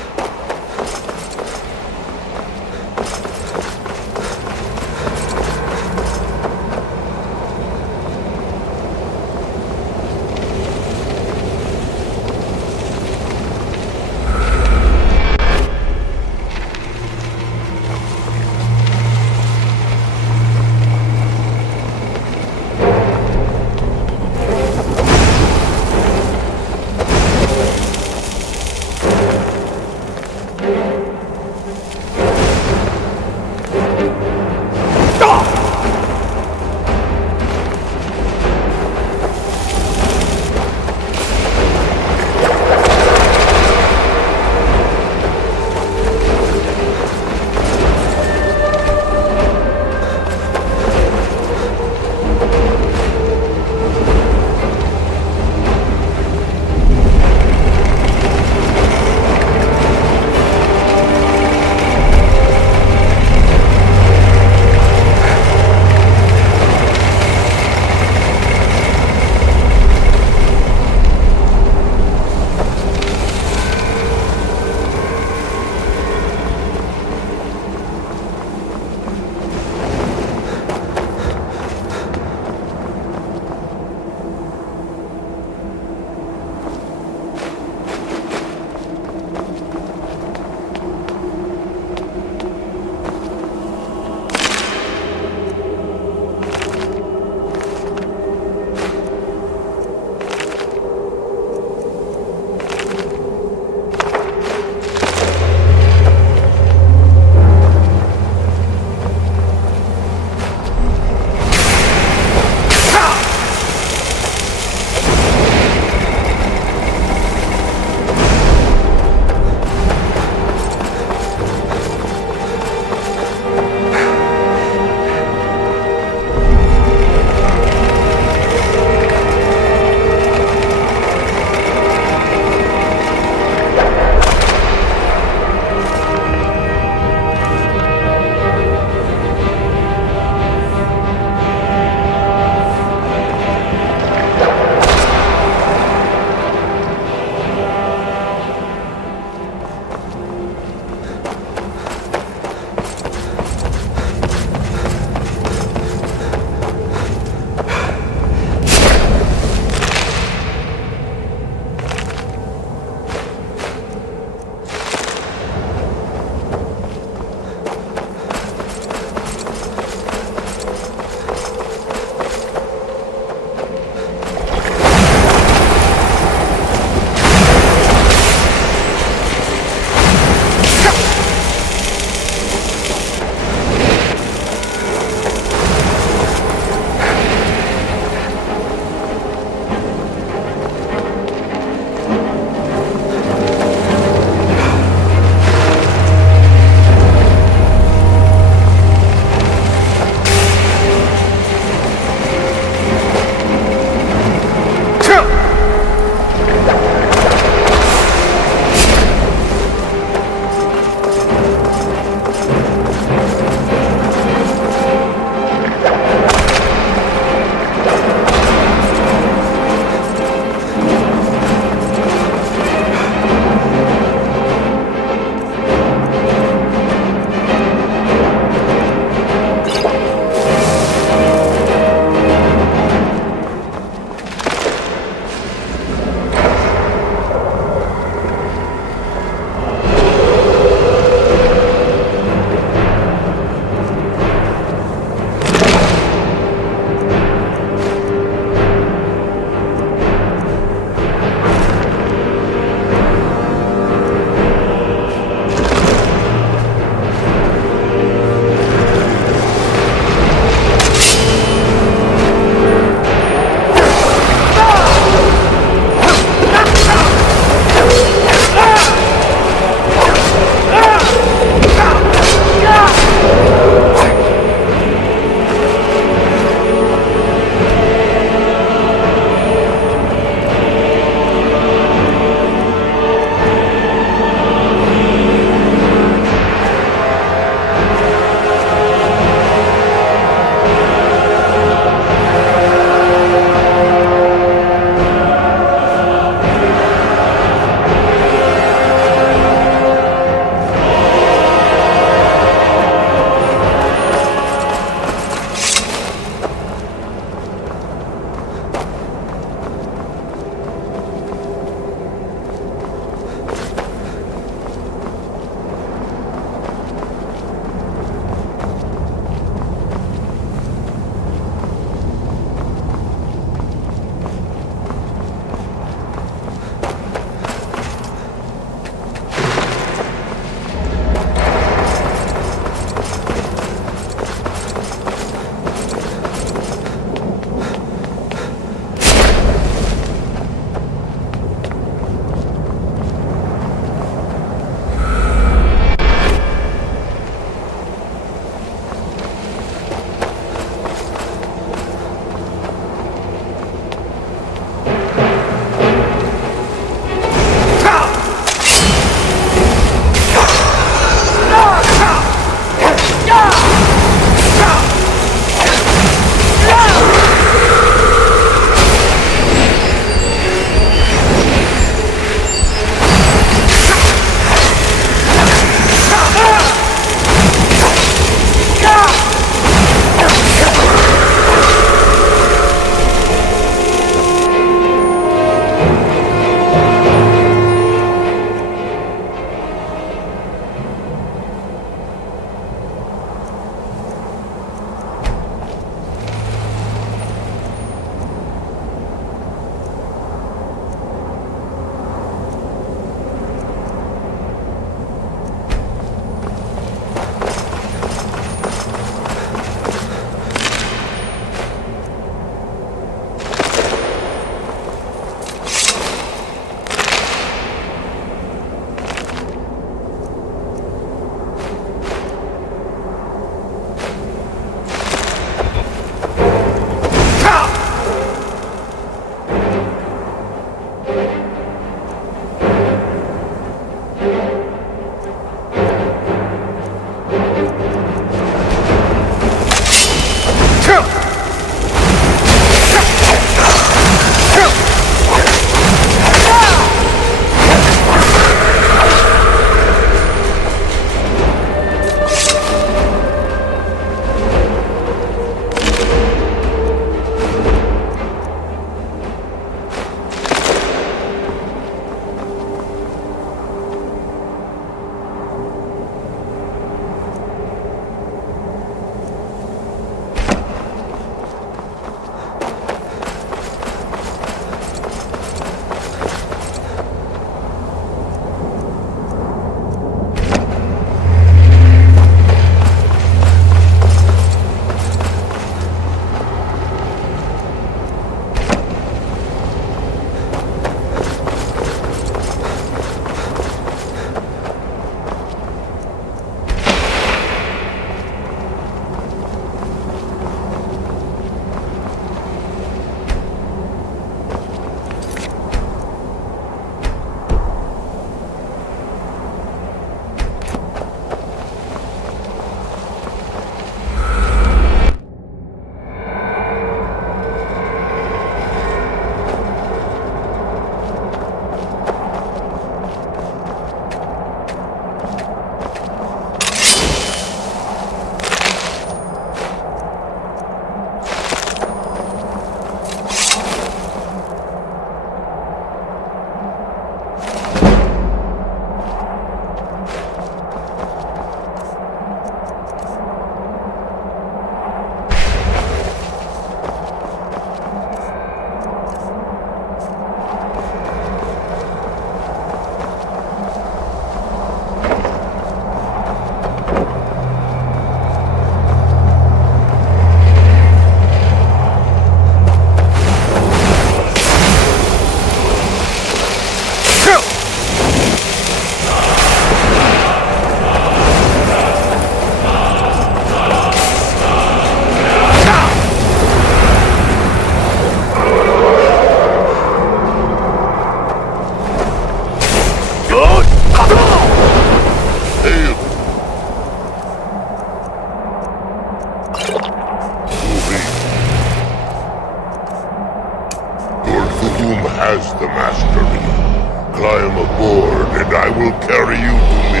will carry you to me.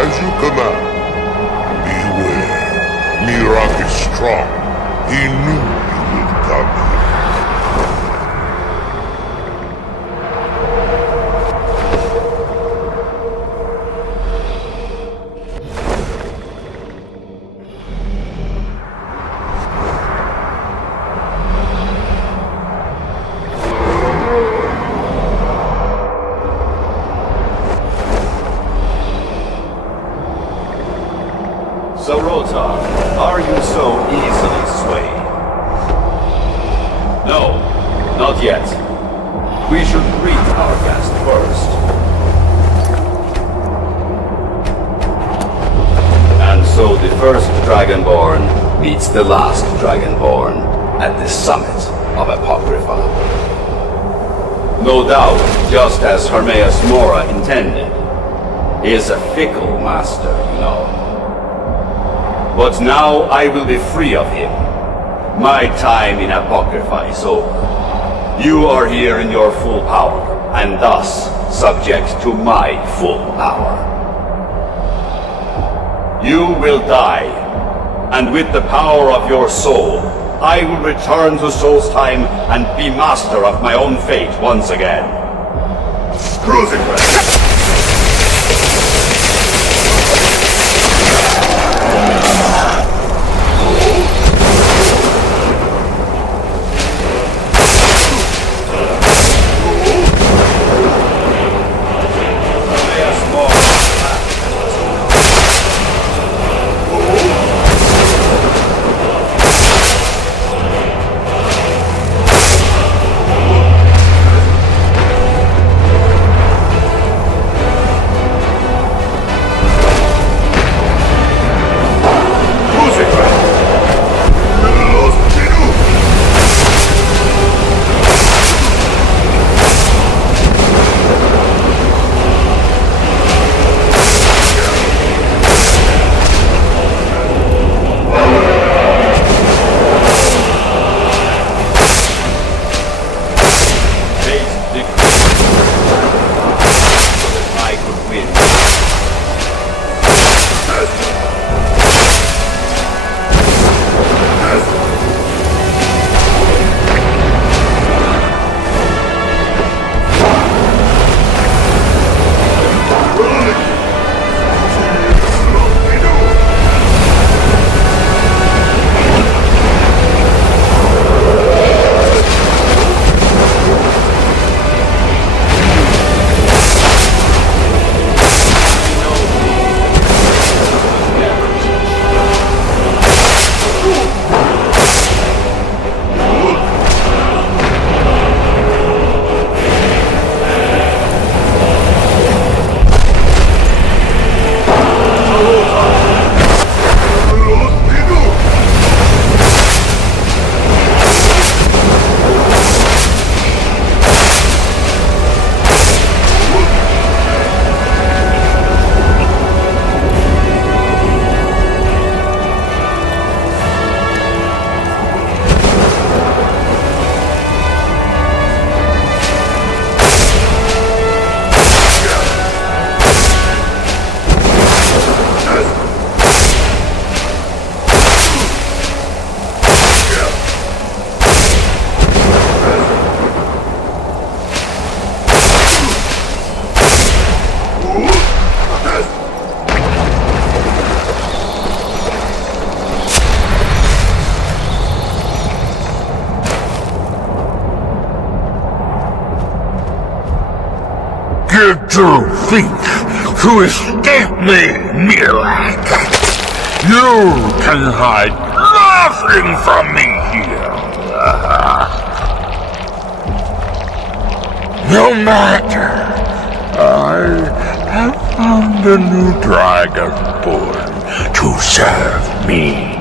As you command. Beware. Mirak is strong. He knew you would come here. Sarota, are you so easily swayed? No, not yet. We should greet our guest first. And so the first Dragonborn meets the last Dragonborn at the summit of Apocrypha. No doubt, just as Hermaeus Mora intended. He is a fickle master, you know. But now I will be free of him. My time in Apocrypha is over. You are here in your full power, and thus subject to my full power. You will die, and with the power of your soul, I will return to Solstheim and be master of my own fate once again. Crucifix! Did you think to escape me, Mirak? You can hide nothing from me here. No matter. I have found a new dragonborn to serve me.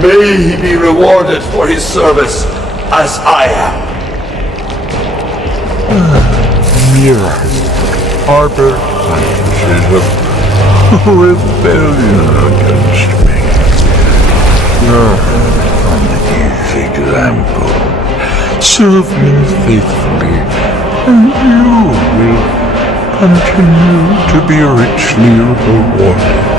May he be rewarded for his service, as I am. Mira harbored fantasy of rebellion against me. Learn from his example. Serve him faithfully, and you will continue to be richly rewarded.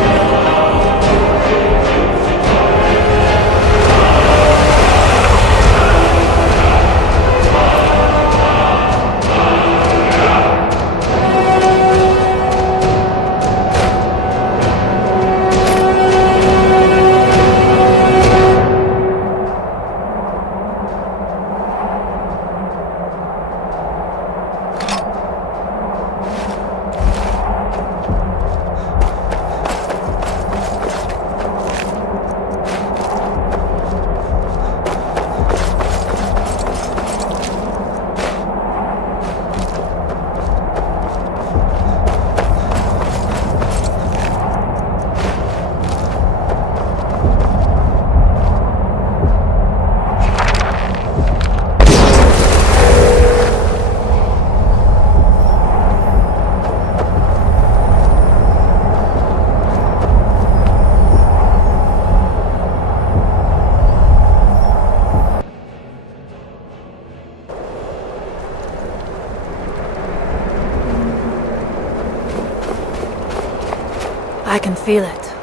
I can feel it.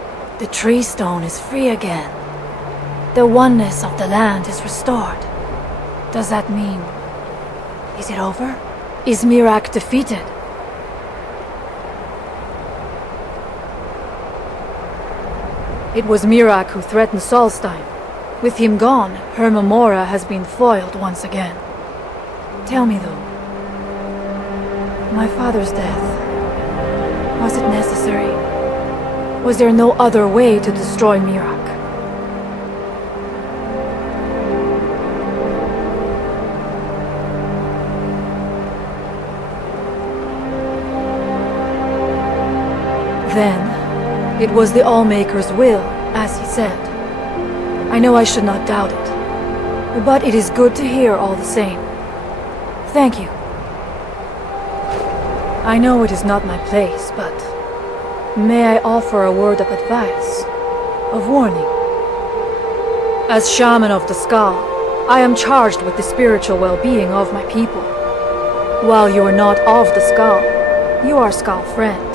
The tree stone is free again. The oneness of the land is restored. Does that mean... is it over? Is Miraak defeated? It was Miraak who threatened Solstein. With him gone, her Memora has been foiled once again. Tell me though, my father's death, was it necessary? Was there no other way to destroy Miraak? Then, it was the Allmaker's will, as he said. I know I should not doubt it, but it is good to hear all the same. Thank you. I know it is not my place, but may I offer a word of advice, of warning? As shaman of the Skull, I am charged with the spiritual well-being of my people. While you are not of the Skull, you are Skull friend,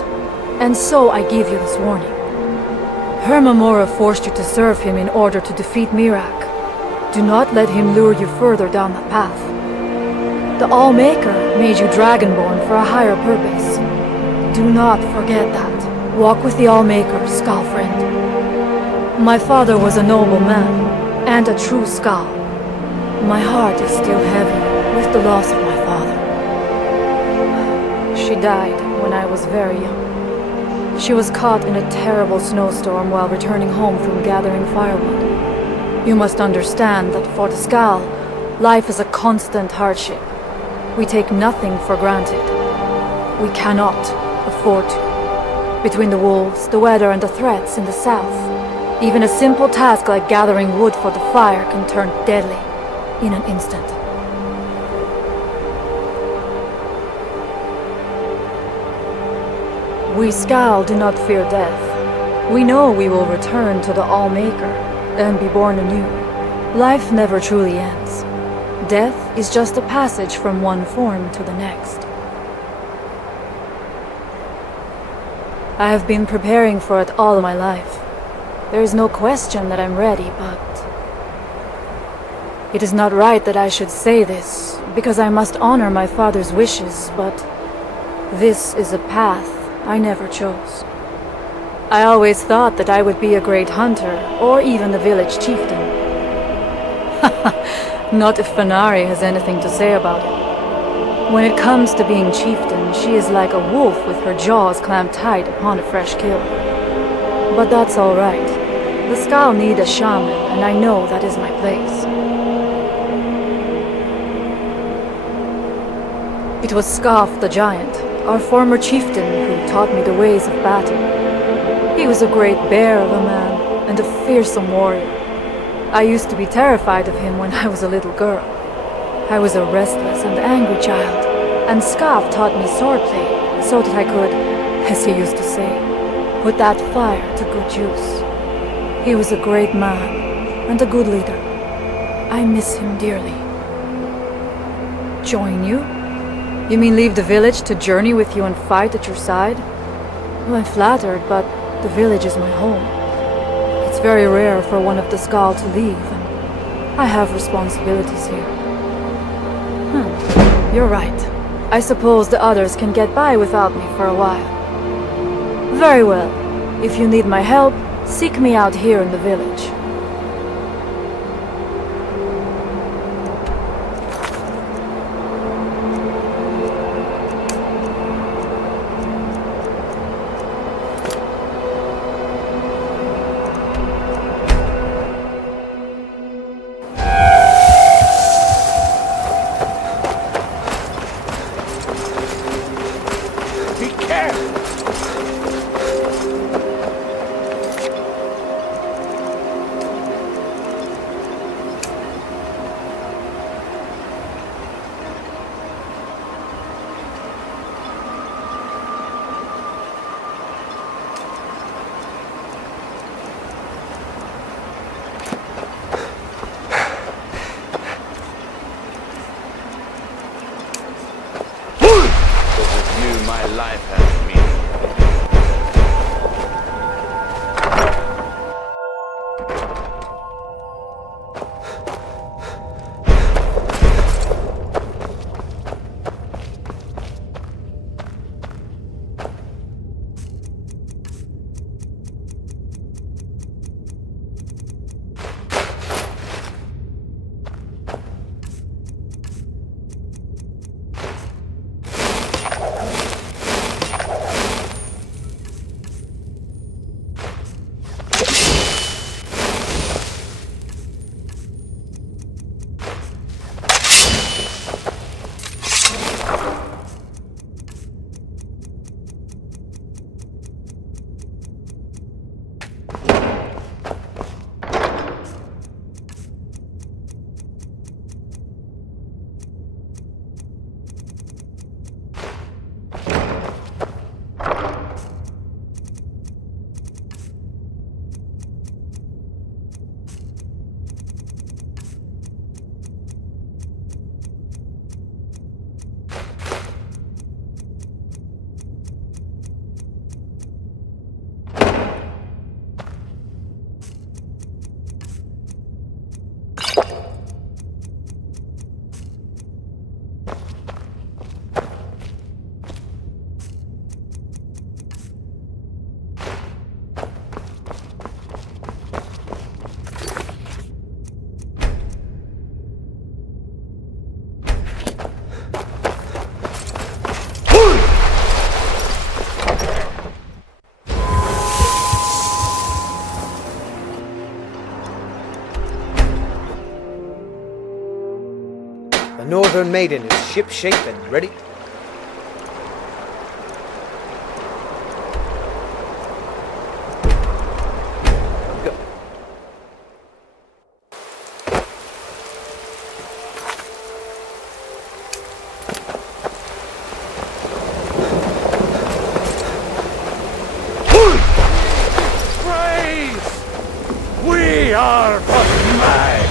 and so I give you this warning. Her Memora forced you to serve him in order to defeat Miraak. Do not let him lure you further down that path. The Allmaker made you Dragonborn for a higher purpose. Do not forget that. Walk with the Allmaker, Skull friend. My father was a noble man, and a true Skull. My heart is still heavy with the loss of my father. She died when I was very young. She was caught in a terrible snowstorm while returning home from gathering firewood. You must understand that for the Skull, life is a constant hardship. We take nothing for granted. We cannot afford to. Between the wolves, the weather, and the threats in the south, even a simple task like gathering wood for the fire can turn deadly in an instant. We Skull do not fear death. We know we will return to the Allmaker and be born anew. Life never truly ends. Death is just a passage from one form to the next. I have been preparing for it all my life. There is no question that I'm ready, but... It is not right that I should say this, because I must honor my father's wishes, but... This is a path I never chose. I always thought that I would be a great hunter, or even a village chieftain. Not if Fenari has anything to say about it. When it comes to being chieftain, she is like a wolf with her jaws clamped tight upon a fresh kill. But that's all right. The Skull need a shaman, and I know that is my place. It was Scarf the Giant, our former chieftain, who taught me the ways of battle. He was a great bear of a man, and a fearsome warrior. I used to be terrified of him when I was a little girl. I was a restless and angry child, and Scarf taught me swordplay so that I could, as he used to say, put that fire to good use. He was a great man and a good leader. I miss him dearly. Join you? You mean leave the village to journey with you and fight at your side? Well, I'm flattered, but the village is my home. It's very rare for one of the Skal to leave, and I have responsibilities here. You're right. I suppose the others can get by without me for a while. Very well. If you need my help, seek me out here in the village. The Northern Maiden is ship-shape and ready. Go. Praise! We are but mad!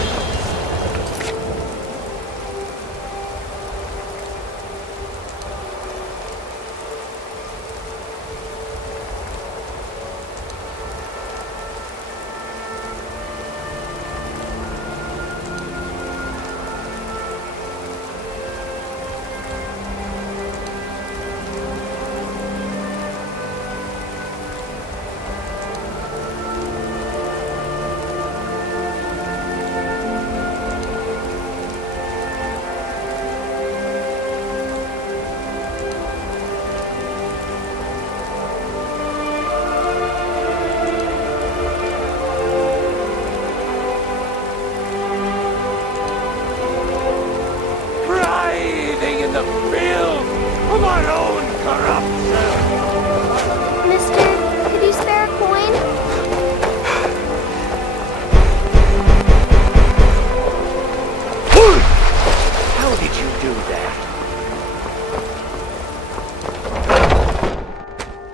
did you do that?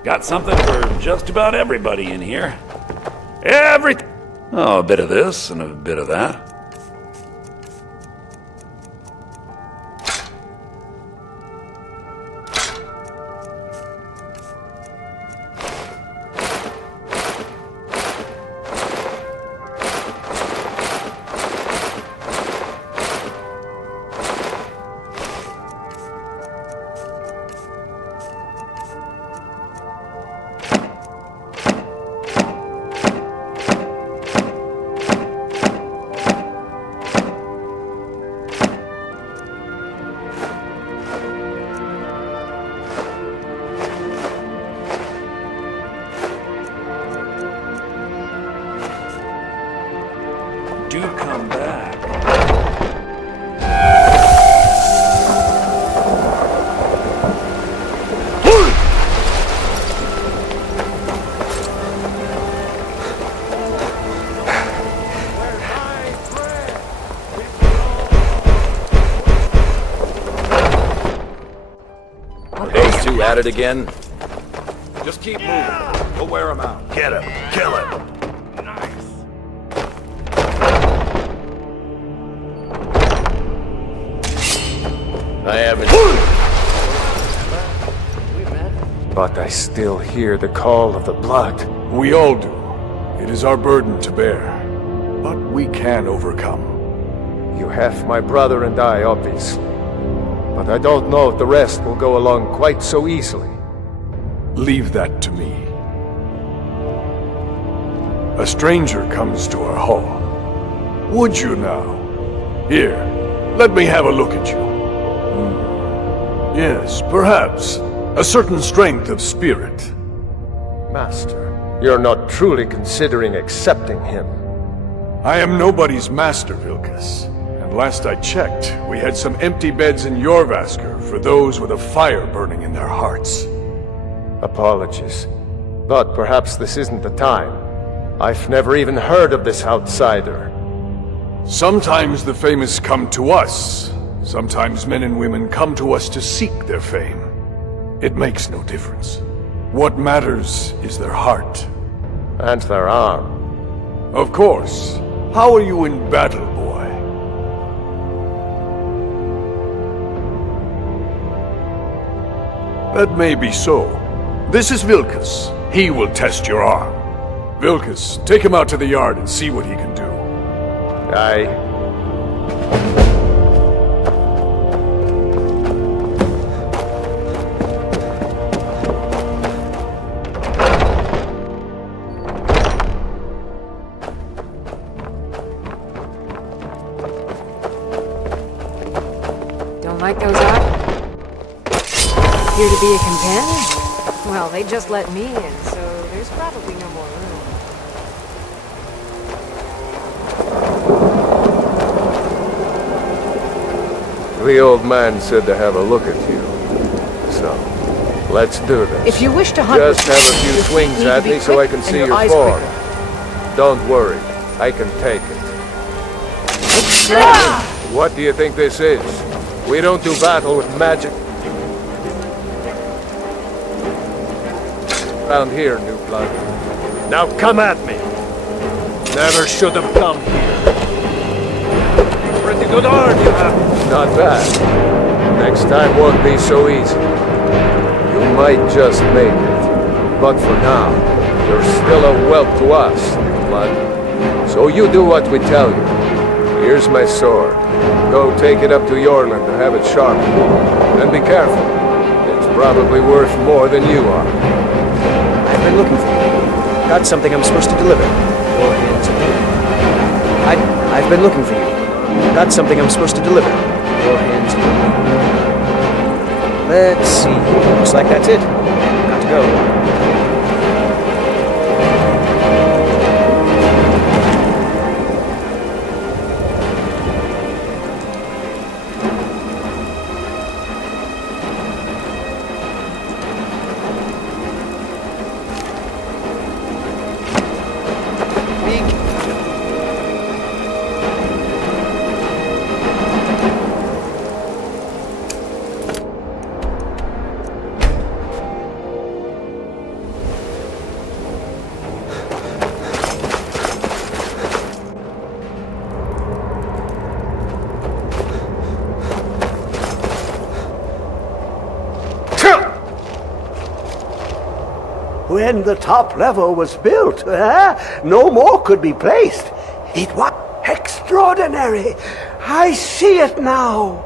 Got something for just about everybody in here. Oh, a bit of this and a bit of that. Do come back. Are those two at it again? Just keep moving. We'll wear them out. Get him. Kill him. I haven't... But I still hear the call of the blood. We all do. It is our burden to bear. But we can overcome. You have my brother and I, obviously. But I don't know if the rest will go along quite so easily. Leave that to me. A stranger comes to our hall. Would you now? Here, let me have a look at you. Yes, perhaps. A certain strength of spirit. Master, you're not truly considering accepting him. I am nobody's master, Vilkas. And last I checked, we had some empty beds in Jorvaskr for those with a fire burning in their hearts. Apologies. But perhaps this isn't the time. I've never even heard of this outsider. Sometimes the famous come to us. Sometimes men and women come to us to seek their fame. It makes no difference. What matters is their heart. And their arm. Of course. How are you in battle, boy? That may be so. This is Vilkas. He will test your arm. Vilkas, take him out to the yard and see what he can do. Aye. Don't like those eyes? Here to be a companion? Well, they just let me in, so there's probably no more room. The old man said to have a look at you. So, let's do this. If you wish to hunt just with have a me, few your swings feet need at to be me so I quick can and see your your eyes form. quicker. Don't worry, I can take it. What do you think this is? We don't do battle with magic. Around here, new blood. Now come at me. Never should have come here. Pretty good arm you have. Not bad. Next time won't be so easy. You might just make it. But for now, you're still a whelp to us, new blood. So you do what we tell you. Here's my sword. Go take it up to Yorland to have it sharpened. And be careful. It's probably worth more than you are. I've been looking for you. Got something I'm supposed to deliver. Your hands are clean. I've been looking for you. Got something I'm supposed to deliver. Your hands are clean. Let's see. Looks like that's it. Got to go. when the top level was built. No more could be placed. It was extraordinary. I see it now.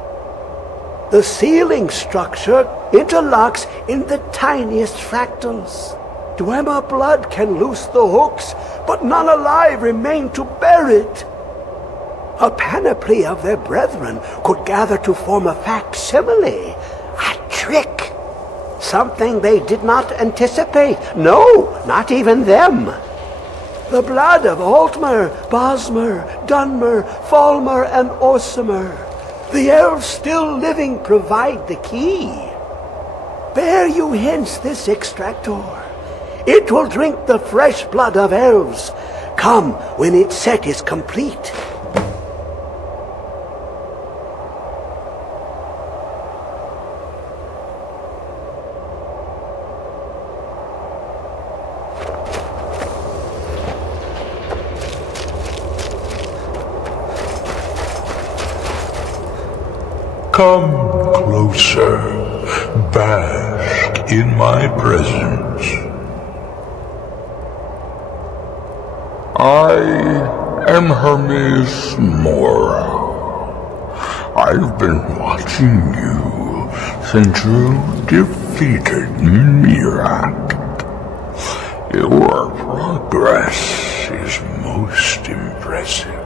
The ceiling structure interlocks in the tiniest fractals. Dwemer blood can loose the hooks, but none alive remain to bear it. A panoply of their brethren could gather to form a facsimile, a trick. Something they did not anticipate. No, not even them. The blood of Altmer, Bosmer, Dunmer, Falmer, and Orsimer. The elves still living provide the key. Bear you hence this extractor. It will drink the fresh blood of elves. Come when its set is complete. Come closer, bask in my presence. I am Hermes Mora. I've been watching you since you defeated Mirak. Your progress is most impressive.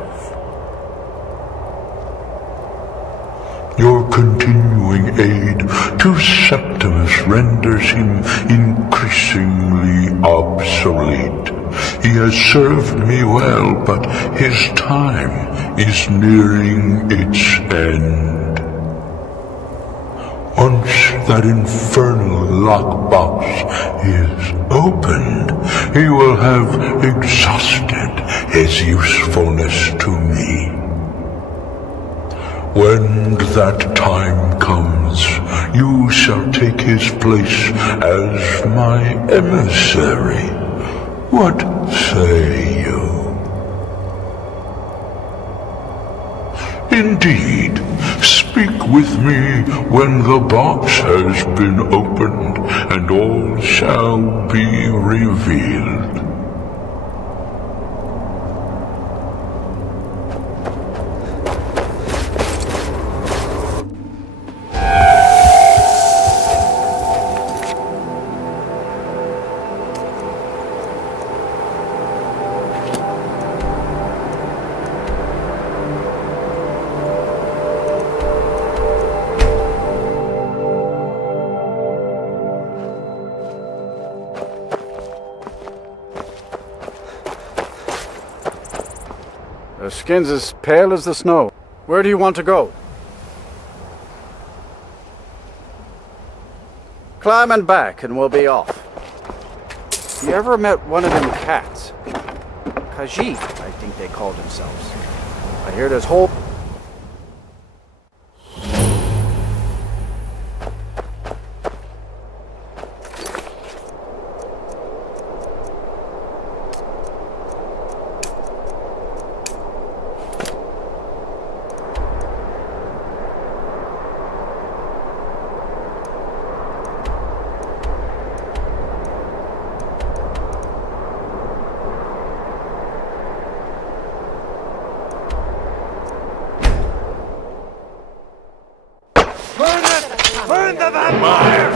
Your continuing aid to Septimus renders him increasingly obsolete. He has served me well, but his time is nearing its end. Once that infernal lockbox is opened, he will have exhausted his usefulness to me. When that time comes, you shall take his place as my emissary. What say you? Indeed, speak with me when the box has been opened, and all shall be revealed. Their skin's as pale as the snow. Where do you want to go? Climb and back and we'll be off. You ever met one of them cats? Khajiit, I think they called themselves. I hear there's whole... Burn the vampire!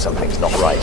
something's not right.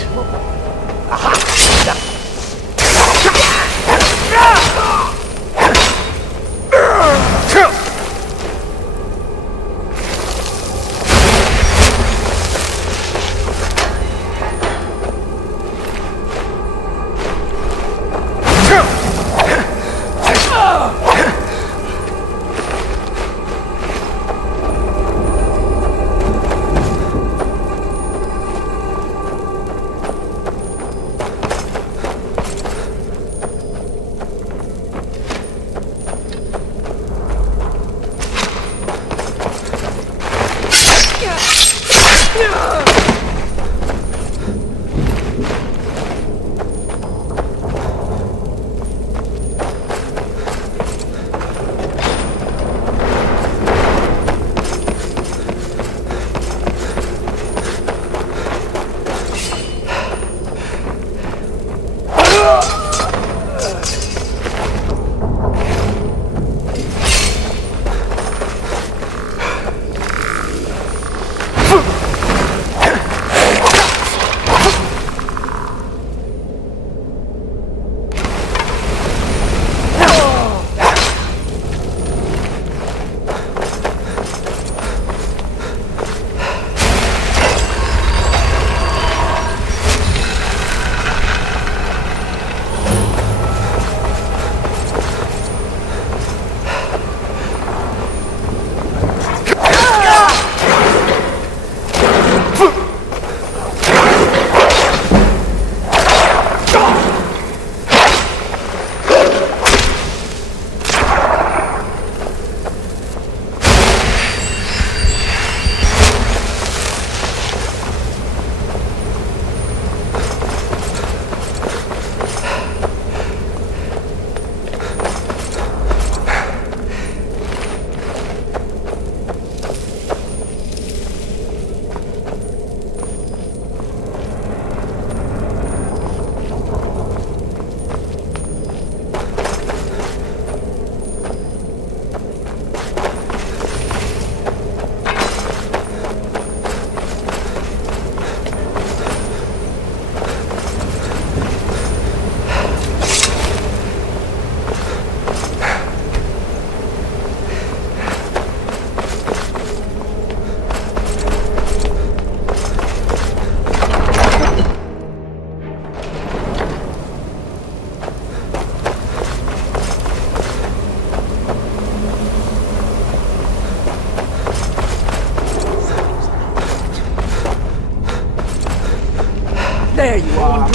There you are.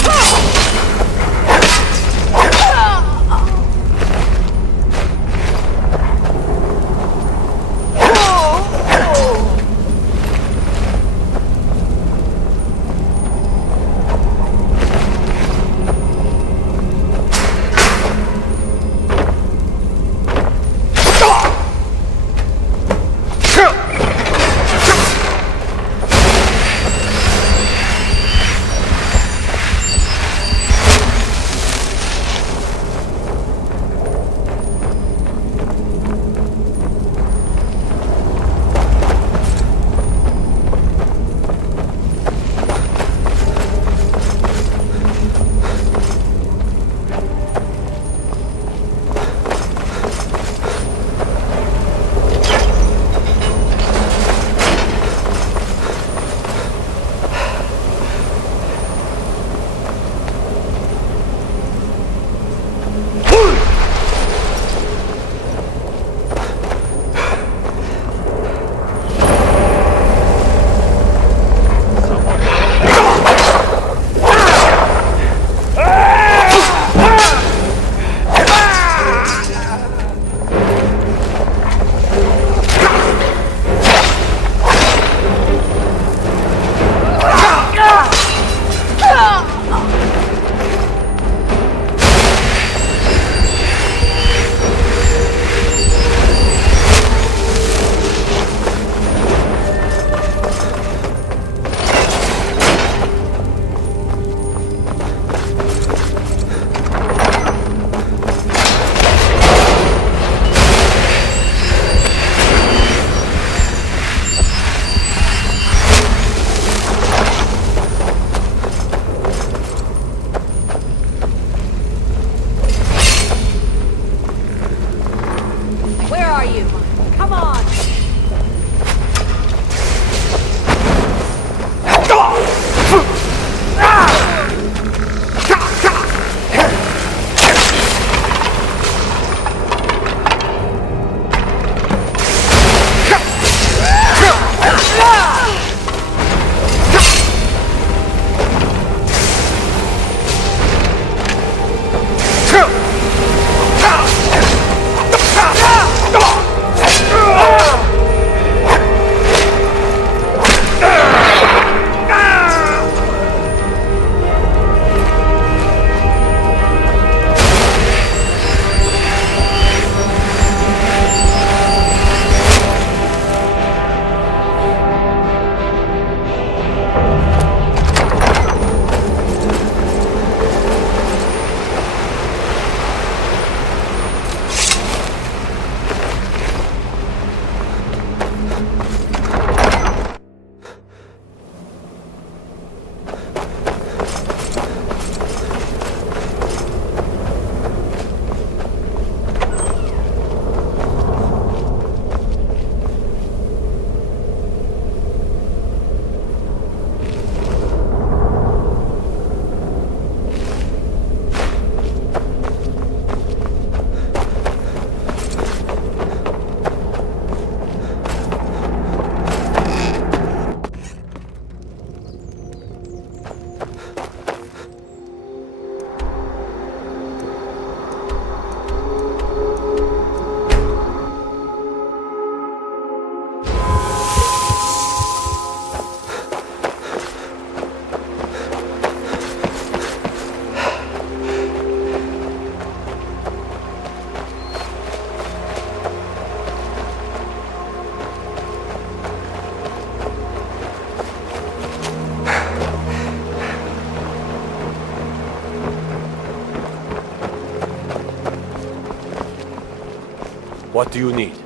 What do you need?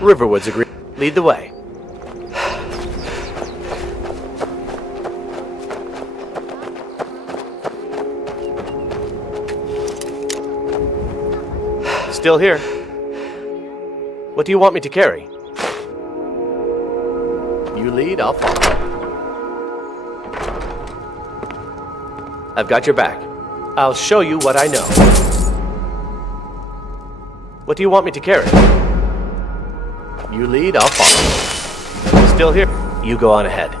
Riverwood's agreed. Lead the way. Still here. What do you want me to carry? You lead, I'll follow. I've got your back. I'll show you what I know. What do you want me to carry? You lead, I'll follow. Still here? You go on ahead.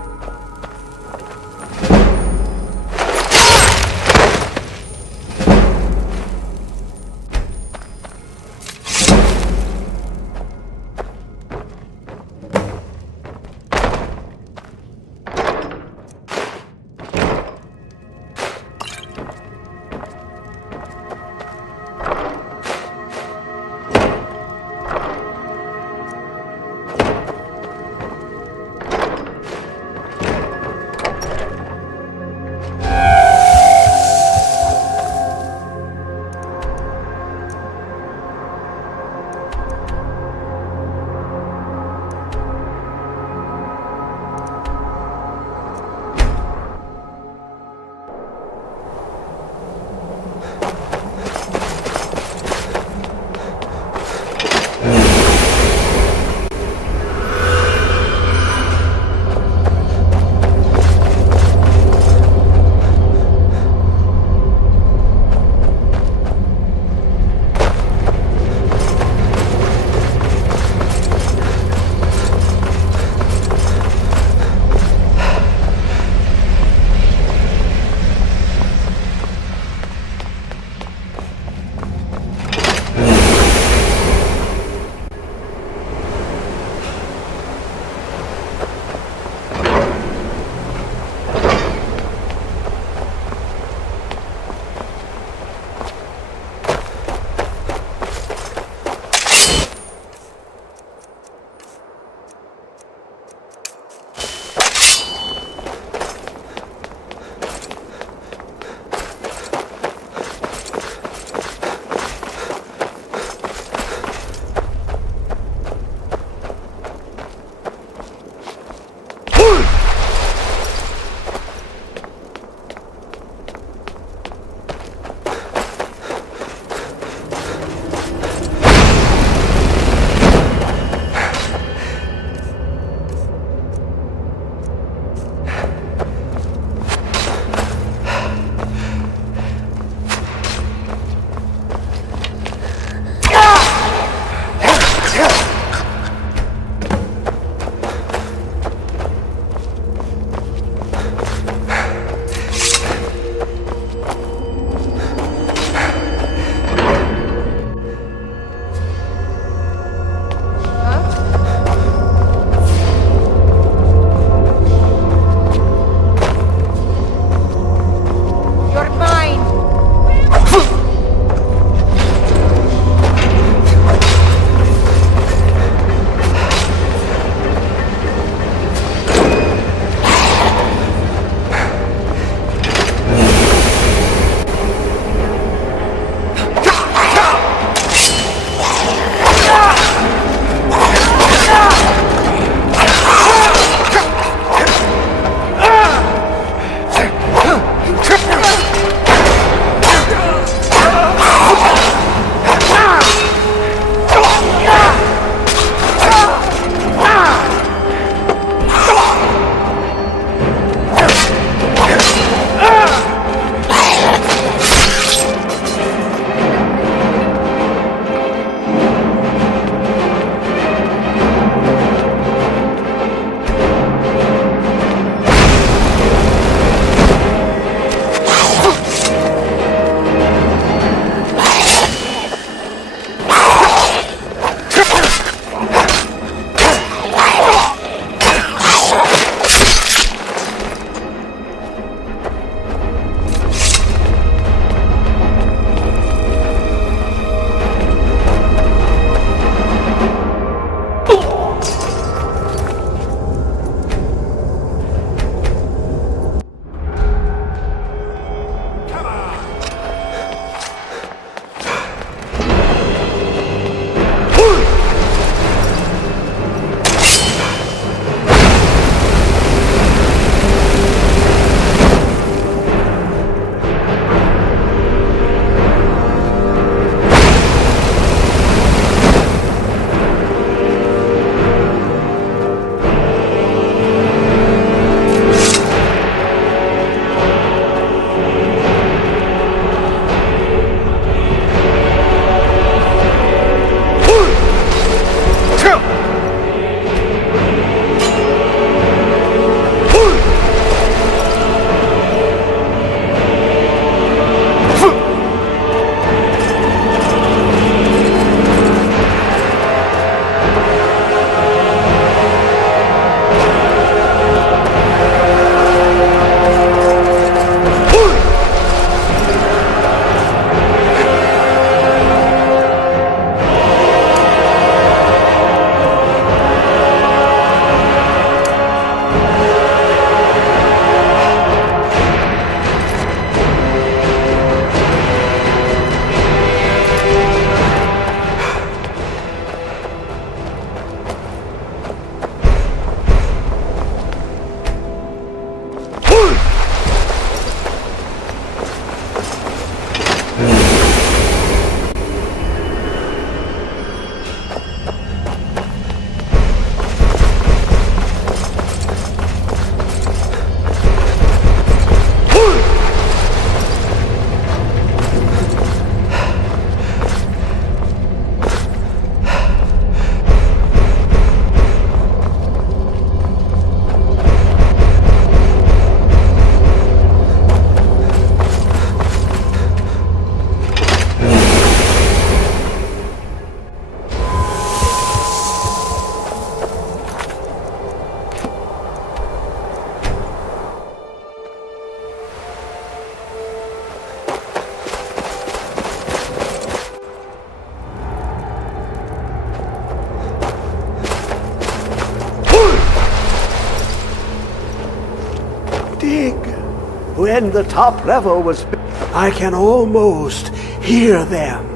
When the top level was built, I can almost hear them.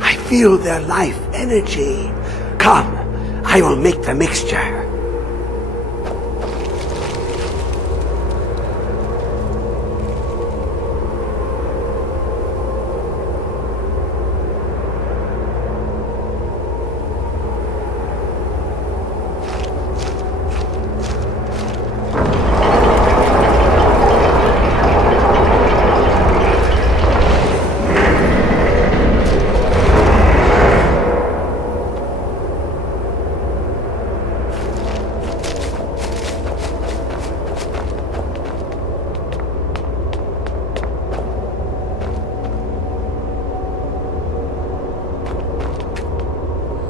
I feel their life energy. Come, I will make the mixture.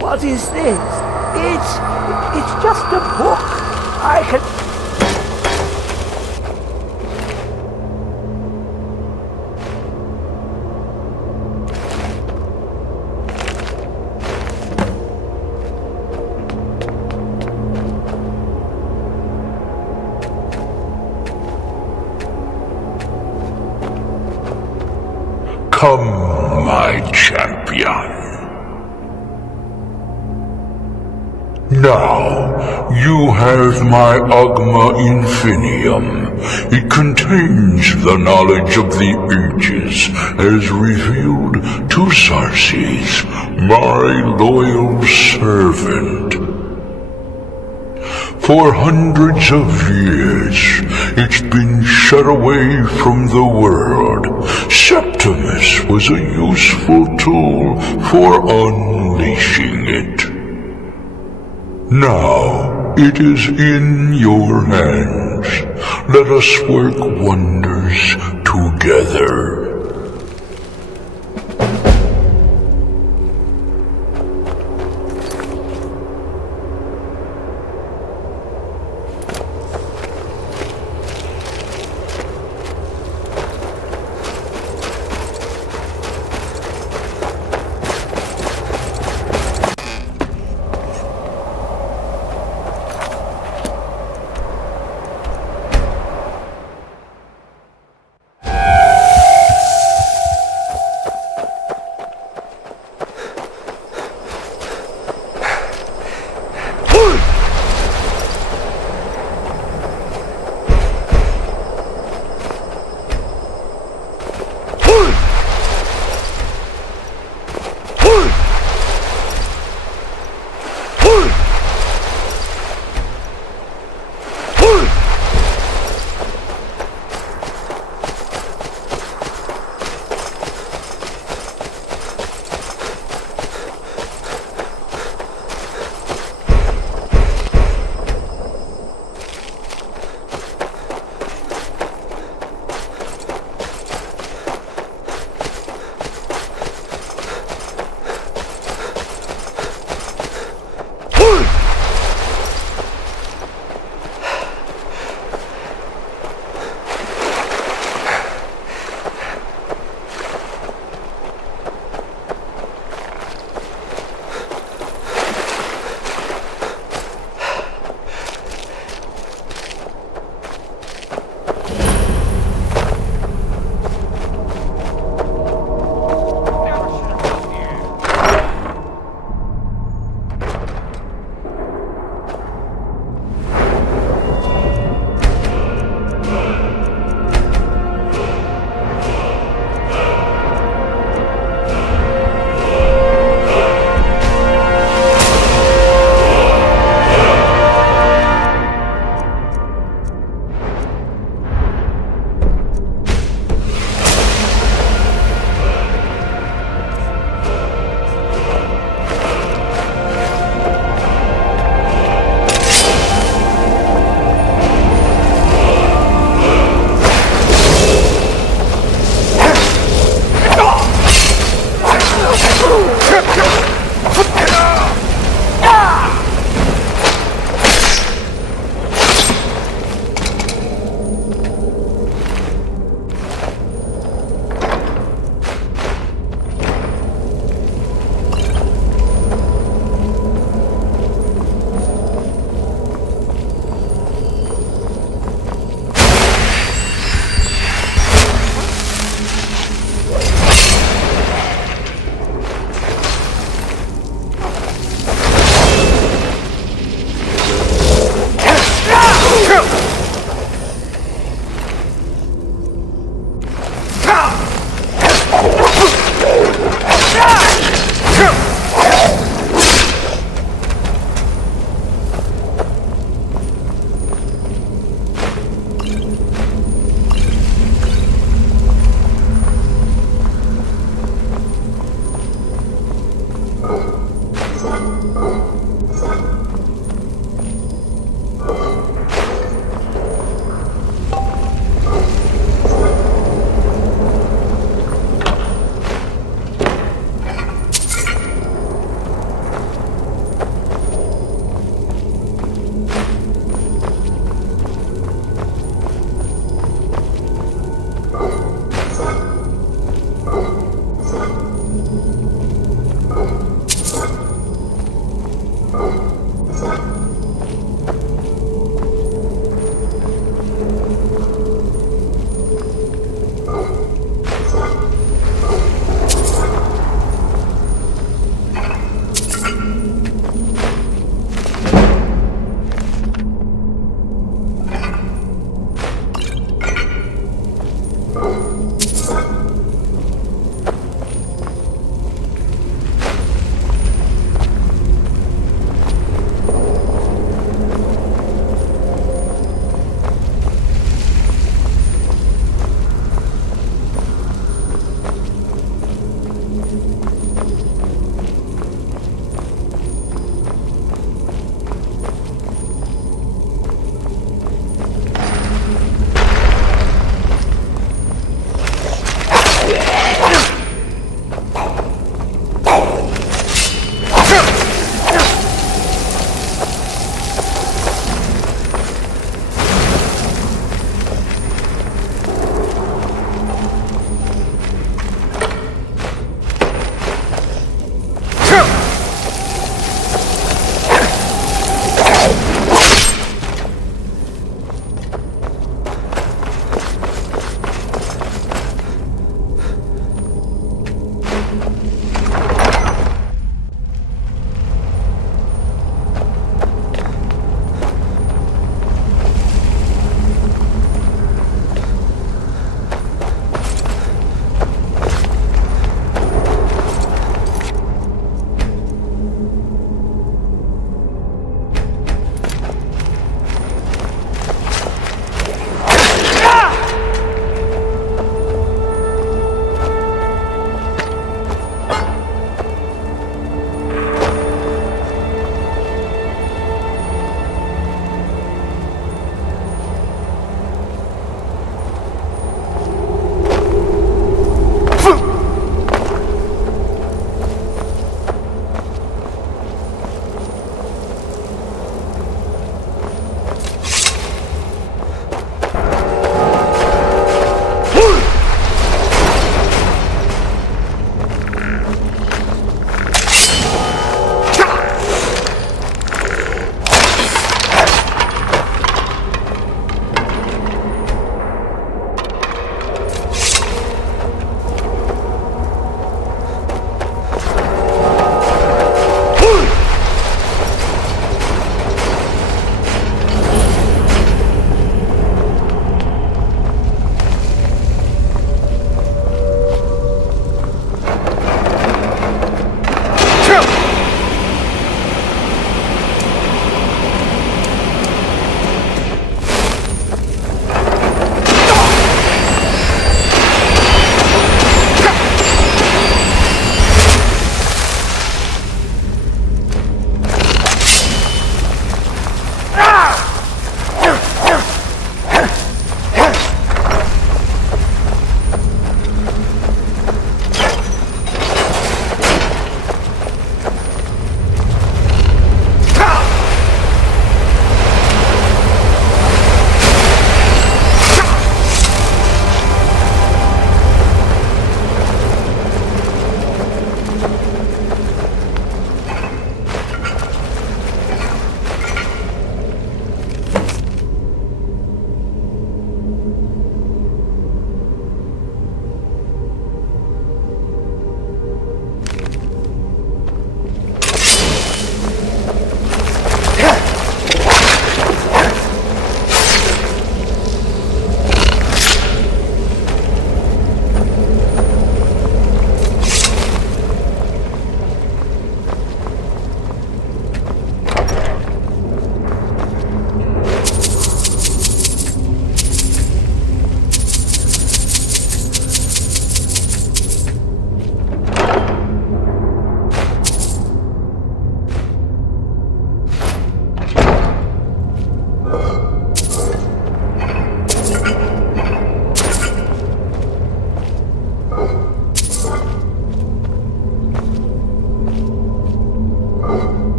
What is this? It's just a book. I can... Come, my champion. Now, you have my Agma Infinium. It contains the knowledge of the ages, as revealed to Sarces, my loyal servant. For hundreds of years, it's been shut away from the world. Septimus was a useful tool for unleashing it. Now, it is in your hands. Let us work wonders together.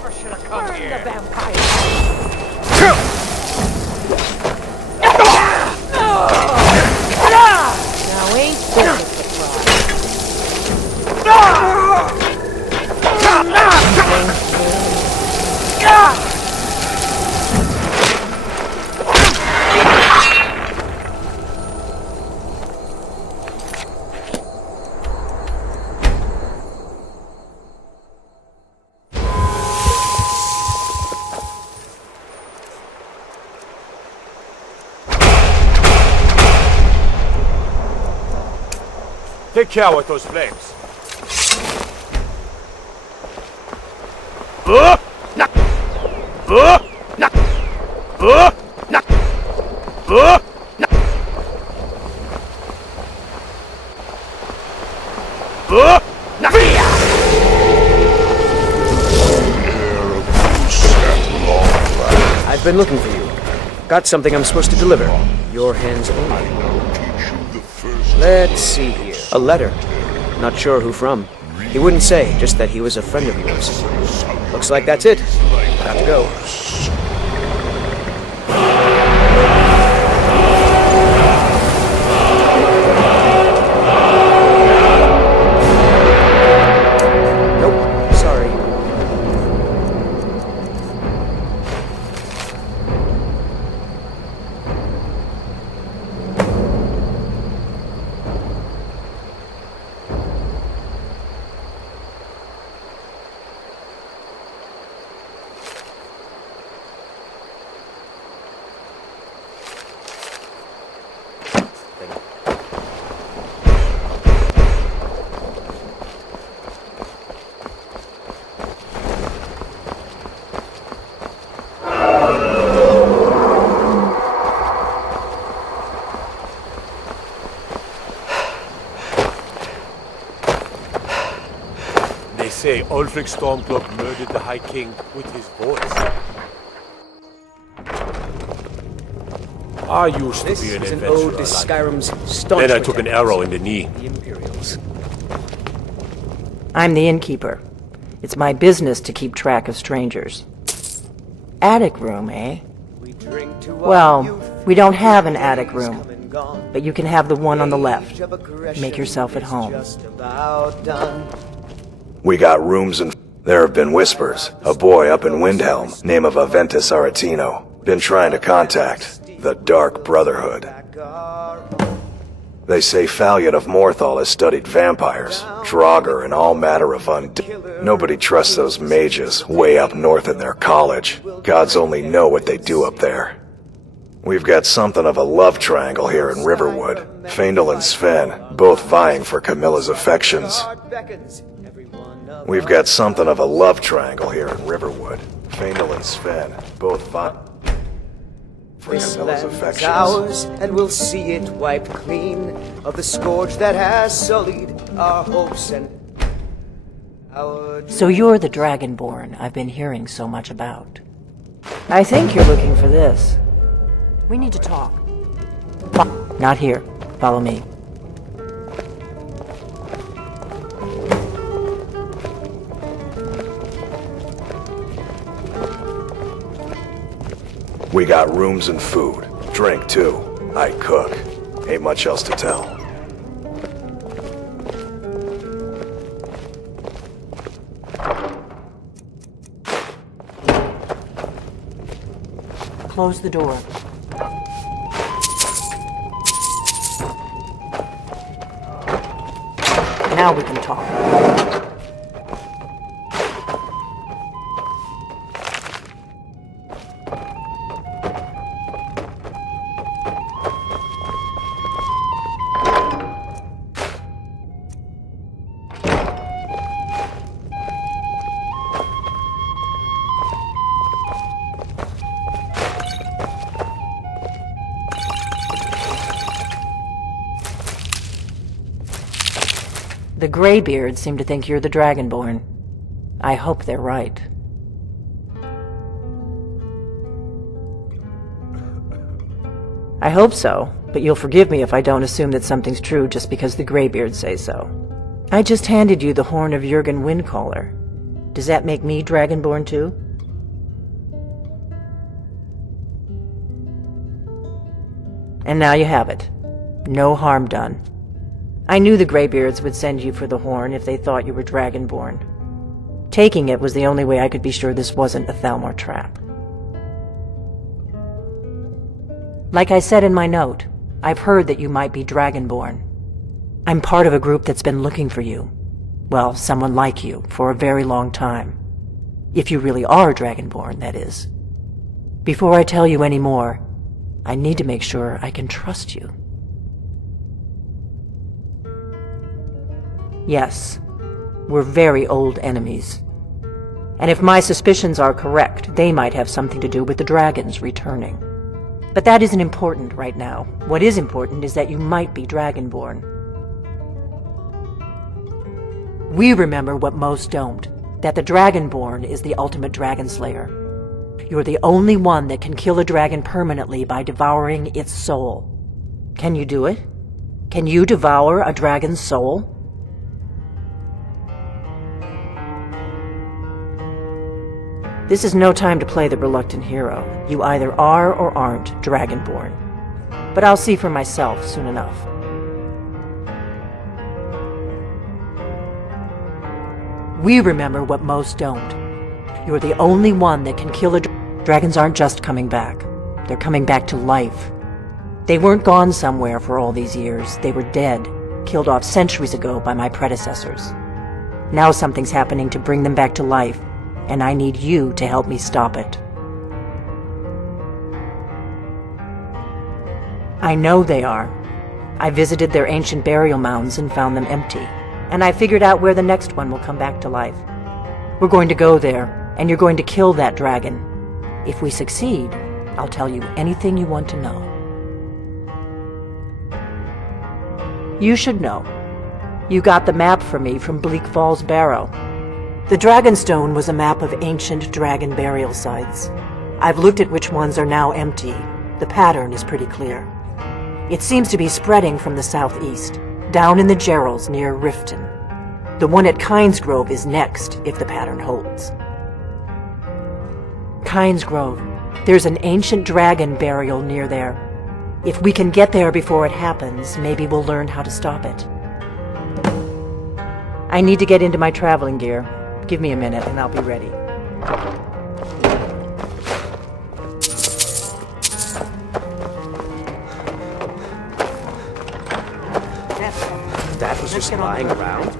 never should have come Burn here. the vampire! Now ain't this a Take care with those flames. I've been looking for you. Got something I'm supposed to deliver. Your hands only. Let's see here. A letter. Not sure who from. He wouldn't say, just that he was a friend of yours. Looks like that's it. Got to go. Nope, sorry. They say Ulfric Stormcloak murdered the High King with his voice. I used to be an is an adventurer. ode to like Skyrim's you. staunch Then I took an protectors, arrow in the knee. the Imperials. I'm the innkeeper. It's my business to keep track of strangers. Attic room, eh? Well, we don't have an attic room, but you can have the one on the left. Make yourself at home. We got rooms and... There have been whispers. A boy up in Windhelm, name of Aventus Aretino, been trying to contact the Dark Brotherhood. They say Falliot of Morthal has studied vampires, Draugr, and all matter of Nobody trusts those mages way up north in their college. Gods only know what they do up there. We've got something of a love triangle here in Riverwood. Faendal and Sven, both vying for Camilla's affections. We've got something of a love triangle here in Riverwood. Faendal and Sven, both vying for This Camilla's land is affections. ours, and we'll see it wiped clean of the scourge that has sullied our hopes and our... So you're the Dragonborn I've been hearing so much about. I think you're looking for this. We need to talk. Not here. Follow me. We got rooms and food. Drink, too. I cook. Ain't much else to tell. Close the door. Now we can talk. The Greybeards seem to think you're the Dragonborn. I hope they're right. I hope so, but you'll forgive me if I don't assume that something's true just because the Greybeards say so. I just handed you the horn of Jurgen Windcaller. Does that make me Dragonborn too? And now you have it. No harm done. I knew the Greybeards would send you for the horn if they thought you were Dragonborn. Taking it was the only way I could be sure this wasn't a Thalmor trap. Like I said in my note, I've heard that you might be Dragonborn. I'm part of a group that's been looking for you. Well, someone like you, for a very long time. If you really are Dragonborn, that is. Before I tell you any more, I need to make sure I can trust you. Yes, we're very old enemies. And if my suspicions are correct, they might have something to do with the dragons returning. But that isn't important right now. What is important is that you might be Dragonborn. We remember what most don't, that the Dragonborn is the ultimate dragon slayer. You're the only one that can kill a dragon permanently by devouring its soul. Can you do it? Can you devour a dragon's soul? This is no time to play the reluctant hero. You either are or aren't Dragonborn. But I'll see for myself soon enough. We remember what most don't. You're the only one that can kill a dragons aren't just coming back. They're coming back to life. They weren't gone somewhere for all these years. They were dead, killed off centuries ago by my predecessors. Now something's happening to bring them back to life, and I need you to help me stop it. I know they are. I visited their ancient burial mounds and found them empty, and I figured out where the next one will come back to life. We're going to go there, and you're going to kill that dragon. If we succeed, I'll tell you anything you want to know. You should know. You got the map for me from Bleak Falls Barrow. The Dragonstone was a map of ancient dragon burial sites. I've looked at which ones are now empty. The pattern is pretty clear. It seems to be spreading from the southeast, down in the Gerals near Riften. The one at Kynes Grove is next, if the pattern holds. Kynes Grove. There's an ancient dragon burial near there. If we can get there before it happens, maybe we'll learn how to stop it. I need to get into my traveling gear. Give me a minute and I'll be ready. That was just lying around.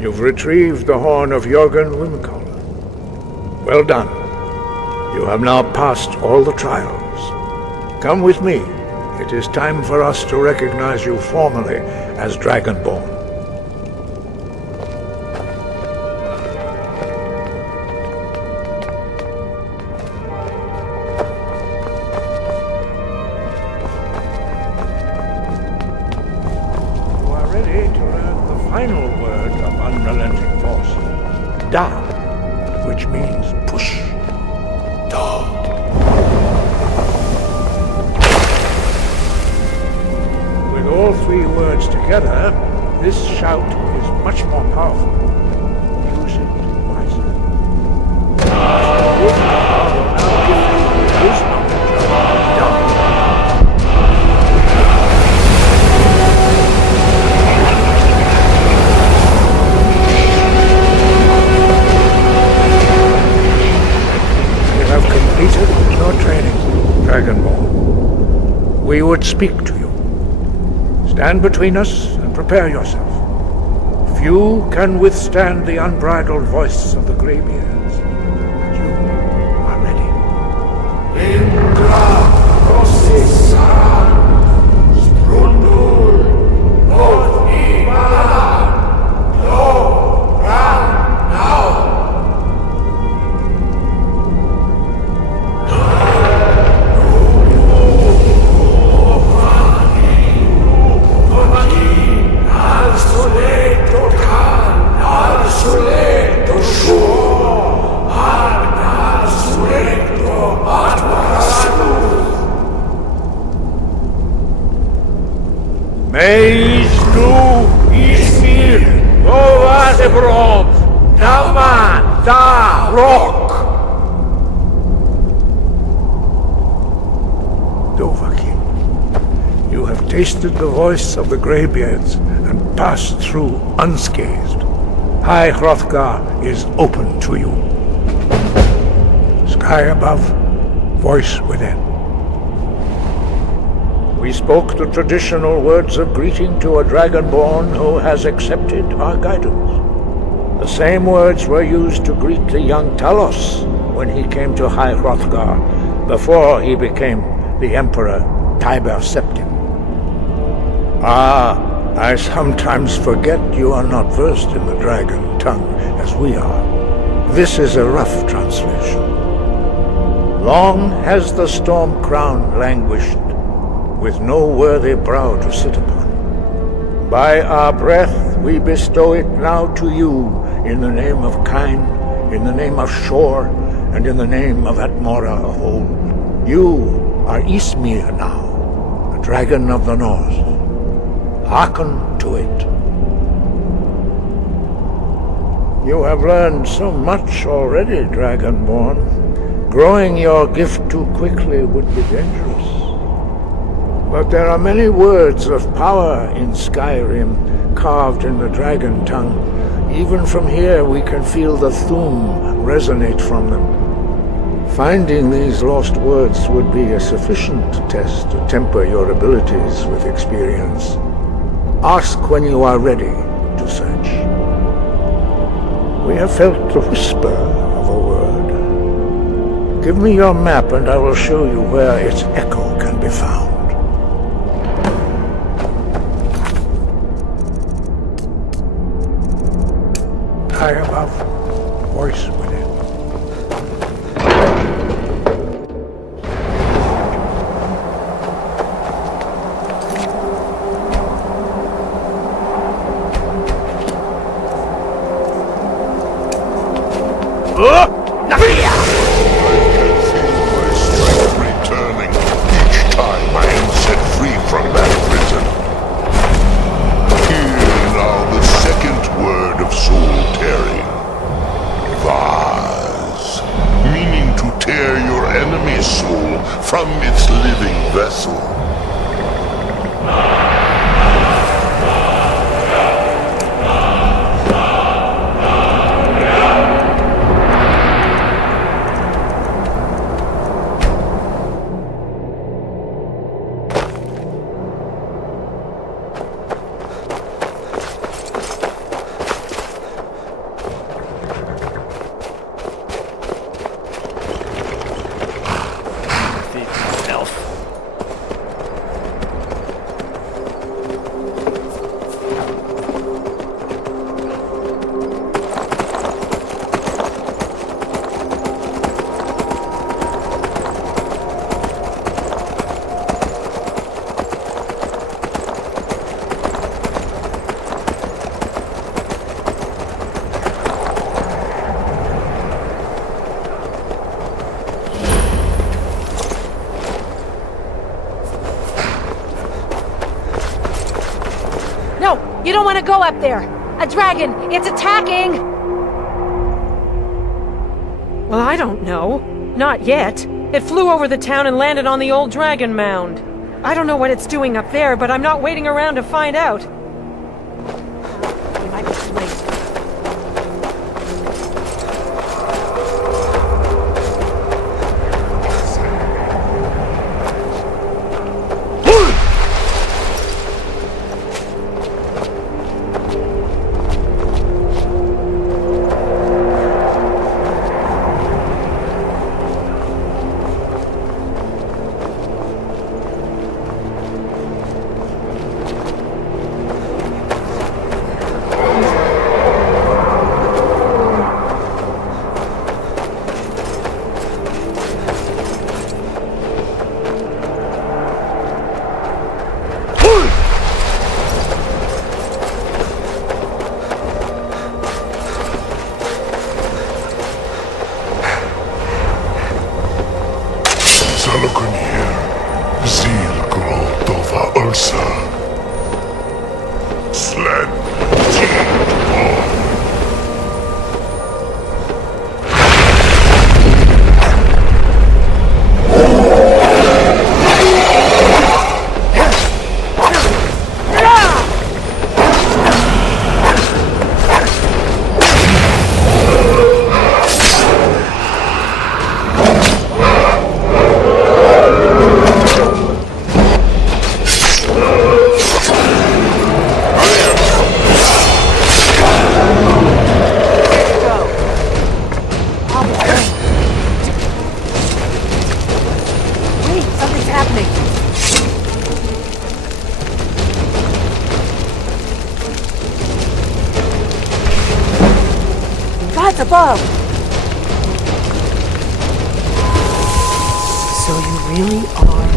You've retrieved the horn of Jörgen Wimkoll. Well done. You have now passed all the trials. Come with me. It is time for us to recognize you formally as Dragonborn. You are ready to learn the final word of unrelenting force. Da, which means push. Da. With all three words together, this shout is much more powerful. Use it wisely. You have completed your training, Dragonborn. We would speak to you. Stand between us and prepare yourself. Few can withstand the unbridled voice of the Greybeards. But you are ready. Ingra rock! Dovahkiin, you have tasted the voice of the Greybeards and passed through unscathed. High Hrothgar is open to you. Sky above, voice within. We spoke the traditional words of greeting to a dragonborn who has accepted our guidance. The same words were used to greet the young Talos when he came to High Hrothgar before he became the Emperor Tiber Septim. Ah, I sometimes forget you are not versed in the dragon tongue as we are. This is a rough translation. Long has the storm crown languished, with no worthy brow to sit upon. By our breath we bestow it now to you, in the name of Kyne, in the name of Shor, and in the name of Atmora of old. You are Ysmir now, the dragon of the north. Hearken to it. You have learned so much already, Dragonborn. Growing your gift too quickly would be dangerous. But there are many words of power in Skyrim, carved in the dragon tongue. Even from here we can feel the Thu'um resonate from them. Finding these lost words would be a sufficient test to temper your abilities with experience. Ask when you are ready to search. We have felt the whisper of a word. Give me your map and I will show you where its echo can be found. High above, voice within. Returning each time I am set free from that prison. Hear now the second word of soul tearing. Vaz, meaning to tear your enemy's soul from its living vessel. You don't want to go up there! A dragon! It's attacking! Well, I don't know. Not yet. It flew over the town and landed on the old dragon mound. I don't know what it's doing up there, but I'm not waiting around to find out. We might be too late. above! So you really are...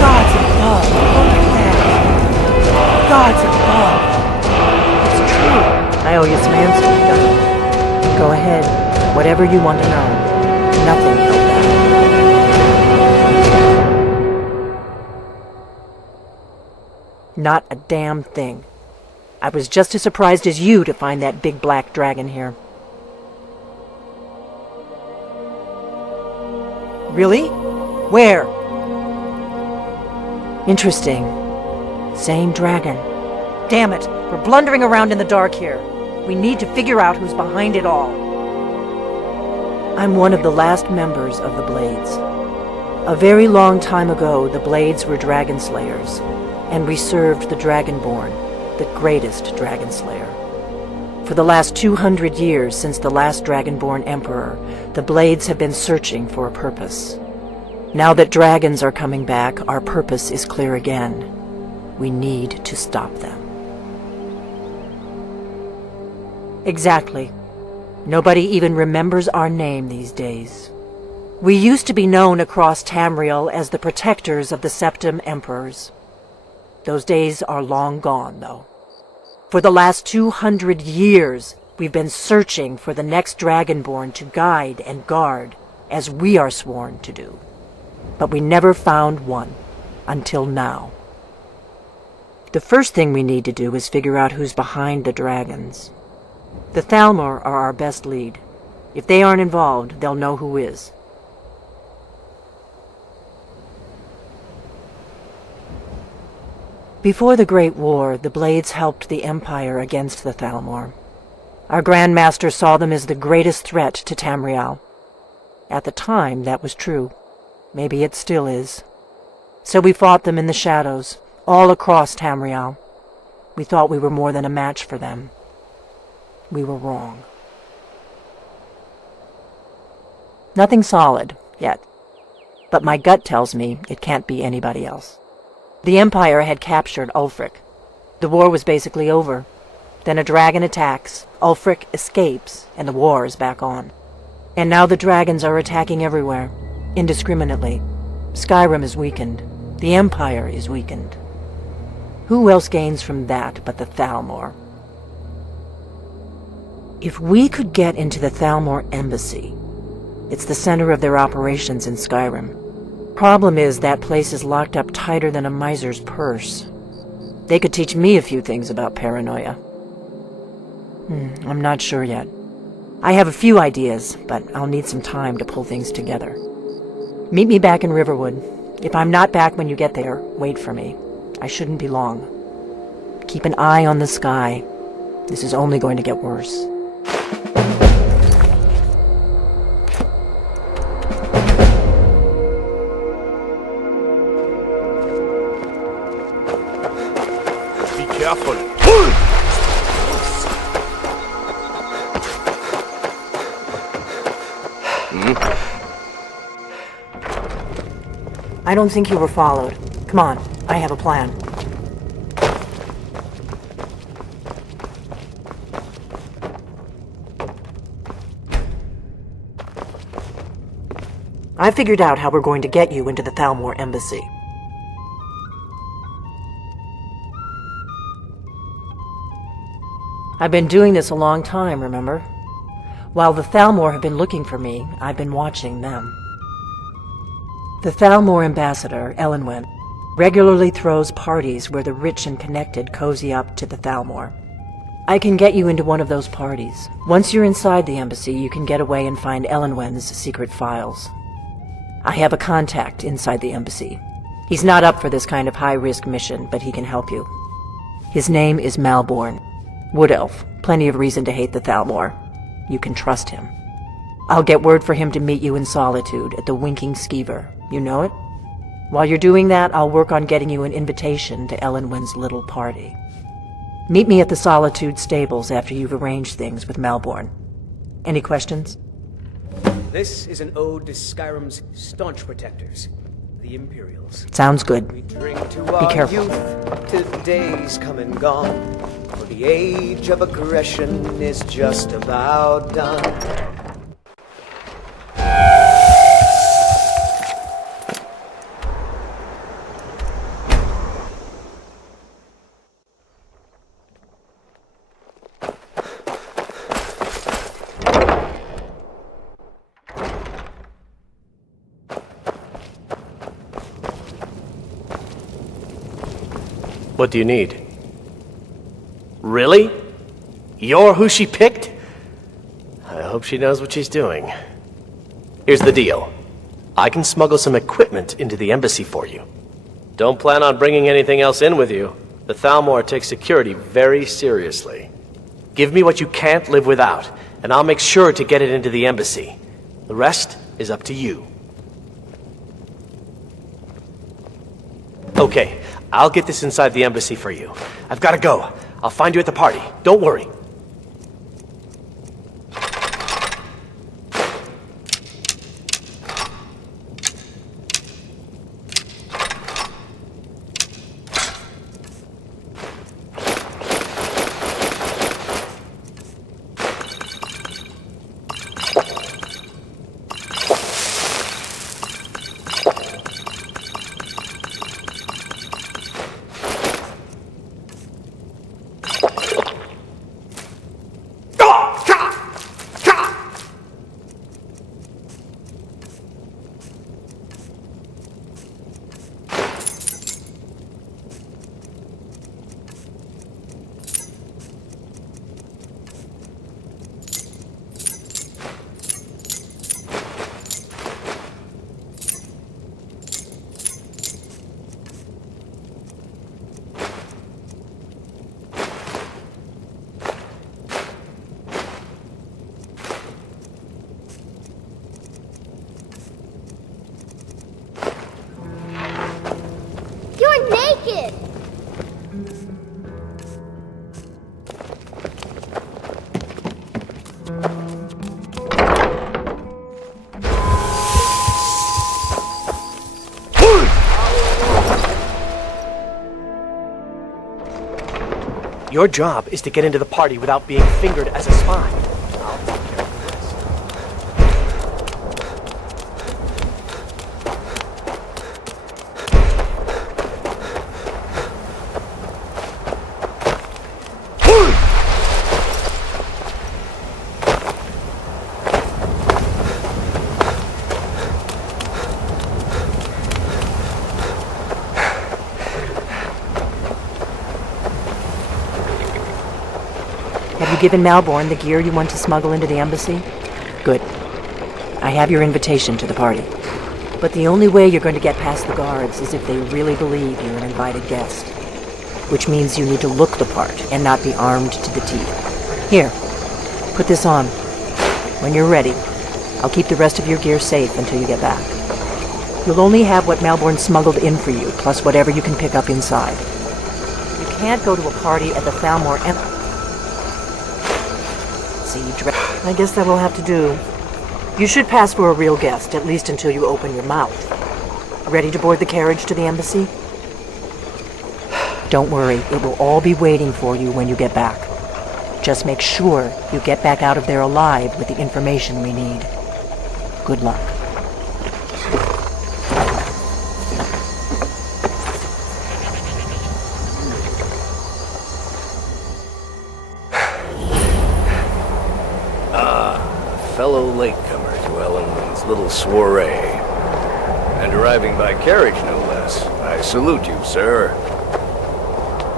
Gods above! Look at that! Gods above! It's true. I owe you some answers, John. Go ahead. Whatever you want to know. Nothing held back. Not a damn thing. I was just as surprised as you to find that big black dragon here. Really? Where? Interesting. Same dragon. Damn it, we're blundering around in the dark here. We need to figure out who's behind it all. I'm one of the last members of the Blades. A very long time ago, the Blades were dragon slayers, and we served the Dragonborn, the greatest dragon slayer. For the last 200 years since the last Dragonborn Emperor, the Blades have been searching for a purpose. Now that dragons are coming back, our purpose is clear again. We need to stop them. Exactly. Nobody even remembers our name these days. We used to be known across Tamriel as the protectors of the Septim Emperors. Those days are long gone, though. For the last 200 years, we've been searching for the next Dragonborn to guide and guard, as we are sworn to do. But we never found one, until now. The first thing we need to do is figure out who's behind the dragons. The Thalmor are our best lead. If they aren't involved, they'll know who is. Before the Great War, the Blades helped the Empire against the Thalmor. Our Grand Master saw them as the greatest threat to Tamriel. At the time, that was true. Maybe it still is. So we fought them in the shadows, all across Tamriel. We thought we were more than a match for them. We were wrong. Nothing solid, yet. But my gut tells me it can't be anybody else. The Empire had captured Ulfric. The war was basically over. Then a dragon attacks, Ulfric escapes, and the war is back on. And now the dragons are attacking everywhere, indiscriminately. Skyrim is weakened. The Empire is weakened. Who else gains from that but the Thalmor? If we could get into the Thalmor embassy, it's the center of their operations in Skyrim. Problem is, that place is locked up tighter than a miser's purse. They could teach me a few things about paranoia. I'm not sure yet. I have a few ideas, but I'll need some time to pull things together. Meet me back in Riverwood. If I'm not back when you get there, wait for me. I shouldn't be long. Keep an eye on the sky. This is only going to get worse. Careful. I don't think you were followed. Come on, I have a plan. I figured out how we're going to get you into the Thalmor embassy. I've been doing this a long time, remember? While the Thalmor have been looking for me, I've been watching them. The Thalmor ambassador, Elenwen, regularly throws parties where the rich and connected cozy up to the Thalmor. I can get you into one of those parties. Once you're inside the embassy, you can get away and find Elenwen's secret files. I have a contact inside the embassy. He's not up for this kind of high-risk mission, but he can help you. His name is Malborn. Wood Elf. Plenty of reason to hate the Thalmor. You can trust him. I'll get word for him to meet you in Solitude at the Winking Skeever. You know it? While you're doing that, I'll work on getting you an invitation to Elenwen's little party. Meet me at the Solitude stables after you've arranged things with Malborn. Any questions? This is an ode to Skyrim's staunch protectors, the Imperials. Sounds good. We drink to Be our careful. youth till days come and gone. For the age of aggression is just about done. What do you need? Really? You're who she picked? I hope she knows what she's doing. Here's the deal. I can smuggle some equipment into the embassy for you. Don't plan on bringing anything else in with you. The Thalmor takes security very seriously. Give me what you can't live without, and I'll make sure to get it into the embassy. The rest is up to you. Okay, I'll get this inside the embassy for you. I've got to go. I'll find you at the party. Don't worry. You're naked! Your job is to get into the party without being fingered as a spy. Have you given Malborn the gear you want to smuggle into the embassy? Good. I have your invitation to the party. But the only way you're going to get past the guards is if they really believe you're an invited guest. Which means you need to look the part and not be armed to the teeth. Here, put this on. When you're ready, I'll keep the rest of your gear safe until you get back. You'll only have what Malborn smuggled in for you, plus whatever you can pick up inside. You can't go to a party at the Thalmor Embassy. I guess that will have to do. You should pass for a real guest, at least until you open your mouth. Ready to board the carriage to the embassy? Don't worry, it will all be waiting for you when you get back. Just make sure you get back out of there alive with the information we need. Good luck. Fellow latecomers to Ellen's little soiree. And arriving by carriage, no less. I salute you, sir.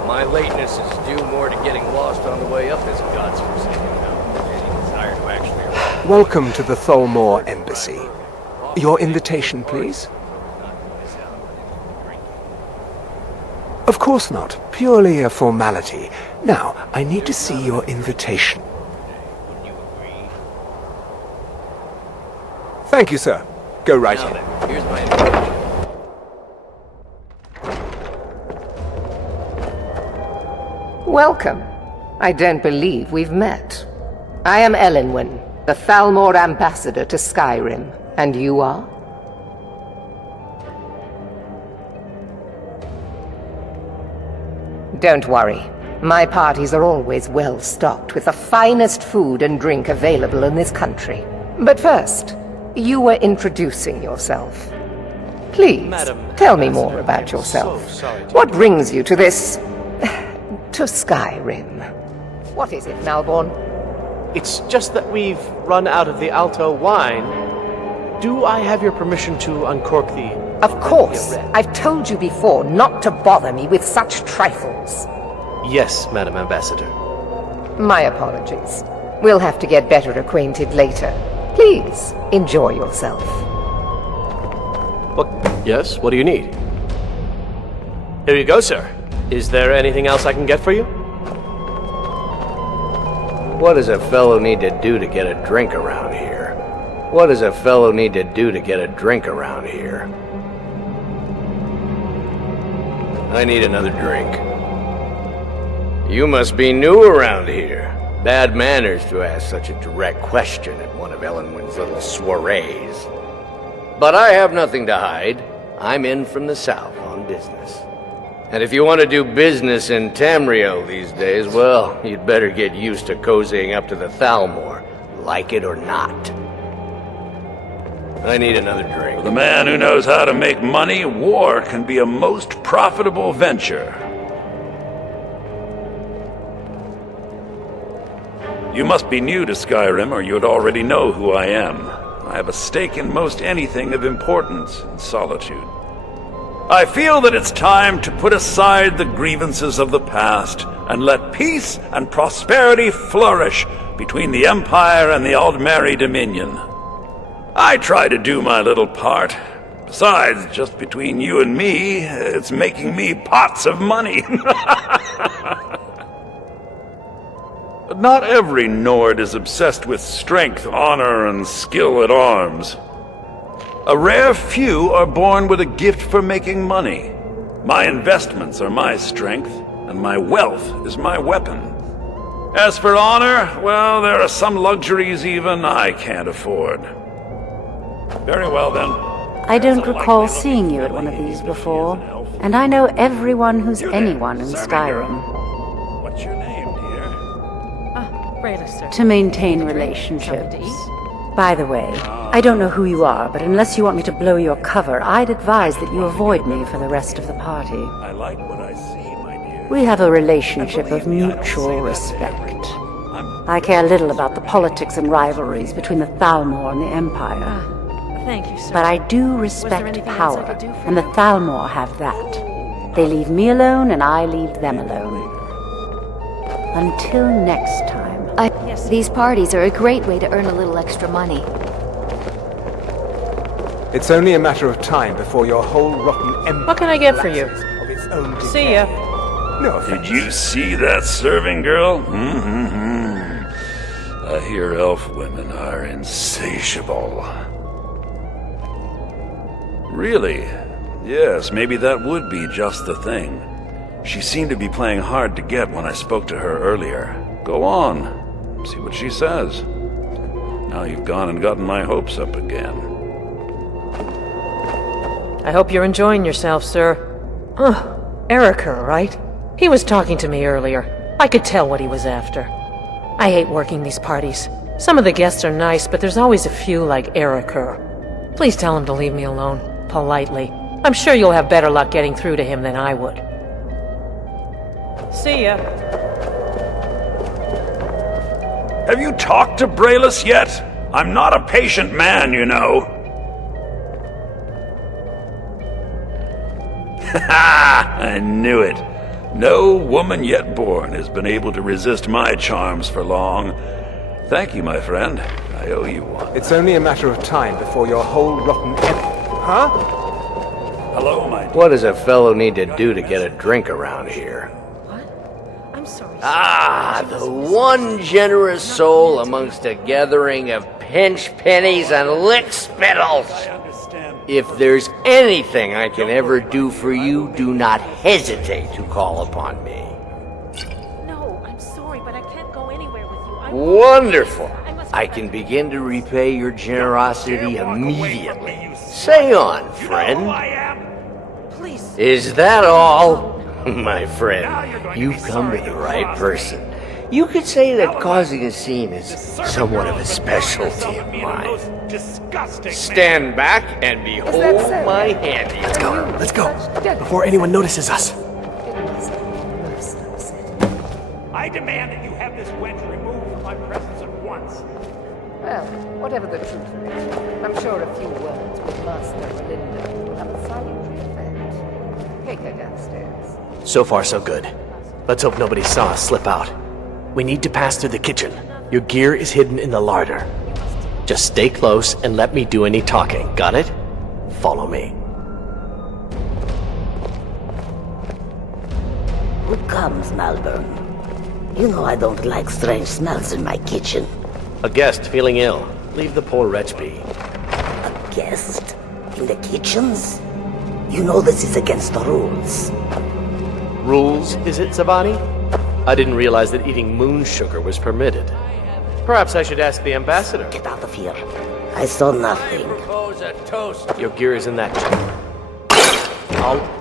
My lateness is due more to getting lost on the way up this god's forsaken mountain than any desire to actually arrive. Welcome to the Thalmor Embassy. Your invitation, please? Of course not. Purely a formality. Now, I need to see your invitation. Thank you, sir. Go right in. Here's my invitation. Welcome. I don't believe we've met. I am Elenwen, The Thalmor ambassador to Skyrim. And you are? Don't worry. My parties are always well stocked with the finest food and drink available in this country. But first, you were introducing yourself. Please, tell me more about yourself. What brings you to this... to Skyrim? What is it, Malborn? It's just that we've run out of the Alto wine. Do I have your permission to uncork the... Of course. I've told you before not to bother me with such trifles. Yes, Madam Ambassador. My apologies. We'll have to get better acquainted later. Please, enjoy yourself. What? Yes, what do you need? Here you go, sir. Is there anything else I can get for you? What does a fellow need to do to get a drink around here? What does a fellow need to do to get a drink around here? I need another drink. You must be new around here. Bad manners to ask such a direct question at one of Ellenwyn's little soirees. But I have nothing to hide. I'm in from the south on business. And if you want to do business in Tamriel these days, well, you'd better get used to cozying up to the Thalmor, like it or not. I need another drink. For the man who knows how to make money, war can be a most profitable venture. You must be new to Skyrim, or you'd already know who I am. I have a stake in most anything of importance in Solitude. I feel that it's time to put aside the grievances of the past and let peace and prosperity flourish between the Empire and the Aldmeri Dominion. I try to do my little part. Besides, just between you and me, it's making me pots of money. But not every Nord is obsessed with strength, honor, and skill at arms. A rare few are born with a gift for making money. My investments are my strength, and my wealth is my weapon. As for honor, well, there are some luxuries even I can't afford. Very well, then. I don't recall seeing you at one of these before, and I know everyone who's anyone in Skyrim. What's your name, dear? To maintain relationships. By the way, I don't know who you are, but unless you want me to blow your cover, I'd advise that you avoid me for the rest of the party. I like what I see, my dear. We have a relationship of mutual respect. I care little about the politics and rivalries between the Thalmor and the Empire. Thank you, sir. But I do respect power, and the Thalmor have that. They leave me alone, and I leave them alone. Until next time. These parties are a great way to earn a little extra money. It's only a matter of time before your whole rotten empire... What can I get for you? ...of its own See ya. No offense. Did you see that serving girl? I hear elf women are insatiable. Really? Yes, maybe that would be just the thing. She seemed to be playing hard to get when I spoke to her earlier. Go on. See what she says. Now you've gone and gotten my hopes up again. I hope you're enjoying yourself, sir. Erica, right? He was talking to me earlier. I could tell what he was after. I hate working these parties. Some of the guests are nice, but there's always a few like Erica. Please tell him to leave me alone, politely. I'm sure you'll have better luck getting through to him than I would. See ya. Have you talked to Braylus yet? I'm not a patient man, you know. Ha! I knew it. No woman yet born has been able to resist my charms for long. Thank you, my friend. I owe you one. It's only a matter of time before your whole rotten Huh? Hello, my dear. What does a fellow need to do to get a drink around here? I'm sorry. Ah, the one generous soul amongst a gathering of pinch pennies and lick spittles. If there's anything I can ever do for you, do not hesitate to call upon me. No, I'm sorry, but I can't go anywhere with you. Wonderful. I can begin to repay your generosity immediately. Say on, friend. Is that all? My friend, you've come to the right person. You could say that causing a scene is somewhat of a specialty of mine. Stand back and behold my handiwork. Let's go. Before anyone notices us. I demand that you have this wench removed from my presence at once. Well, whatever the truth of it, I'm sure a few words with Master Melinda will have a salutary effect. Take her downstairs. So far, so good. Let's hope nobody saw us slip out. We need to pass through the kitchen. Your gear is hidden in the larder. Just stay close and let me do any talking. Got it? Follow me. Who comes, Malvern? You know I don't like strange smells in my kitchen. A guest feeling ill. Leave the poor wretch be. A guest? In the kitchens? You know this is against the rules. Rules, is it, Zabani? I didn't realize that eating moon sugar was permitted. Perhaps I should ask the ambassador. Get out of here. I saw nothing. I propose a toast. Your gear is in that chest. I'll...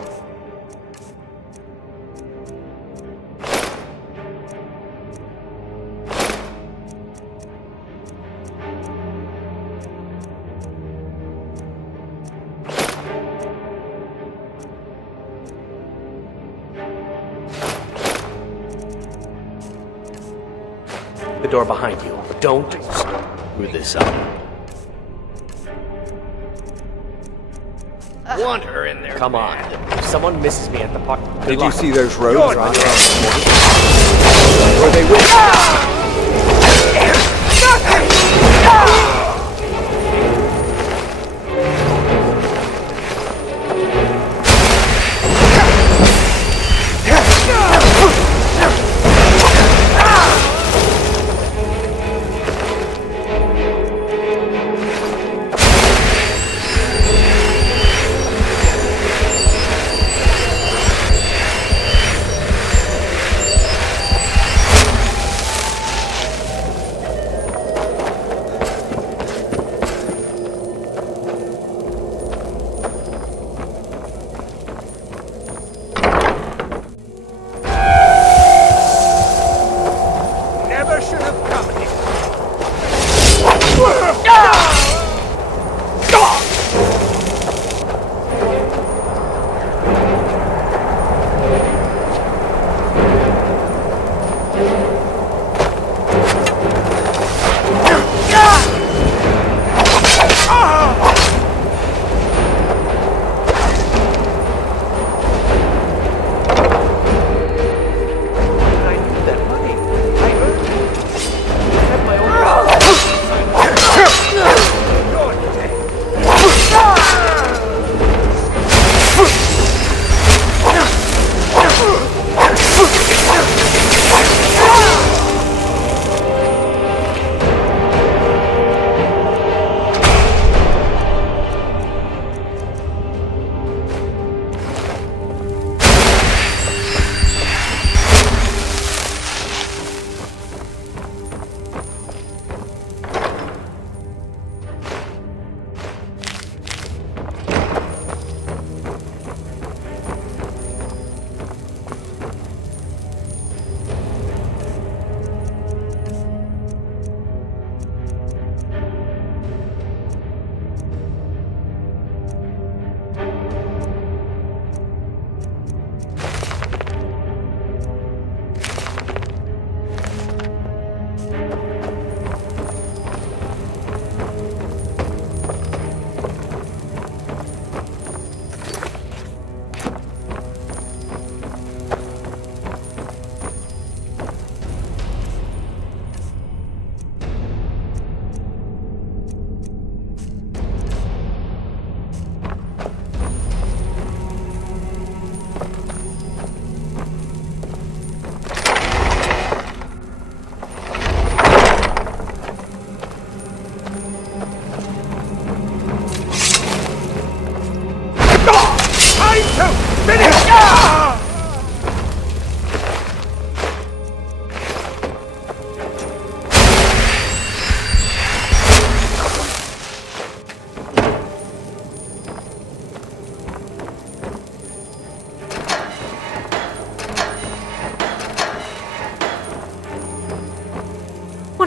The door behind you. Don't screw this up. Want her in there. Come on. If someone misses me at the park... Did you see those roads running around this morning? Were they with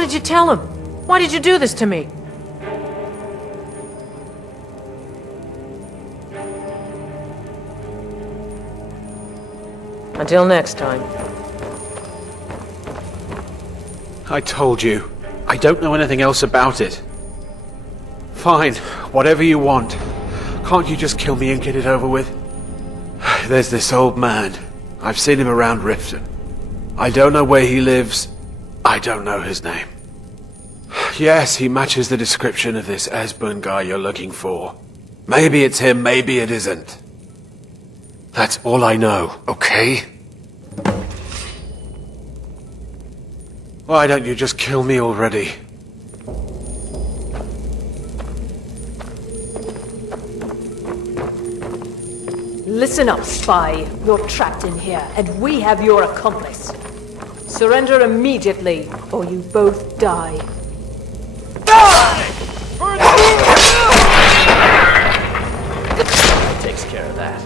did you tell him? Why did you do this to me? Until next time. I told you. I don't know anything else about it. Fine, whatever you want. Can't you just kill me and get it over with? There's this old man. I've seen him around Riften. I don't know where he lives. I don't know his name. Yes, he matches the description of this Esbern guy you're looking for. Maybe it's him, maybe it isn't. That's all I know, okay? Why don't you just kill me already? Listen up, spy. You're trapped in here, and we have your accomplice. Surrender immediately, or you both die. Takes care of that.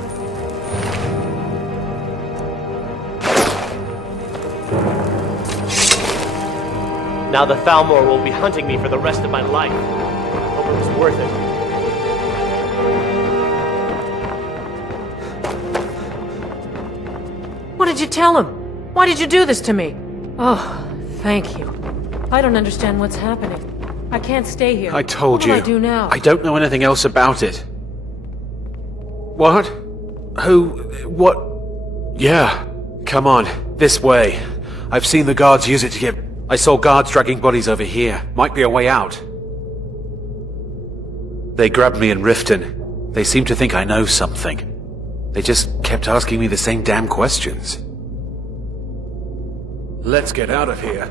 Now the Thalmor will be hunting me for the rest of my life. Hope it was worth it. What did you tell him? Why did you do this to me? Oh, thank you. I don't understand what's happening. I can't stay here. I told you. What do I do now? I don't know anything else about it. What? Who? What? Yeah. Come on. This way. I've seen the guards use it to get... I saw guards dragging bodies over here. Might be a way out. They grabbed me in Riften. They seem to think I know something. They just kept asking me the same damn questions. Let's get out of here.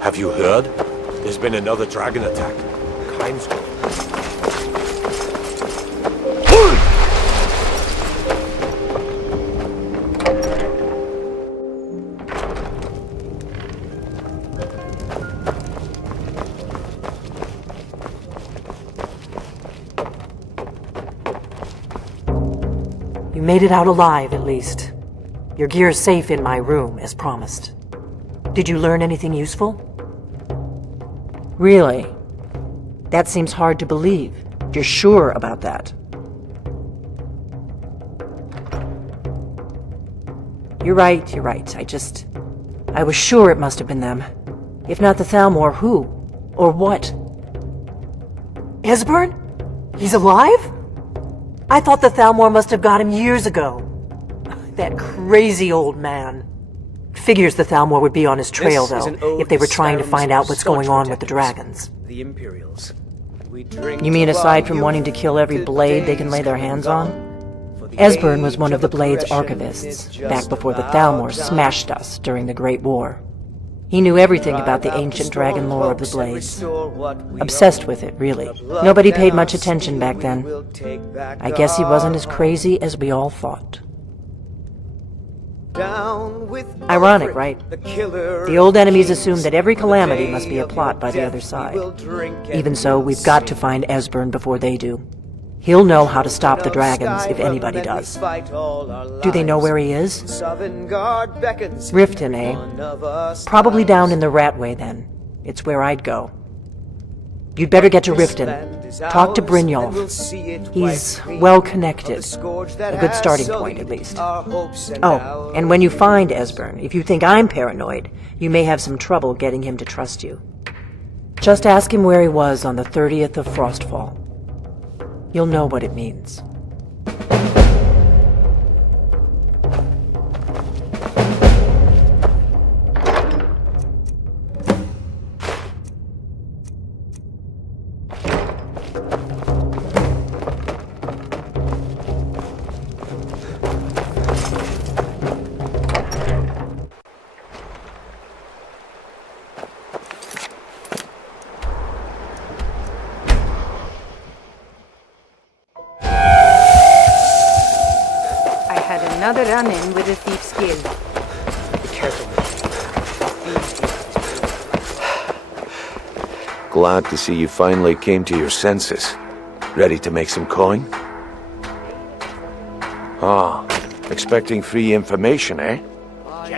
Have you heard? There's been another dragon attack. Kind's You made it out alive, at least. Your gear's safe in my room, as promised. Did you learn anything useful? Really? That seems hard to believe. You're sure about that? You're right. I was sure it must have been them. If not the Thalmor, who? Or what? Esbern? He's alive? I thought the Thalmor must have got him years ago. That crazy old man. Figures the Thalmor would be on his trail, though, if they were trying to find out what's going on with the dragons. The Imperials. You mean aside from wanting to kill every blade they can lay their hands on? Esbern was one of the Blade's archivists, back before the Thalmor smashed us during the Great War. He knew everything about the ancient dragon lore of the Blades. Obsessed with it, really. Nobody paid much attention back then. I guess he wasn't as crazy as we all thought. Ironic, right? The old enemies assume that every calamity must be a plot by the other side. Even so, we've got to find Esbern before they do. He'll know how to stop the dragons if anybody does. Do they know where he is? Riften, eh? Probably down in the Ratway, then. It's where I'd go. You'd better get to Riften. Talk to Brynjolf. He's well-connected. A good starting point, at least. Oh, and when you find Esbern, if you think I'm paranoid, you may have some trouble getting him to trust you. Just ask him where he was on the 30th of Frostfall. You'll know what it means. Another run-in with a thief's guild. Be careful. Glad to see you finally came to your senses. Ready to make some coin? Ah, expecting free information, eh?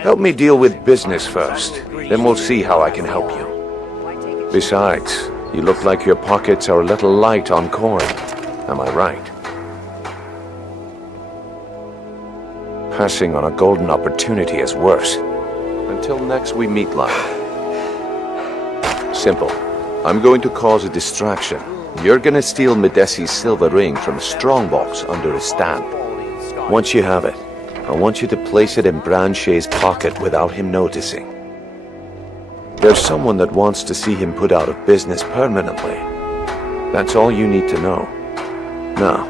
Help me deal with business first, then we'll see how I can help you. Besides, you look like your pockets are a little light on coin. Am I right? Passing on a golden opportunity is worse. Until next we meet, love. Simple. I'm going to cause a distraction. You're gonna steal Medesi's silver ring from a strongbox under his stamp. Once you have it, I want you to place it in Branchet's pocket without him noticing. There's someone that wants to see him put out of business permanently. That's all you need to know. Now,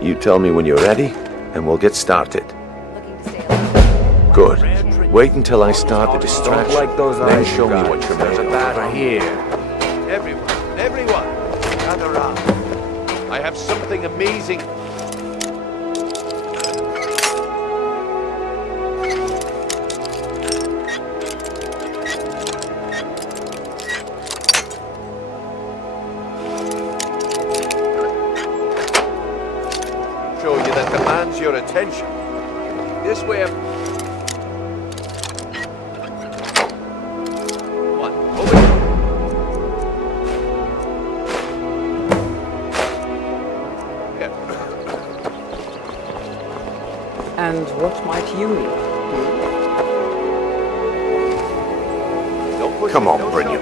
you tell me when you're ready, and we'll get started. Good. Wait until I start the distraction, then show me what you're made of. Over here. Everyone, gather round. I have something amazing. Show you that demands your attention. This way. And what might you need? Come on, Brynjolf.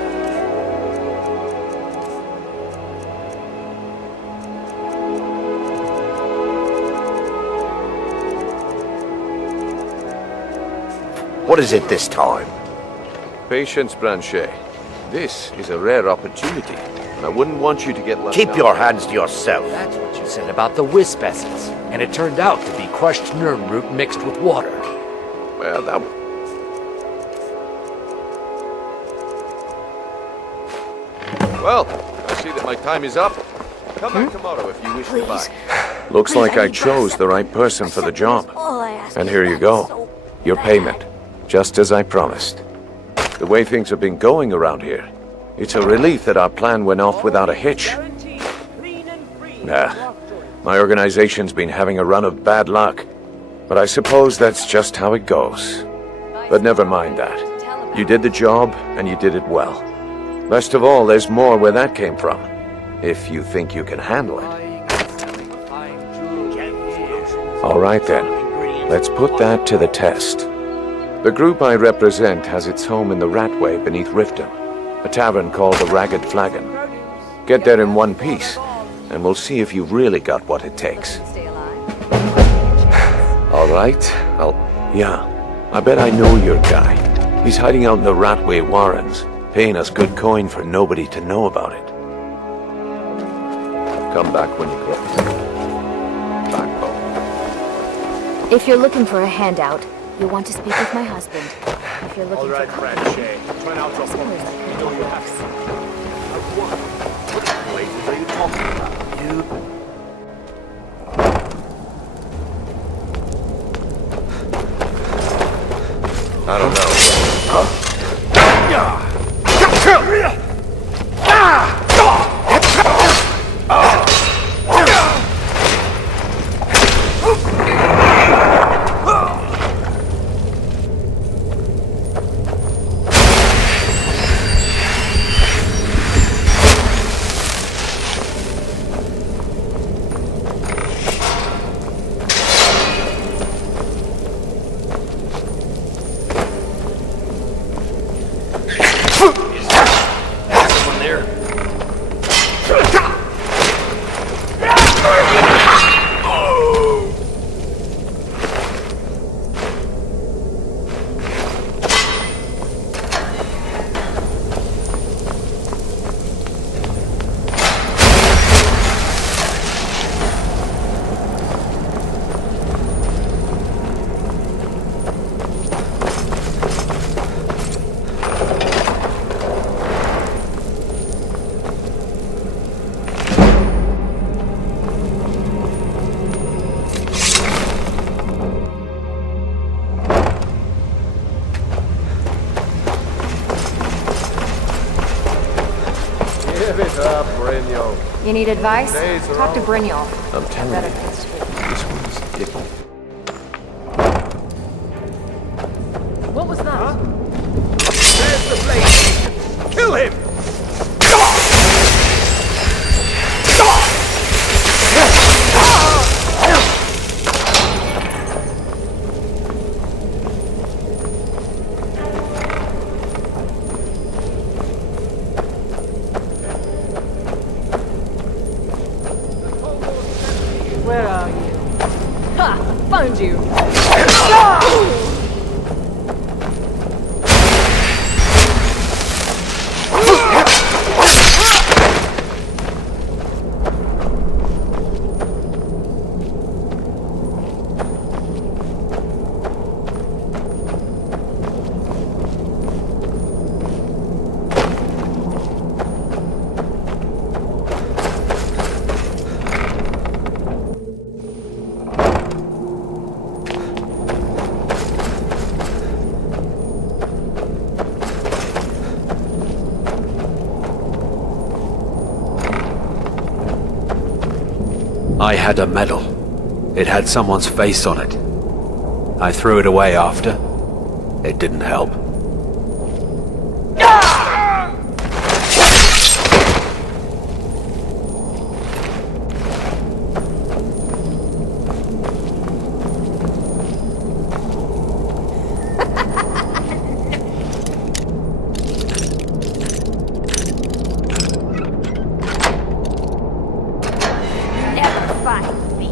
What is it this time? Patience, Branchet. This is a rare opportunity, and I wouldn't want you to get left Keep out. your hands to yourself. That's what you said about the wisp essence. And it turned out to be crushed nerm root mixed with water. Well, that... Well, I see that my time is up. Come back tomorrow if you wish to buy. Looks like I chose the right person for the job. And here you go. Your payment. Just as I promised. The way things have been going around here, it's a relief that our plan went off without a hitch. Nah, my organization's been having a run of bad luck. But I suppose that's just how it goes. But never mind that. You did the job, and you did it well. Best of all, there's more where that came from. If you think you can handle it. All right then. Let's put that to the test. The group I represent has its home in the Ratway beneath Riften, a tavern called the Ragged Flagon. Get there in one piece, and we'll see if you've really got what it takes. All right, yeah, I bet I know your guy. He's hiding out in the Ratway Warrens, paying us good coin for nobody to know about it. Come back when you grow. Backbone. If you're looking for a handout, you'll want to speak with my husband. If you're looking for Branchet. Turn out your focus. You know you have to. What places are you talking about? I don't know. up, Brynjolf. You need advice? Days are Talk to over. Brynjolf. I'm telling Better you, place to be. this one's different. What was that? There's the blade! Kill him! Where are you? Ha! Found you! I had a medal. It had someone's face on it. I threw it away after. It didn't help. Never find me.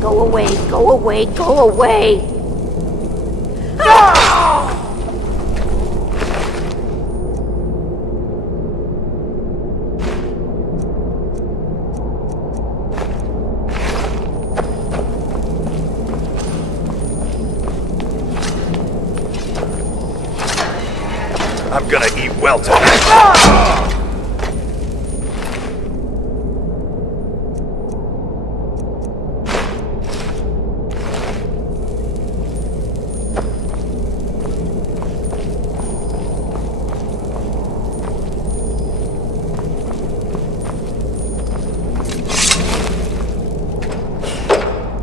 Go away, go away, go away! I'm gonna eat well tonight.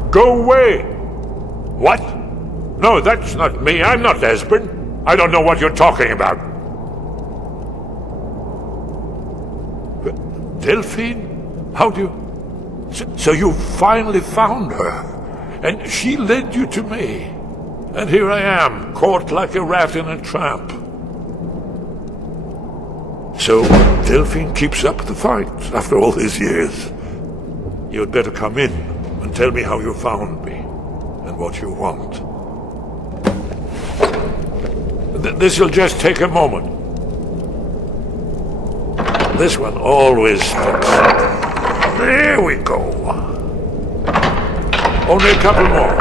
Go away! What? No, that's not me. I'm not Esbern. I don't know what you're talking about. Delphine? How do you... So you finally found her, and she led you to me. And here I am, caught like a rat in a trap. So Delphine keeps up the fight after all these years. You'd better come in and tell me how you found me, and what you want. This'll just take a moment. This one always sticks. There we go. Only a couple more.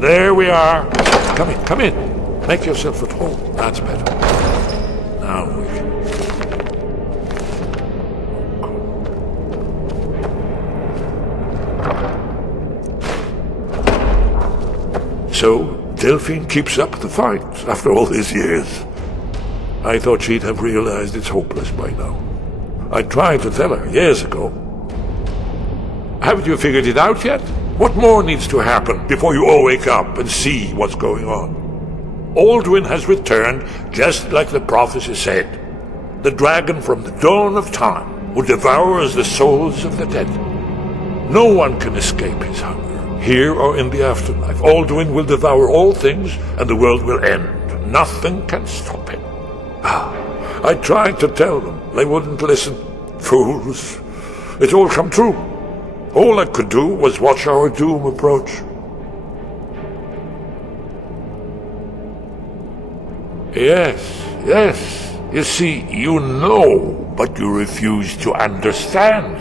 There we are. Come in, come in. Make yourself at home. That's better. Now we can... So, Delphine keeps up the fight after all these years. I thought she'd have realized it's hopeless by now. I tried to tell her years ago. Haven't you figured it out yet? What more needs to happen before you all wake up and see what's going on? Aldwin has returned just like the prophecy said. The dragon from the dawn of time will devour the souls of the dead. No one can escape his hunger, here or in the afterlife. Aldwin will devour all things and the world will end. Nothing can stop him. I tried to tell them. They wouldn't listen. Fools. It's all come true. All I could do was watch our doom approach. Yes. You see, you know, but you refuse to understand.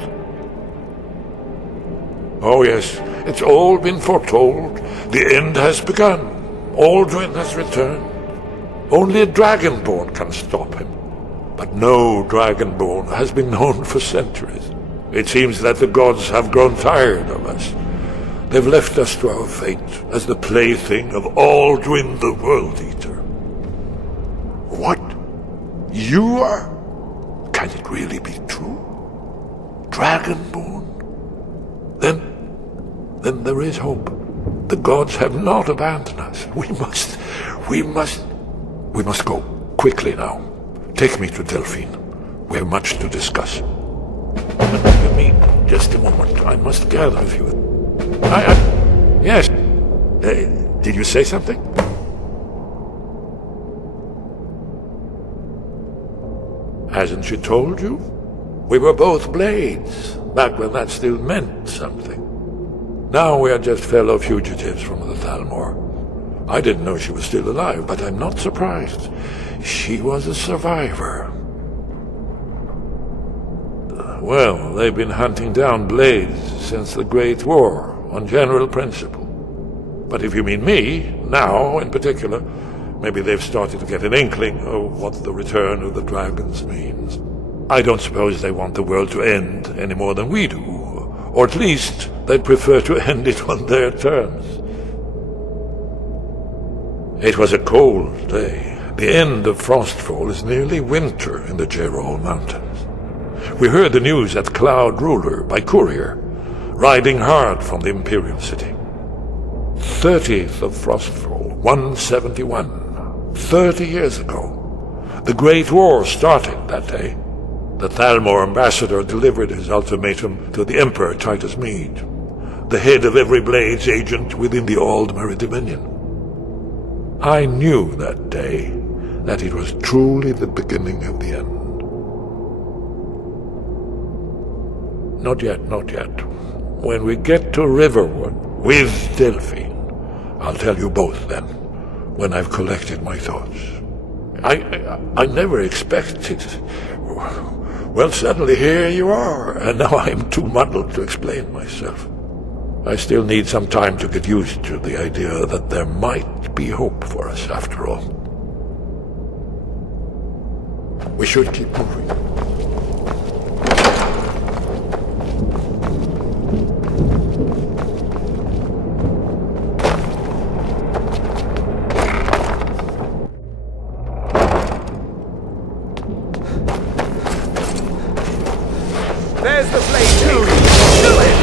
Oh yes, it's all been foretold. The end has begun. Alduin has returned. Only a Dragonborn can stop him. But no Dragonborn has been known for centuries. It seems that the gods have grown tired of us. They've left us to our fate as the plaything of Alduin the World Eater. What? You are? Can it really be true? Dragonborn? Then there is hope. The gods have not abandoned us. We must go. Quickly now. Take me to Delphine. We have much to discuss. Give me just a moment. I must gather a few. Yes. Did you say something? Hasn't she told you? We were both blades, back when that still meant something. Now we are just fellow fugitives from the Thalmor. I didn't know she was still alive, but I'm not surprised. She was a survivor. Well, they've been hunting down blades since the Great War, on general principle. But if you mean me, now in particular, maybe they've started to get an inkling of what the return of the dragons means. I don't suppose they want the world to end any more than we do, or at least they'd prefer to end it on their terms. It was a cold day. The end of Frostfall is nearly winter in the Jerall Mountains. We heard the news at Cloud Ruler by courier, riding hard from the Imperial City. 30th of Frostfall, 171. 30 years ago. The Great War started that day. The Thalmor ambassador delivered his ultimatum to the Emperor Titus Mede, the head of every Blades agent within the Aldmeri Dominion. I knew that day that it was truly the beginning of the end. Not yet. When we get to Riverwood with Delphine, I'll tell you both then, when I've collected my thoughts. I never expected. Well, suddenly here you are, and now I'm too muddled to explain myself. I still need some time to get used to the idea that there might be hope for us after all. We should keep moving. There's the blade, too! Do it!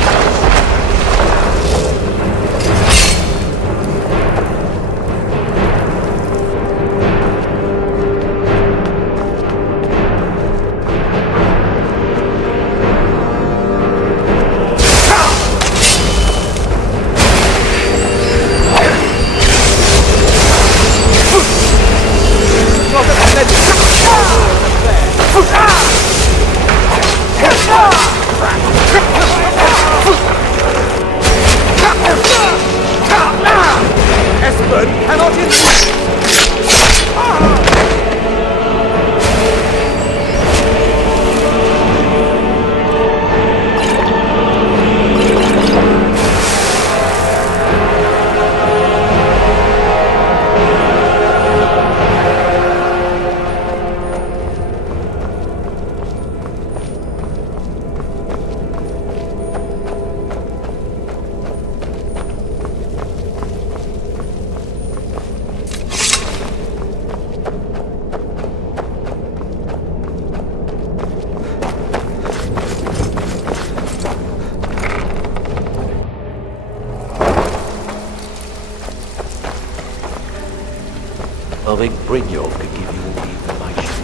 I think Brynjolf could give you all the information.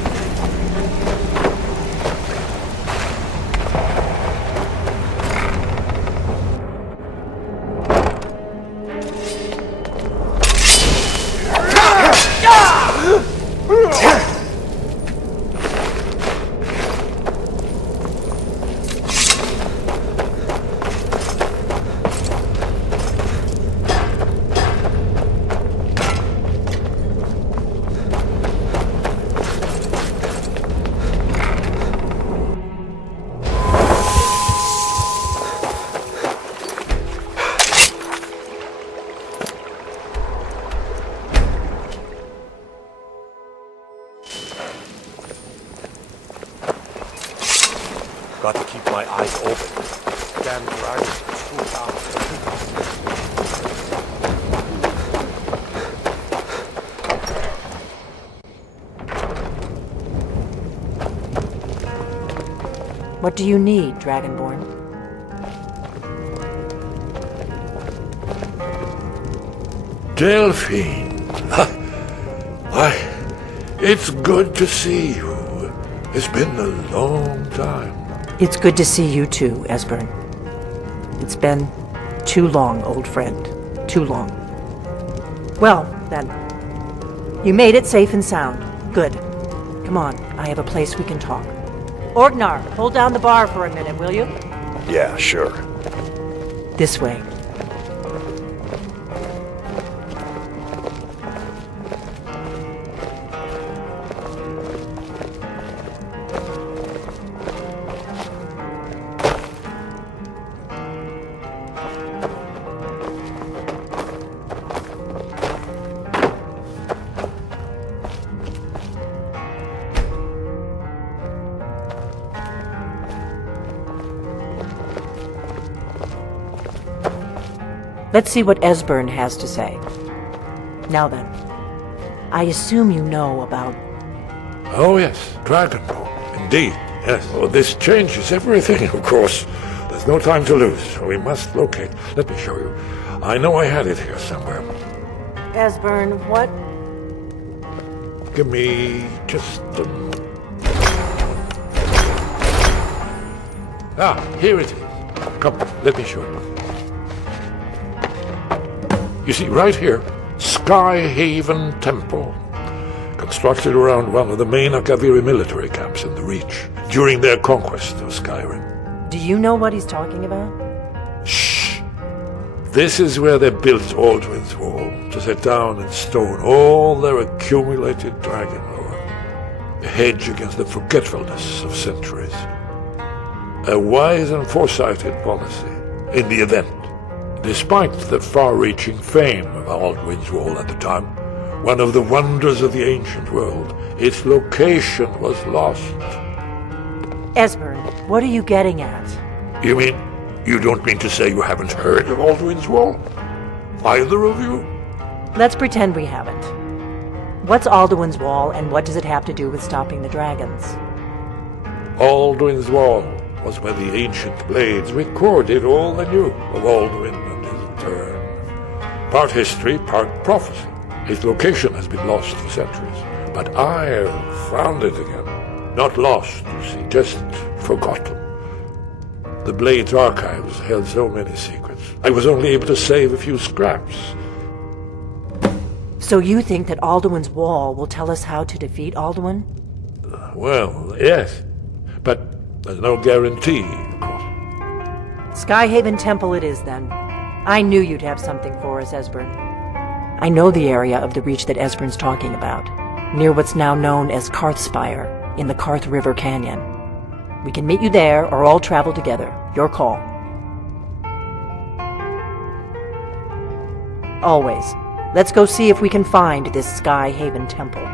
Got to keep my eyes open. Damn dragons are too powerful. What do you need, Dragonborn? Delphine. Why, it's good to see you. It's been a long time. It's good to see you too, Esbern. It's been too long, old friend. Too long. Well, then. You made it safe and sound. Good. Come on, I have a place we can talk. Orgnar, hold down the bar for a minute, will you? Yeah, sure. This way. Let's see what Esbern has to say. Now then, I assume you know about... Oh yes, Dragonborn. Indeed, yes. Oh, this changes everything, of course. There's no time to lose, so we must locate. Let me show you. I know I had it here somewhere. Esbern, what... Give me just a... Here it is. Come, let me show you. You see, right here, Skyhaven Temple, constructed around one of the main Akaviri military camps in the Reach during their conquest of Skyrim. Do you know what he's talking about? Shh! This is where they built Aldwin's Wall, to set down in stone all their accumulated dragon lore, a hedge against the forgetfulness of centuries. A wise and foresighted policy in the event. Despite the far-reaching fame of Aldwin's Wall at the time, one of the wonders of the ancient world, its location was lost. Esbern, what are you getting at? You mean, you don't mean to say you haven't heard of Aldwin's Wall? Either of you? Let's pretend we haven't. What's Alduin's Wall, and what does it have to do with stopping the dragons? Aldwin's Wall was where the ancient blades recorded all they knew of Aldwin and his return. Part history, part prophecy. Its location has been lost for centuries, but I found it again. Not lost, you see, just forgotten. The Blade's archives held so many secrets. I was only able to save a few scraps. So you think that Alduin's Wall will tell us how to defeat Alduin? Well, yes, but there's no guarantee, of course. Skyhaven Temple it is, then. I knew you'd have something for us, Esbern. I know the area of the Reach that Esbern's talking about, near what's now known as Karthspire, in the Karth River Canyon. We can meet you there, or all travel together. Your call. Always. Let's go see if we can find this Skyhaven Temple.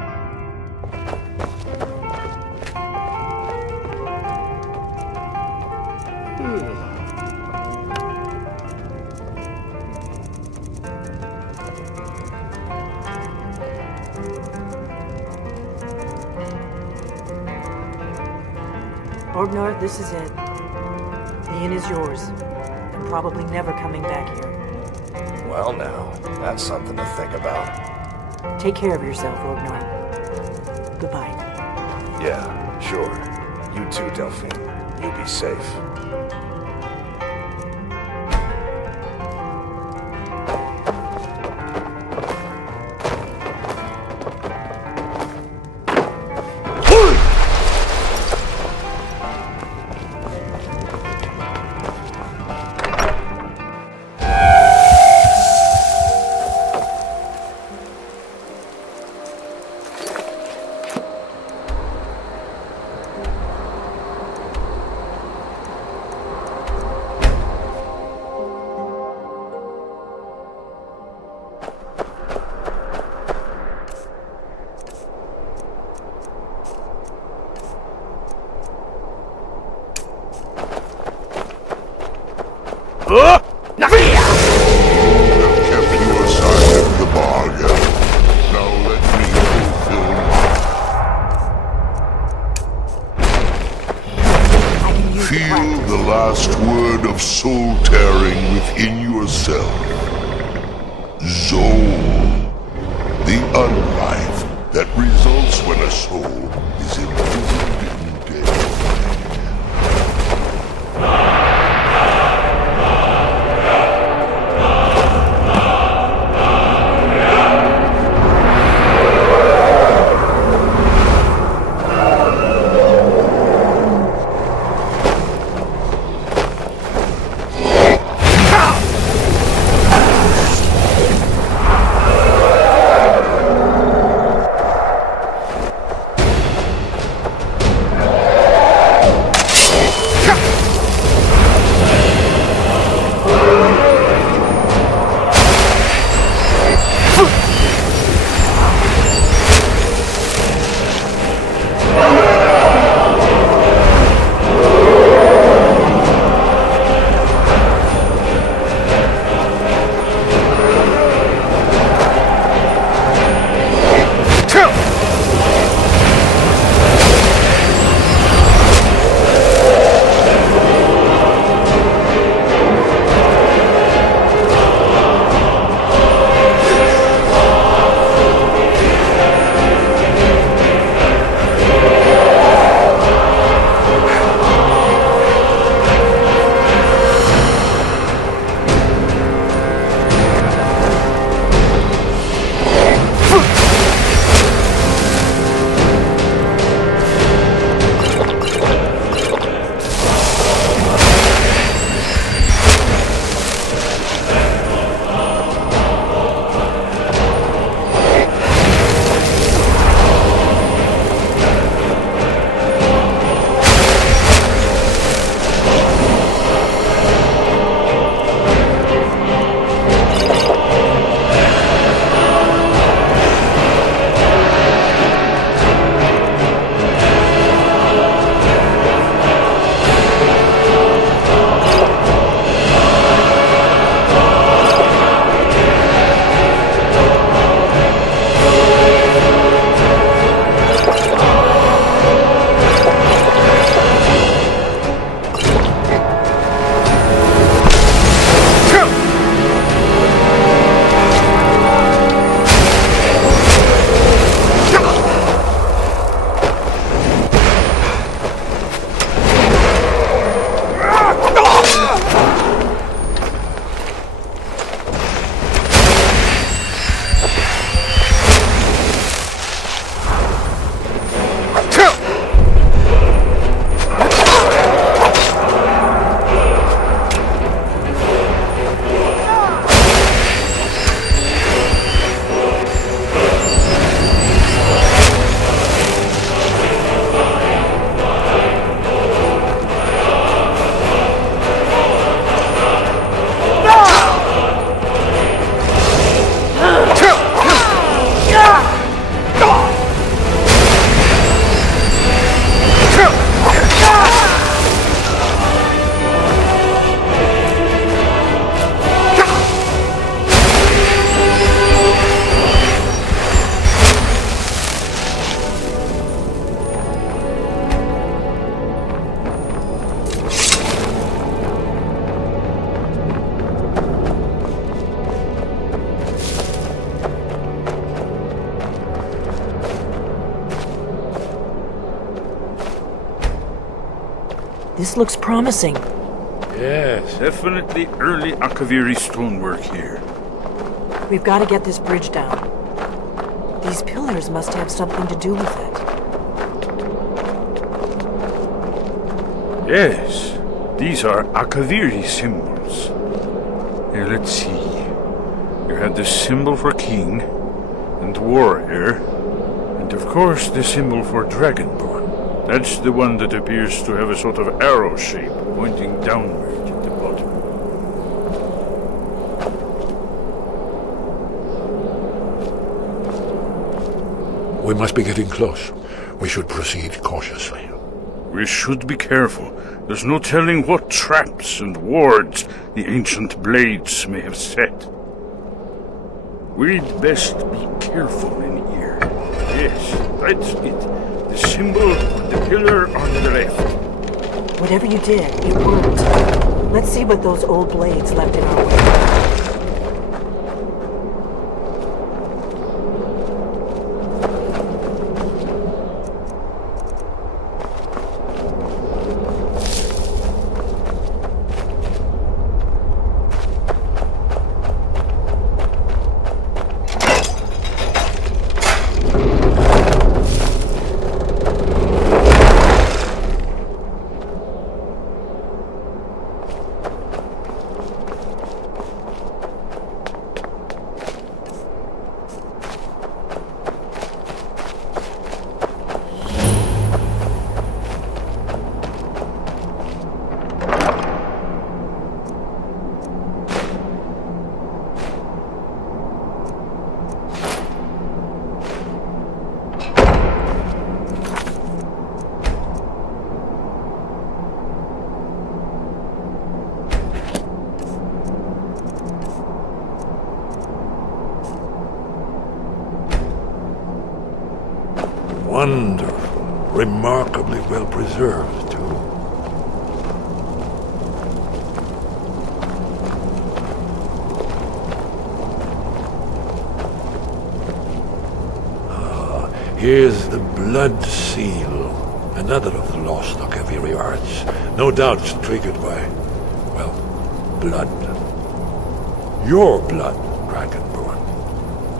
Orgnar, this is it. The inn is yours. I'm probably never coming back here. Well now, that's something to think about. Take care of yourself, Orgnar. Goodbye. Yeah, sure. You too, Delphine. You be safe. kept your side of the bargain. Now let me fulfill mine. Feel the last word of soul tearing within yourself. Zol. The unlife that results when a soul is imprisoned in death. This looks promising. Yes, definitely early Akaviri stonework here. We've got to get this bridge down. These pillars must have something to do with it. Yes, these are Akaviri symbols. Here, let's see. You have the symbol for king, and warrior, and of course the symbol for dragonborn. That's the one that appears to have a sort of arrow shape pointing downward at the bottom. We must be getting close. We should proceed cautiously. We should be careful. There's no telling what traps and wards the ancient blades may have set. We'd best be careful in here. Yes, that's it. The symbol on the pillar on the left. Whatever you did, it worked. Let's see what those old blades left in our way. Wonderful. Remarkably well preserved, too. Here's the blood seal. Another of the lost Akaviri arts. No doubt triggered by, well, blood. Your blood, Dragonborn.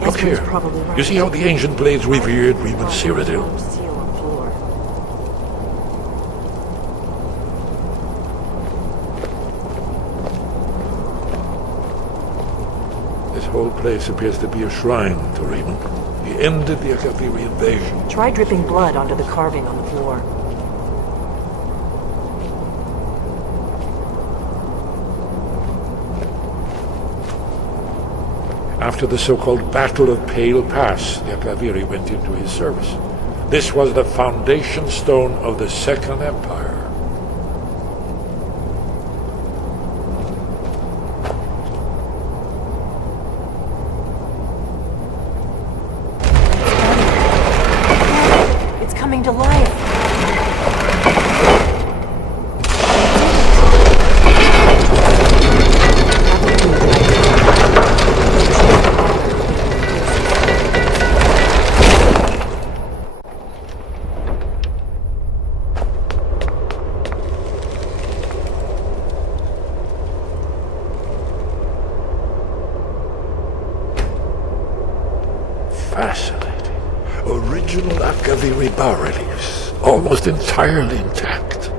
Look here. Right. You see how the ancient blades revered Reman Cyrodiil? This whole place appears to be a shrine to Reman. He ended the Akaviri invasion. Try dripping blood onto the carving on the floor. After the so-called Battle of Pale Pass, the Akaviri went into his service. This was the foundation stone of the Second Empire. It's coming to life. Fascinating. Original Akaviri bas-reliefs, almost entirely intact.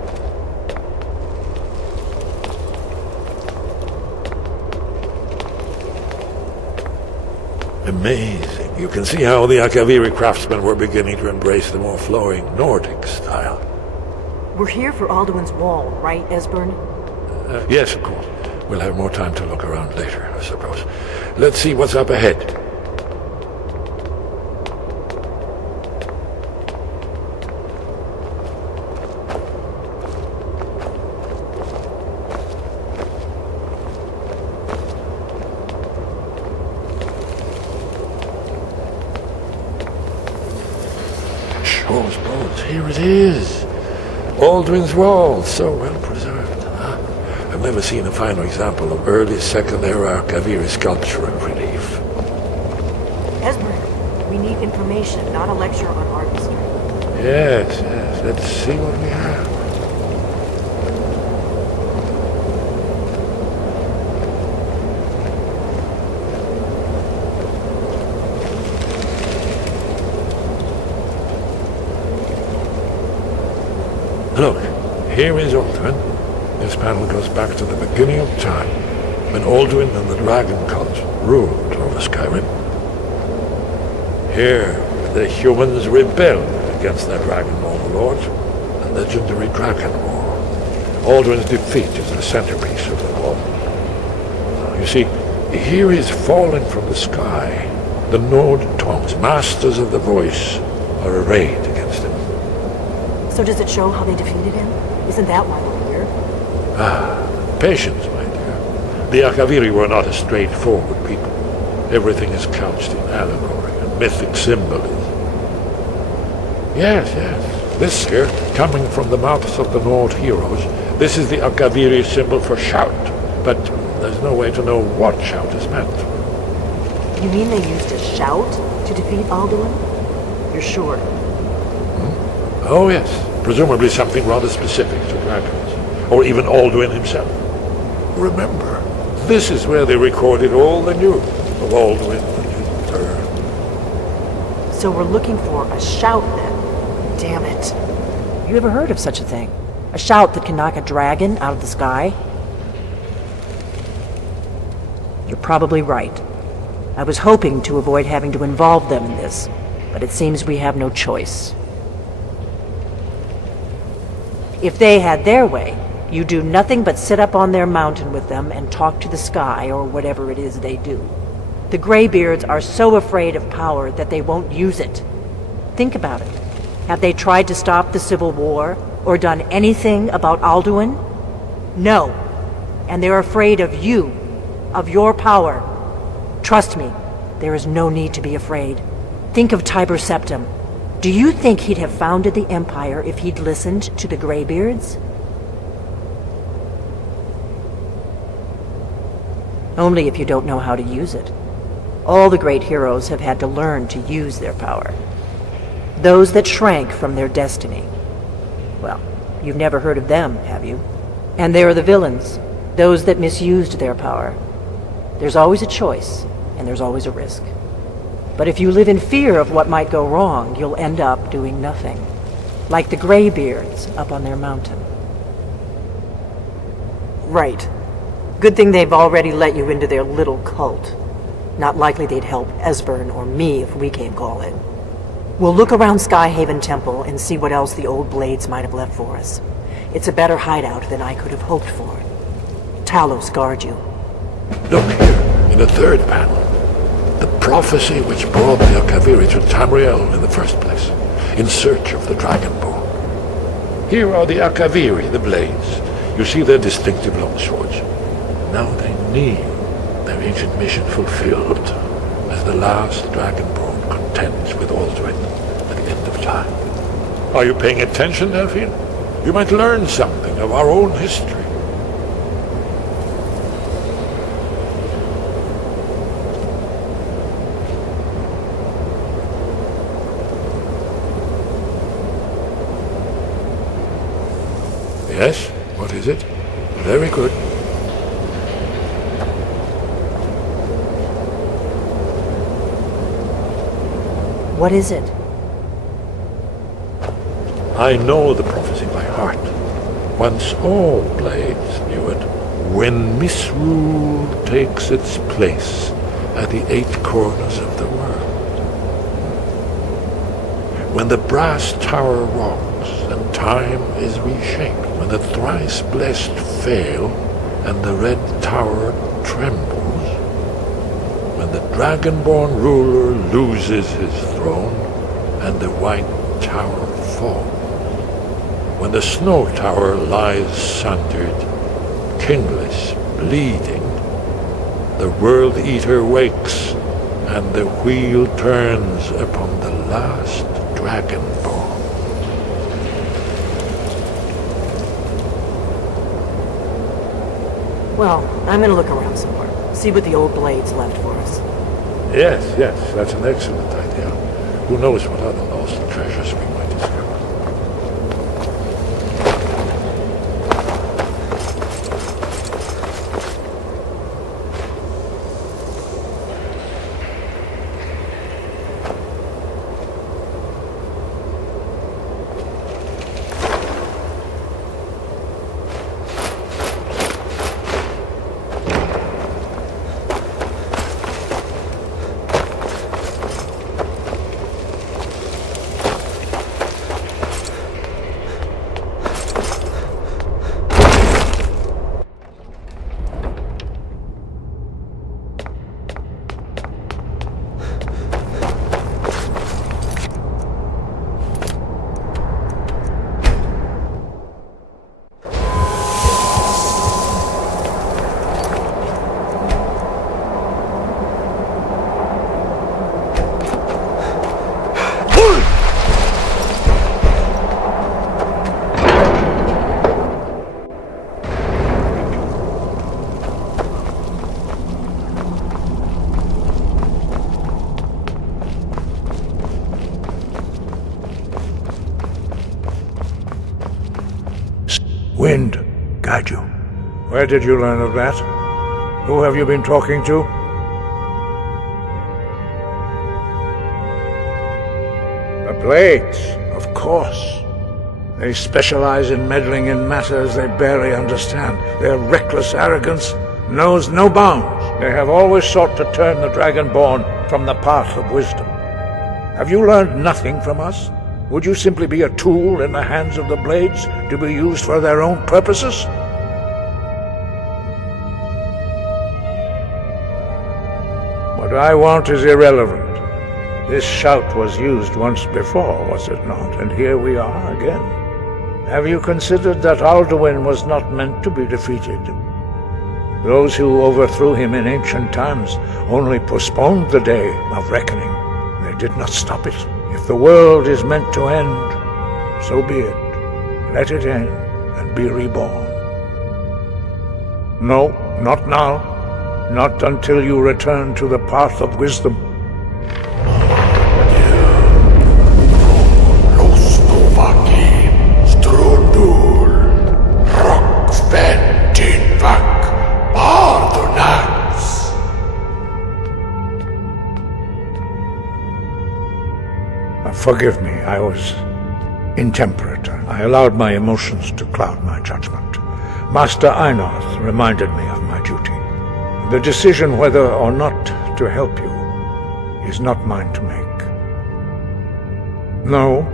Amazing. You can see how the Akaviri craftsmen were beginning to embrace the more flowing Nordic style. We're here for Alduin's Wall, right, Esbern? Yes, of course. We'll have more time to look around later, I suppose. Let's see what's up ahead. Shaw's bones, here it is. Alduin's Wall, so well preserved. I've never seen a finer example of early Second Era Akaviri sculpture and relief. Esbern, we need information, not a lecture on art history. Yes, let's see what we have. Look, here is Alduin. This panel goes back to the beginning of time, when Alduin and the dragon cult ruled over Skyrim. Here, the humans rebelled against their dragon overlords, the legendary Dragon War. Alduin's defeat is the centerpiece of the wall. You see, here is fallen from the sky. The Nord tongues, masters of the voice, are arrayed against him. So does it show how they defeated him? Isn't that why we're here? Patience, my dear. The Akaviri were not a straightforward people. Everything is couched in allegory and mythic symbolism. Yes. This here, coming from the mouths of the Nord heroes, this is the Akaviri symbol for shout. But there's no way to know what shout is meant. You mean they used a shout to defeat Alduin? You're sure? Oh yes, presumably something rather specific to dragons, or even Alduin himself. Remember, this is where they recorded all the news of Alduin and his return. So we're looking for a shout then. Damn it. You ever heard of such a thing? A shout that can knock a dragon out of the sky? You're probably right. I was hoping to avoid having to involve them in this, but it seems we have no choice. If they had their way, you do nothing but sit up on their mountain with them and talk to the sky or whatever it is they do. The Greybeards are so afraid of power that they won't use it. Think about it. Have they tried to stop the Civil War or done anything about Alduin? No. And they're afraid of you, of your power. Trust me, there is no need to be afraid. Think of Tiber Septim. Do you think he'd have founded the Empire if he'd listened to the Greybeards? Only if you don't know how to use it. All the great heroes have had to learn to use their power. Those that shrank from their destiny. Well, you've never heard of them, have you? And there are the villains, those that misused their power. There's always a choice, and there's always a risk. But if you live in fear of what might go wrong, you'll end up doing nothing. Like the Greybeards up on their mountain. Right. Good thing they've already let you into their little cult. Not likely they'd help Esbern or me if we came calling. We'll look around Skyhaven Temple and see what else the old blades might have left for us. It's a better hideout than I could have hoped for. Talos guard you. Look here, in the third panel. The prophecy which brought the Akaviri to Tamriel in the first place, in search of the Dragonborn. Here are the Akaviri, the blades. You see their distinctive longswords. Now they need their ancient mission fulfilled, as the last Dragonborn contends with Alduin at the end of time. Are you paying attention, Delphine? You might learn something of our own history. Yes? What is it? Very good. What is it? I know the prophecy by heart. Once all blades knew it. When misrule takes its place at the 8 corners of the world. When the brass tower rocks and time is reshaped. When the thrice blessed fail and the red tower trembles. When the Dragonborn ruler loses his throne and the white tower falls. When the snow tower lies sundered, kingless, bleeding, the World Eater wakes and the wheel turns upon the last Dragonborn. Well, I'm gonna look around some more. See what the old blades left for us. Yes, that's an excellent idea. Who knows what other lost treasures we might discover. wind guide you. Where did you learn of that? Who have you been talking to? The Blades, of course. They specialize in meddling in matters they barely understand. Their reckless arrogance knows no bounds. They have always sought to turn the Dragonborn from the path of wisdom. Have you learned nothing from us? Would you simply be a tool in the hands of the Blades to be used for their own purposes? What I want is irrelevant. This shout was used once before, was it not? And here we are again. Have you considered that Alduin was not meant to be defeated? Those who overthrew him in ancient times only postponed the day of reckoning. They did not stop it. If the world is meant to end, so be it. Let it end and be reborn. No, not now. Not until you return to the path of wisdom. Forgive me, I was intemperate. I allowed my emotions to cloud my judgment. Master Einarth reminded me of my duty. The decision whether or not to help you is not mine to make. No,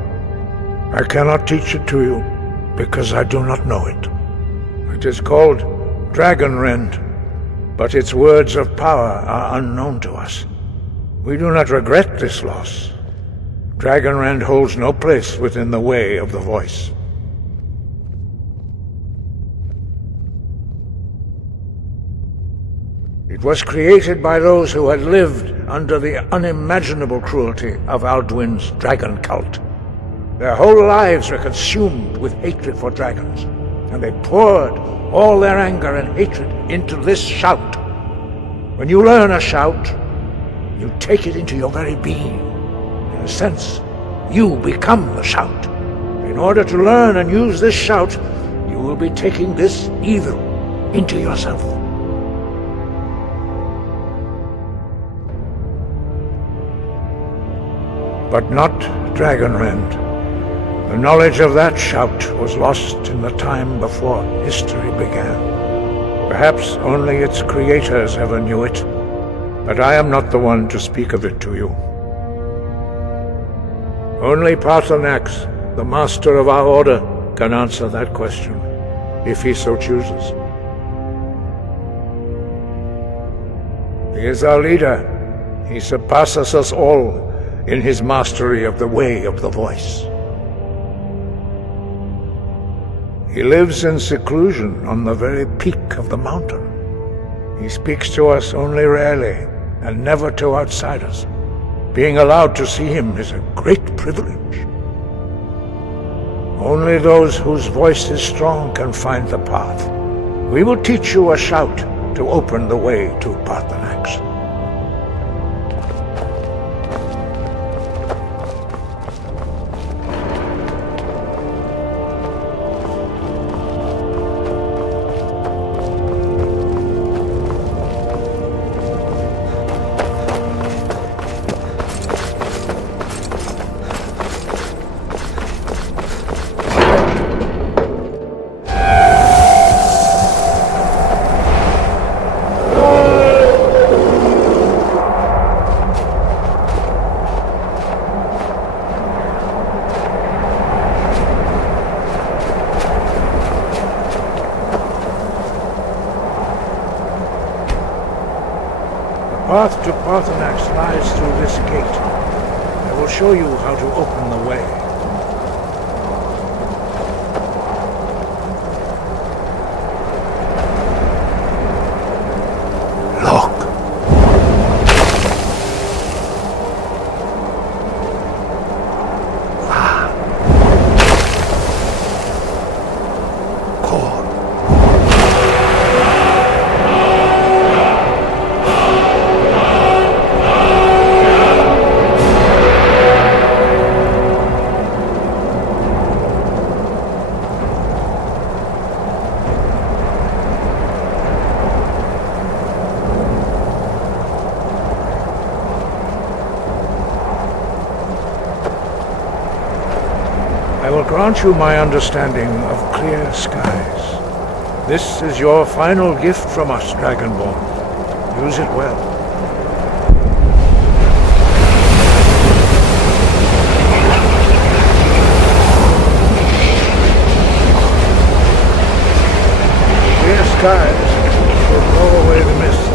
I cannot teach it to you because I do not know it. It is called Dragonrend, but its words of power are unknown to us. We do not regret this loss. Dragonrend holds no place within the way of the voice. It was created by those who had lived under the unimaginable cruelty of Alduin's dragon cult. Their whole lives were consumed with hatred for dragons, and they poured all their anger and hatred into this shout. When you learn a shout, you take it into your very being. In a sense, you become the shout. In order to learn and use this shout, you will be taking this evil into yourself. But not Dragonrend. The knowledge of that shout was lost in the time before history began. Perhaps only its creators ever knew it, but I am not the one to speak of it to you. Only Paarthurnax, the master of our order, can answer that question, if he so chooses. He is our leader. He surpasses us all in his mastery of the way of the voice. He lives in seclusion on the very peak of the mountain. He speaks to us only rarely, and never to outsiders. Being allowed to see him is a great privilege. Only those whose voice is strong can find the path. We will teach you a shout to open the way to Paarthurnax. The path to Paarthurnax lies through this gate. I will show you how to open the way. I will grant you my understanding of clear skies. This is your final gift from us, Dragonborn. Use it well. Clear skies will blow away the mist,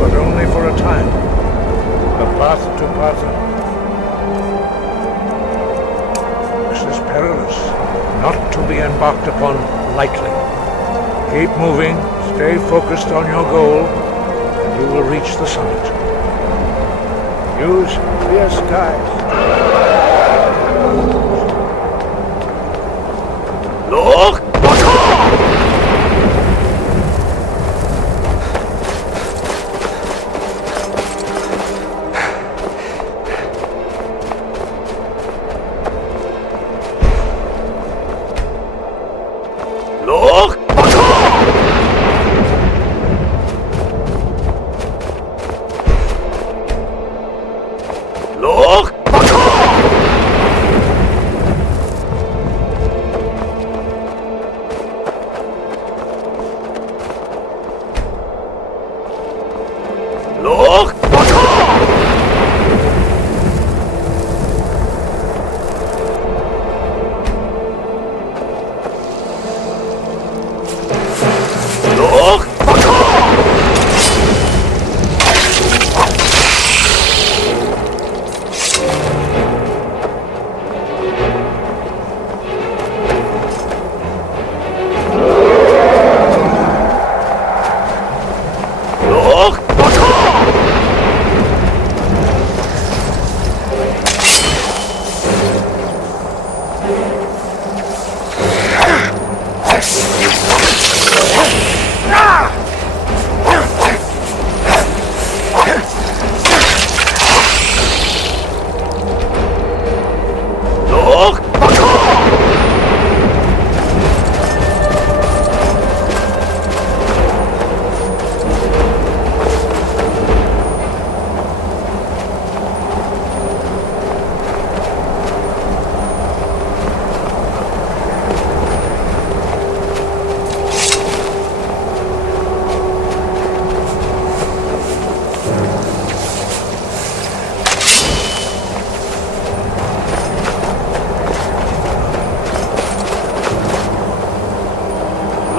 but only for a time. The path to Partha is perilous, not to be embarked upon lightly. Keep moving, stay focused on your goal, and you will reach the summit. Use clear skies. Look! Look! Look! Look! Look! Look!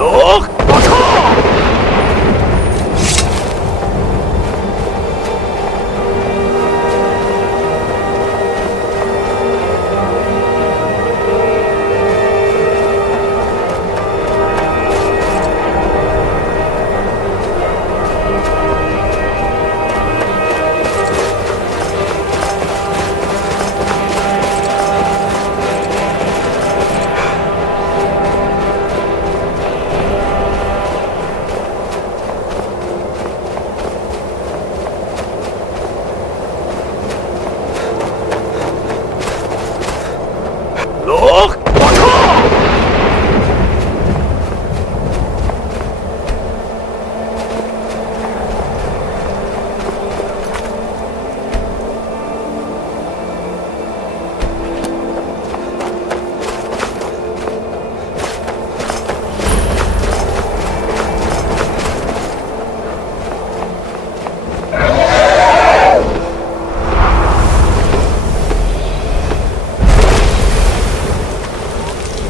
Look! Look! Look!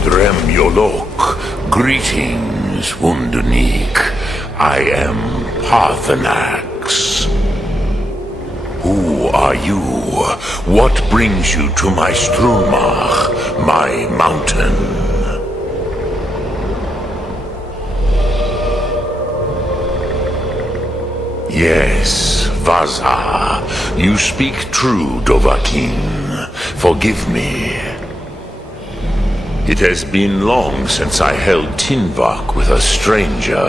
Dremyolok, greetings, Wundernik. I am Parthenax. Who are you? What brings you to my Strumach, my mountain? Yes, Vaza. You speak true, Dovahkiin. Forgive me. It has been long since I held Tinvak with a stranger.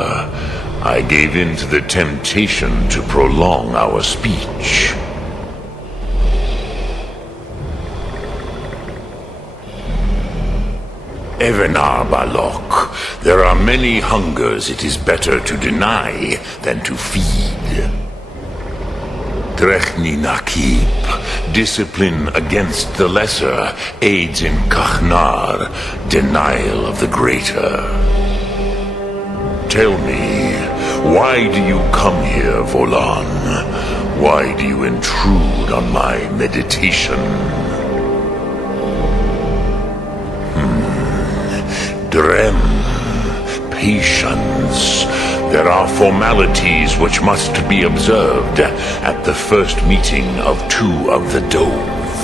I gave in to the temptation to prolong our speech. Evenar Balok, there are many hungers it is better to deny than to feed. Drechni Nakib, discipline against the lesser aids in Kachnar, denial of the greater. Tell me, why do you come here, Volan? Why do you intrude on my meditation? Drem, patience. There are formalities which must be observed at the first meeting of two of the Dove.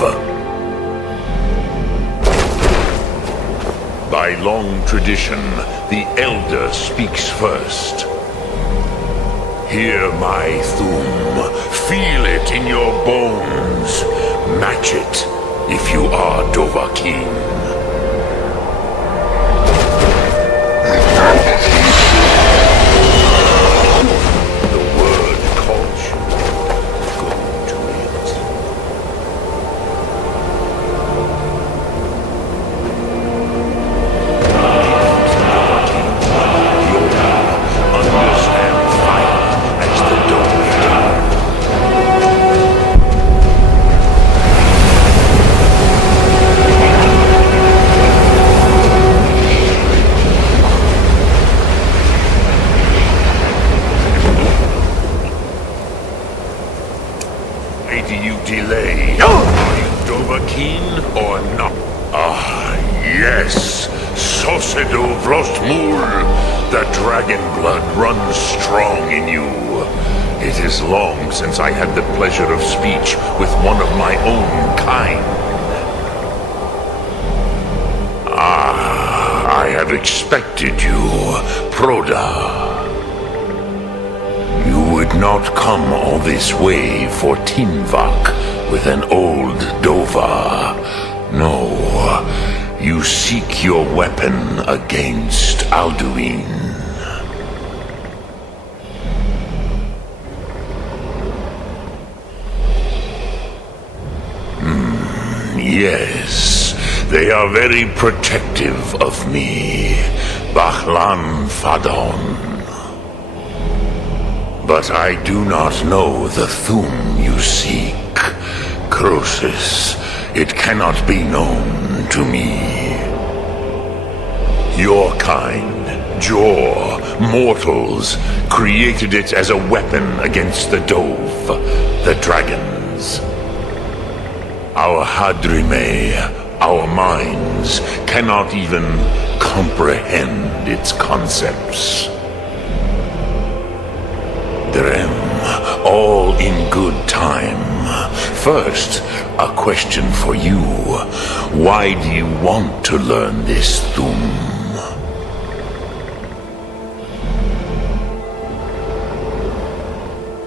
By long tradition, the Elder speaks first. Hear my Thum. Feel it in your bones. Match it if you are Dovahkiin. Since I had the pleasure of speech with one of my own kind. I have expected you, Proda. You would not come all this way for Tinvak with an old Dova. No, you seek your weapon against Alduin. Yes, they are very protective of me, Bahlan Fadon. But I do not know the Thum you seek, Croesus. It cannot be known to me. Your kind, Jor, mortals, created it as a weapon against the Dove, the dragons. Our Hadrime, our minds, cannot even comprehend its concepts. Drem, all in good time. First, a question for you. Why do you want to learn this Thum?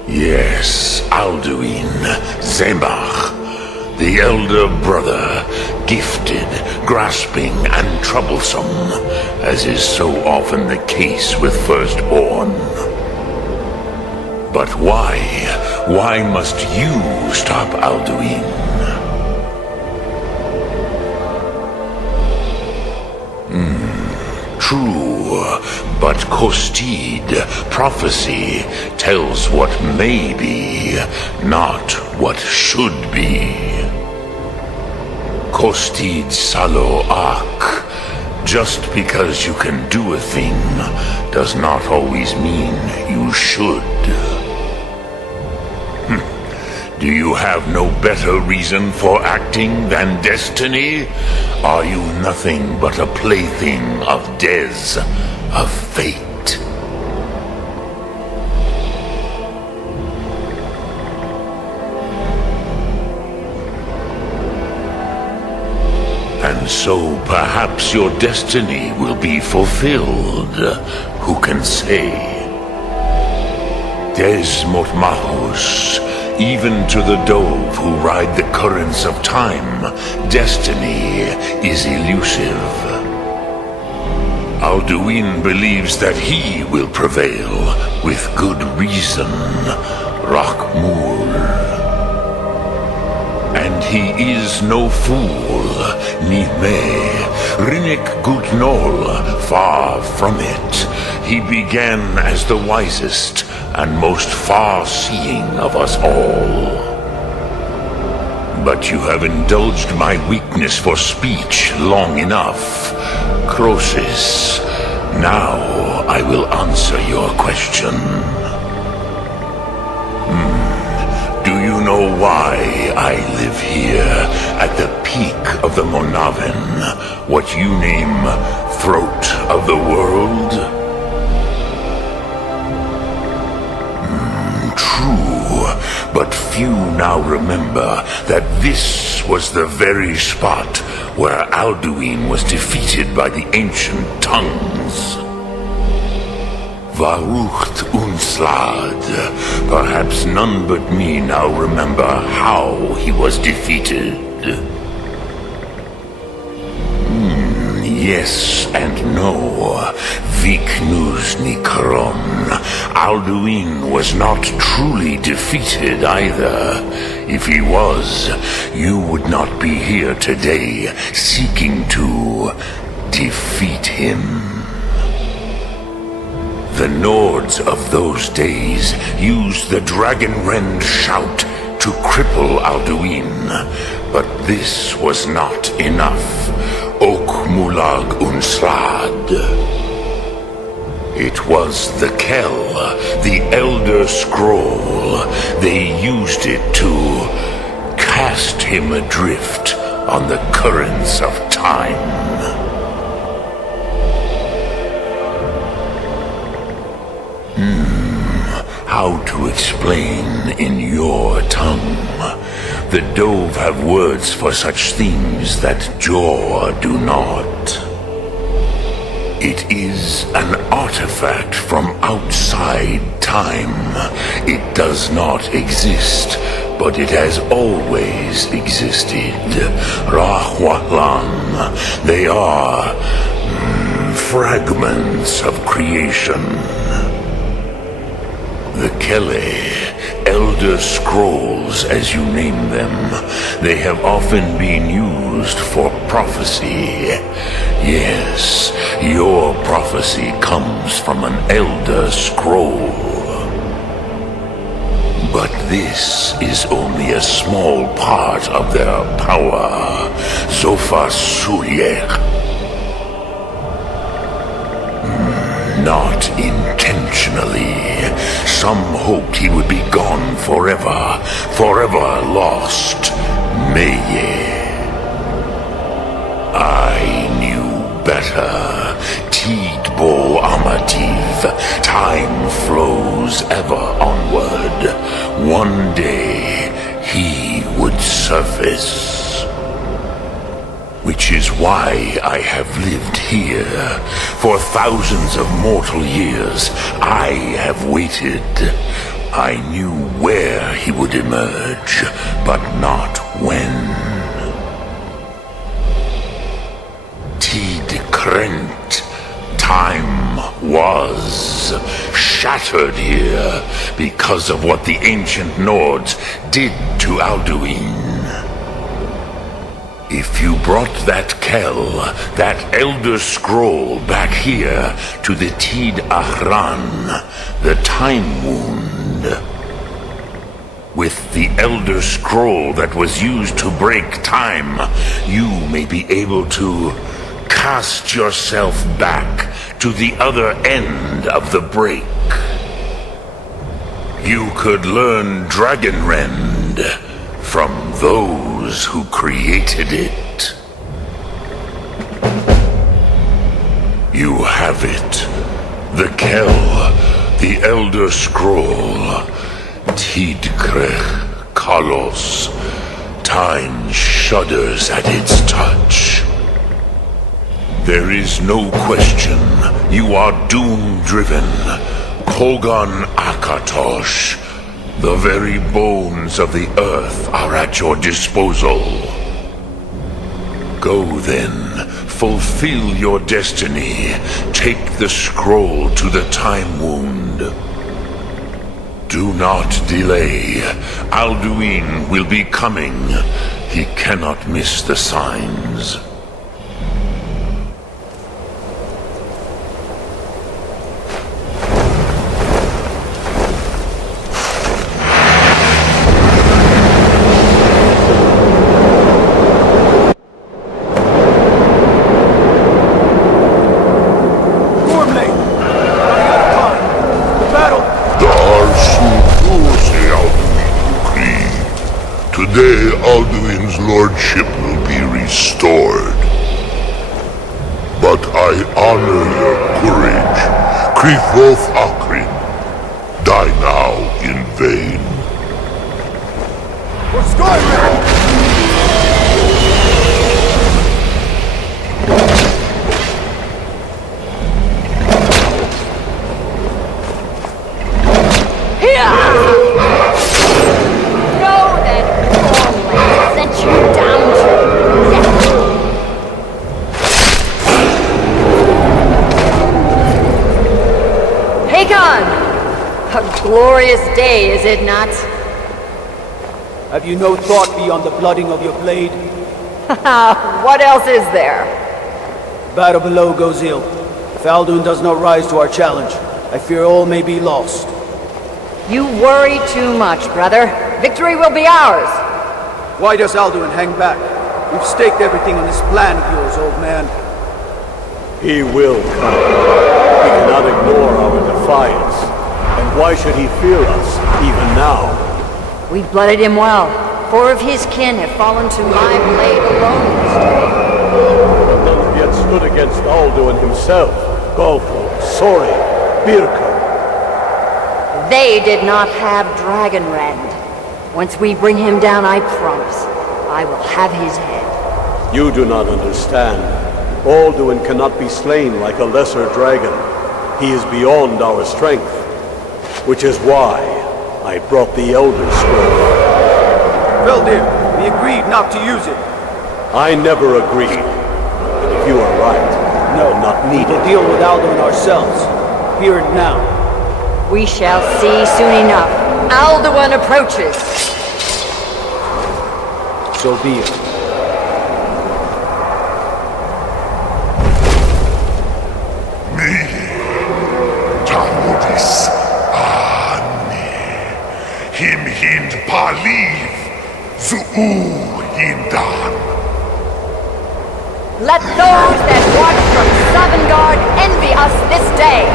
Yes, Alduin, Zembach. The elder brother, gifted, grasping, and troublesome, as is so often the case with firstborn. But why? Why must you stop Alduin? True, but Kostid, prophecy, tells what may be, not what should be. Kostid Salo Ak. Just because you can do a thing does not always mean you should. Do you have no better reason for acting than destiny? Are you nothing but a plaything of Dez, of fate? And so perhaps your destiny will be fulfilled. Who can say? Des Motmahus. Even to the Dove who ride the currents of time, destiny is elusive. Alduin believes that he will prevail, with good reason, Rakmul. And he is no fool, Nime, Rinnik Gutnol, far from it. He began as the wisest, and most far-seeing of us all. But you have indulged my weakness for speech long enough, Croesus. Now I will answer your question. Do you know why I live here at the peak of the Monavin, what you name throat of the world? True, but few now remember that this was the very spot where Alduin was defeated by the ancient tongues. Varucht Unslad. Perhaps none but me now remember how he was defeated. Yes and no. Viknus Nikaron. Alduin was not truly defeated either. If he was, you would not be here today seeking to defeat him. The Nords of those days used the Dragonrend shout to cripple Alduin, but this was not enough. Ok Mulag Unslad. It was the Kell, the Elder Scroll. They used it to cast him adrift on the currents of time. How to explain in your tongue? The Dove have words for such things that Jor do not. It is an artifact from outside time. It does not exist, but it has always existed. Rahwalan. They are fragments of creation. The Kele, Elder Scrolls as you name them, they have often been used for prophecy. Yes, your prophecy comes from an Elder Scroll. But this is only a small part of their power. Zofa Suryek. Not intentionally. Some hoped he would be gone forever, forever lost. Meye. I knew better. Tidbo Amativ. Time flows ever onward. One day he would surface. Which is why I have lived here. For thousands of mortal years, I have waited. I knew where he would emerge, but not when. Tid Krent. Time was shattered here because of what the ancient Nords did to Alduin. If you brought that Kell, that Elder Scroll back here to the Tid Ahran, the Time Wound, with the Elder Scroll that was used to break time, you may be able to cast yourself back to the other end of the break. You could learn Dragonrend from those who created it. You have it. The Kell, the Elder Scroll, Tidkrech Kalos. Time shudders at its touch. There is no question. You are doom-driven. Kogan Akatosh. The very bones of the earth are at your disposal. Go then, fulfill your destiny. Take the scroll to the Time Wound. Do not delay. Alduin will be coming. He cannot miss the signs. sword. But I honor your courage. Krivoth Akrin. Die now in vain. For Skyrim! Know that Gormley sent you down to death. Hakon! A glorious day, is it not? Have you no thought beyond the blooding of your blade? What else is there? Battle below goes ill. If Alduin does not rise to our challenge, I fear all may be lost. You worry too much, brother. Victory will be ours. Why does Alduin hang back? We've staked everything on this plan of yours, old man. He will come. He cannot ignore our defiance. And why should he fear us, even now? We blooded him well. 4 of his kin have fallen to my blade alone this day. But none have yet stood against Alduin himself. Golfo, Sori, Birka. They did not have Dragonrend. Once we bring him down, I promise, I will have his head. You do not understand. Alduin cannot be slain like a lesser dragon. He is beyond our strength. Which is why I brought the Elder Scroll. Veldir, we agreed not to use it. I never agreed. And if you are right, No, not we needed. will deal with Alduin ourselves. Here and now. We shall see soon enough. Alduin approaches. So be it. Talmudis ani. Him hind paliv. Zuu hindan. Let those that watch from Sovngarde envy us this day.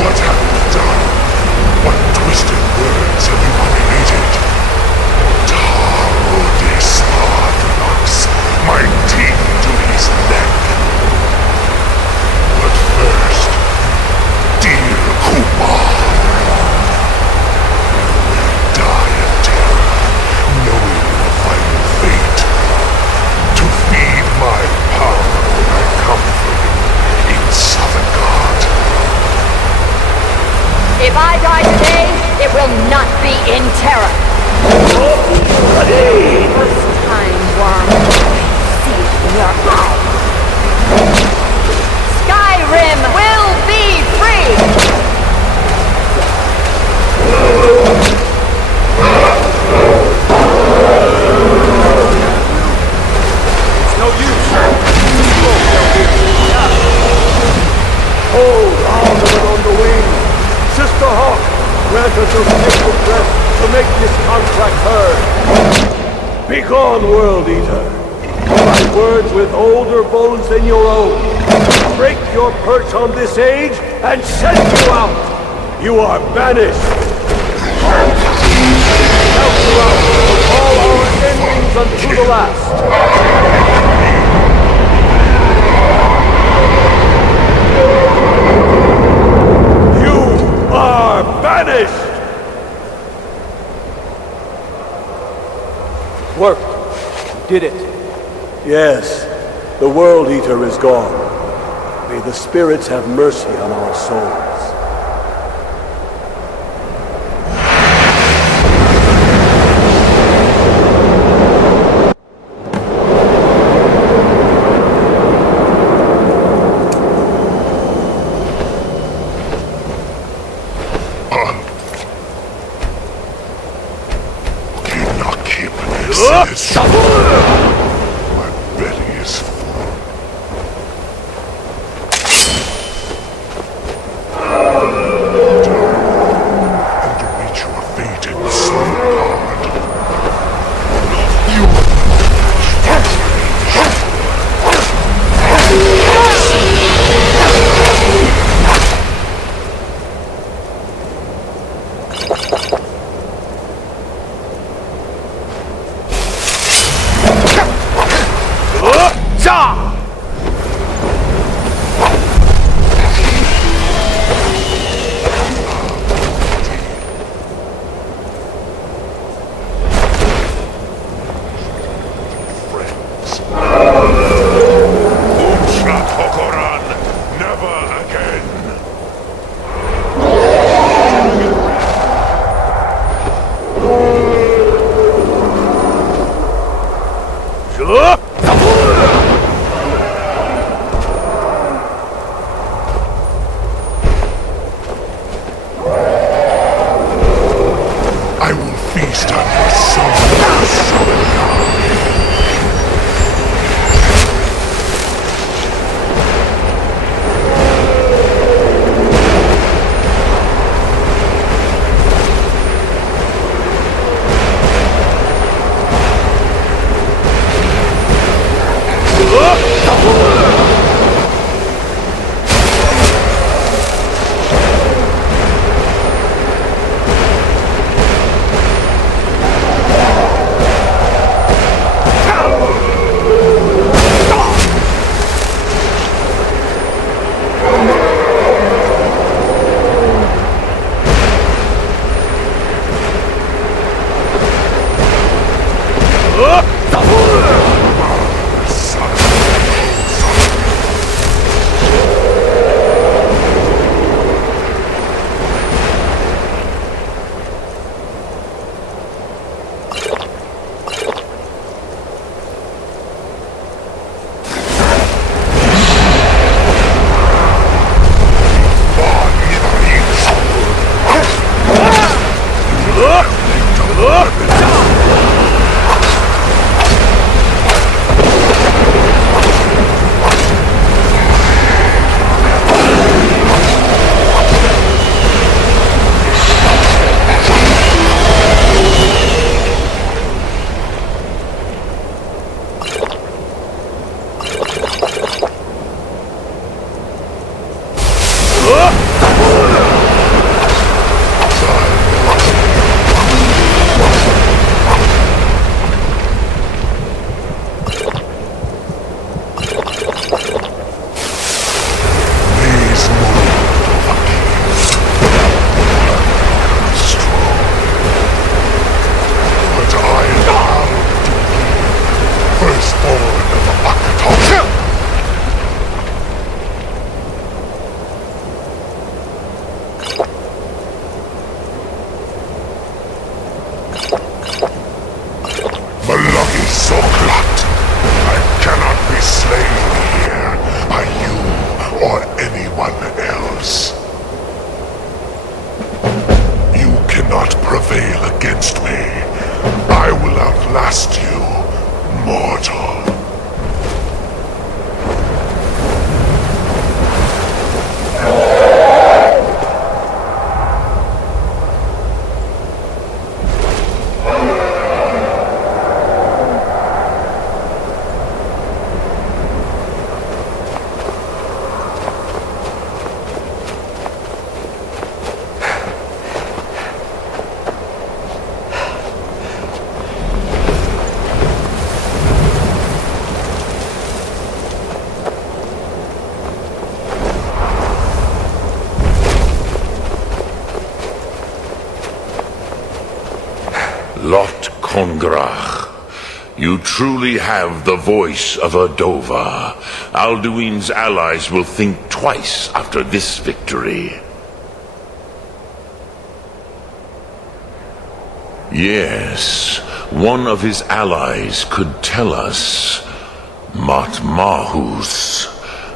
What have you done? What twisted words have you created? Talmudis Adrox, my teeth to his neck. But first, dear Kumar, die of terror, knowing your final fate. To feed my power when I come for you in Sovngarde. If I die today, it will not be in terror. First time, worm. See it in your eye. Skyrim will be free! It's no use. Hold Alduin on the wing. Sister Hawk, grant us your sacred breath to make this contract heard. Begone, World Eater. My words with older bones than your own. Break your perch on this age and send you out. You are banished. Out you out of all our endings unto the last. Are banished! Worked. Did it. Yes, the World Eater is gone. May the spirits have mercy on our souls. My belly is full. Charon, never again. I will feast on your soul. Lot Kongrach, you truly have the voice of a Dova. Alduin's allies will think twice after this victory. Yes, one of his allies could tell us Matmahus,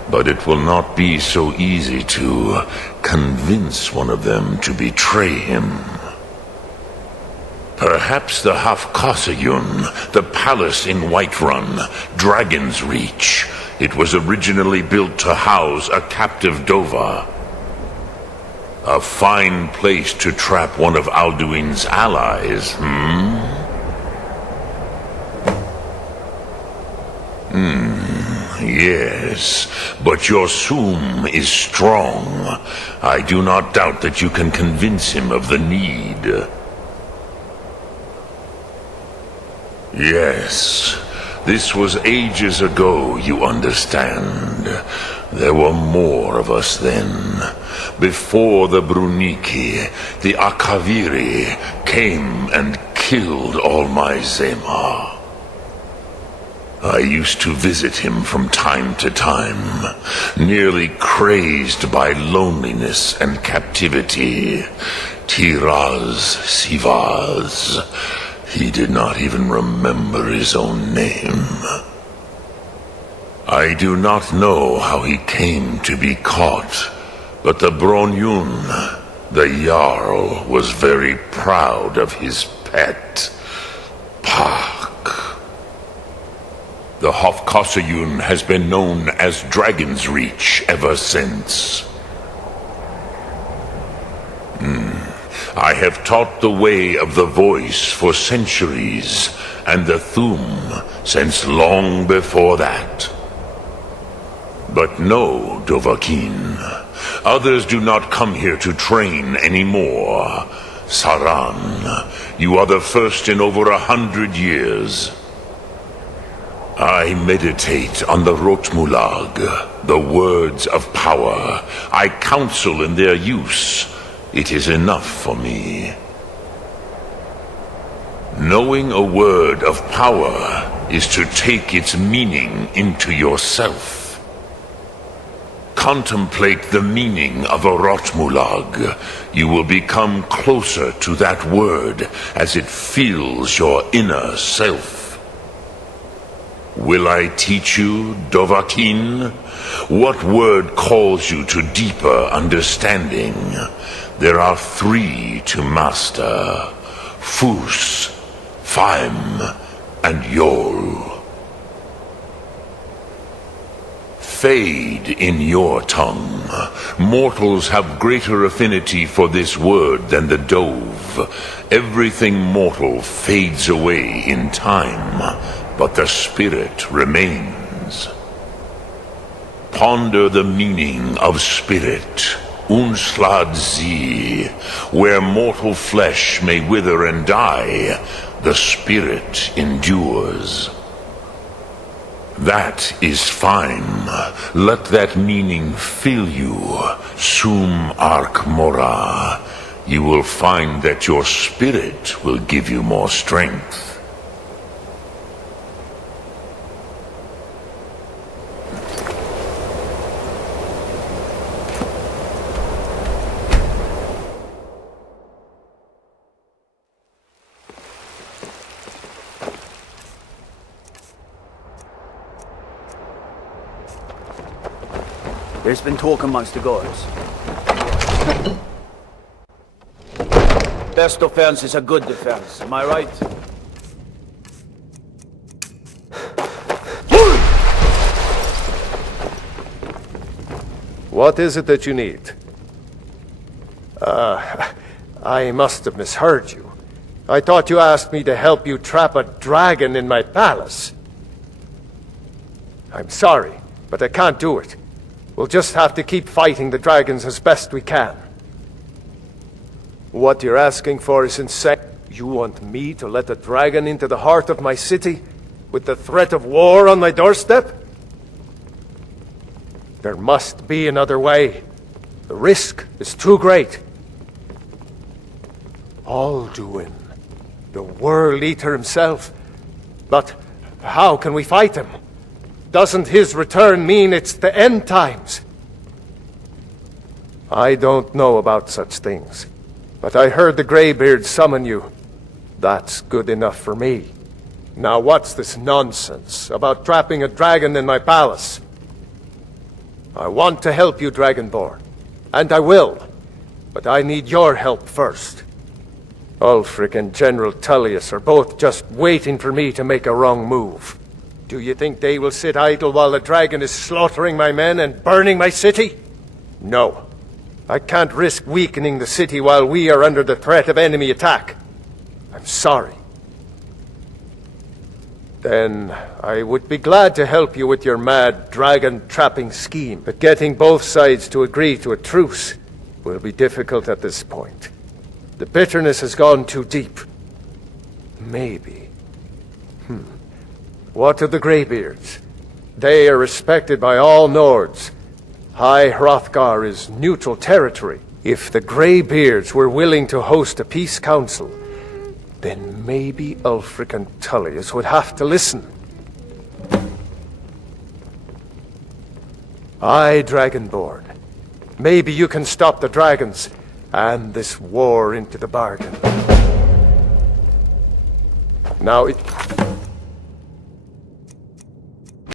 but it will not be so easy to convince one of them to betray him. Perhaps the Hafkasayun, the palace in Whiterun, Dragon's Reach. It was originally built to house a captive Dova. A fine place to trap one of Alduin's allies, Yes, but your Soom is strong. I do not doubt that you can convince him of the need. Yes, this was ages ago, you understand. There were more of us then. Before the Bruniki, the Akaviri came and killed all my Zema. I used to visit him from time to time, nearly crazed by loneliness and captivity. Tiraz Sivaz. He did not even remember his own name. I do not know how he came to be caught, but the Bronyun, the Jarl, was very proud of his pet, Pak. The Hofkossayun has been known as Dragon's Reach ever since. I have taught the way of the voice for centuries, and the Thum since long before that. But no, Dovahkiin. Others do not come here to train anymore. Saran, you are the first in over 100 years. I meditate on the Rotmulag, the words of power. I counsel in their use. It is enough for me. Knowing a word of power is to take its meaning into yourself. Contemplate the meaning of a Rotmulag. You will become closer to that word as it fills your inner self. Will I teach you, Dovahkiin? What word calls you to deeper understanding? There are 3 to master: Fus, Faim, and Yol. Fade in your tongue. Mortals have greater affinity for this word than the Dove. Everything mortal fades away in time, but the spirit remains. Ponder the meaning of spirit, Unslad Zi. Where mortal flesh may wither and die, the spirit endures. That is fine. Let that meaning fill you, Sum Ark Mora. You will find that your spirit will give you more strength. There's been talk amongst the guards. Best defense is a good defense, am I right? What is it that you need? I must have misheard you. I thought you asked me to help you trap a dragon in my palace. I'm sorry, but I can't do it. We'll just have to keep fighting the dragons as best we can. What you're asking for is insane. You want me to let a dragon into the heart of my city with the threat of war on my doorstep? There must be another way. The risk is too great. Alduin, the World Eater himself. But how can we fight him? Doesn't his return mean it's the end times? I don't know about such things, but I heard the Greybeard summon you. That's good enough for me. Now what's this nonsense about trapping a dragon in my palace? I want to help you, Dragonborn, and I will, but I need your help first. Ulfric and General Tullius are both just waiting for me to make a wrong move. Do you think they will sit idle while the dragon is slaughtering my men and burning my city? No. I can't risk weakening the city while we are under the threat of enemy attack. I'm sorry. Then I would be glad to help you with your mad dragon-trapping scheme, but getting both sides to agree to a truce will be difficult at this point. The bitterness has gone too deep. Maybe. What of the Greybeards? They are respected by all Nords. High Hrothgar is neutral territory. If the Greybeards were willing to host a peace council, then maybe Ulfric and Tullius would have to listen. Aye, Dragonborn. Maybe you can stop the dragons, and this war into the bargain. Now,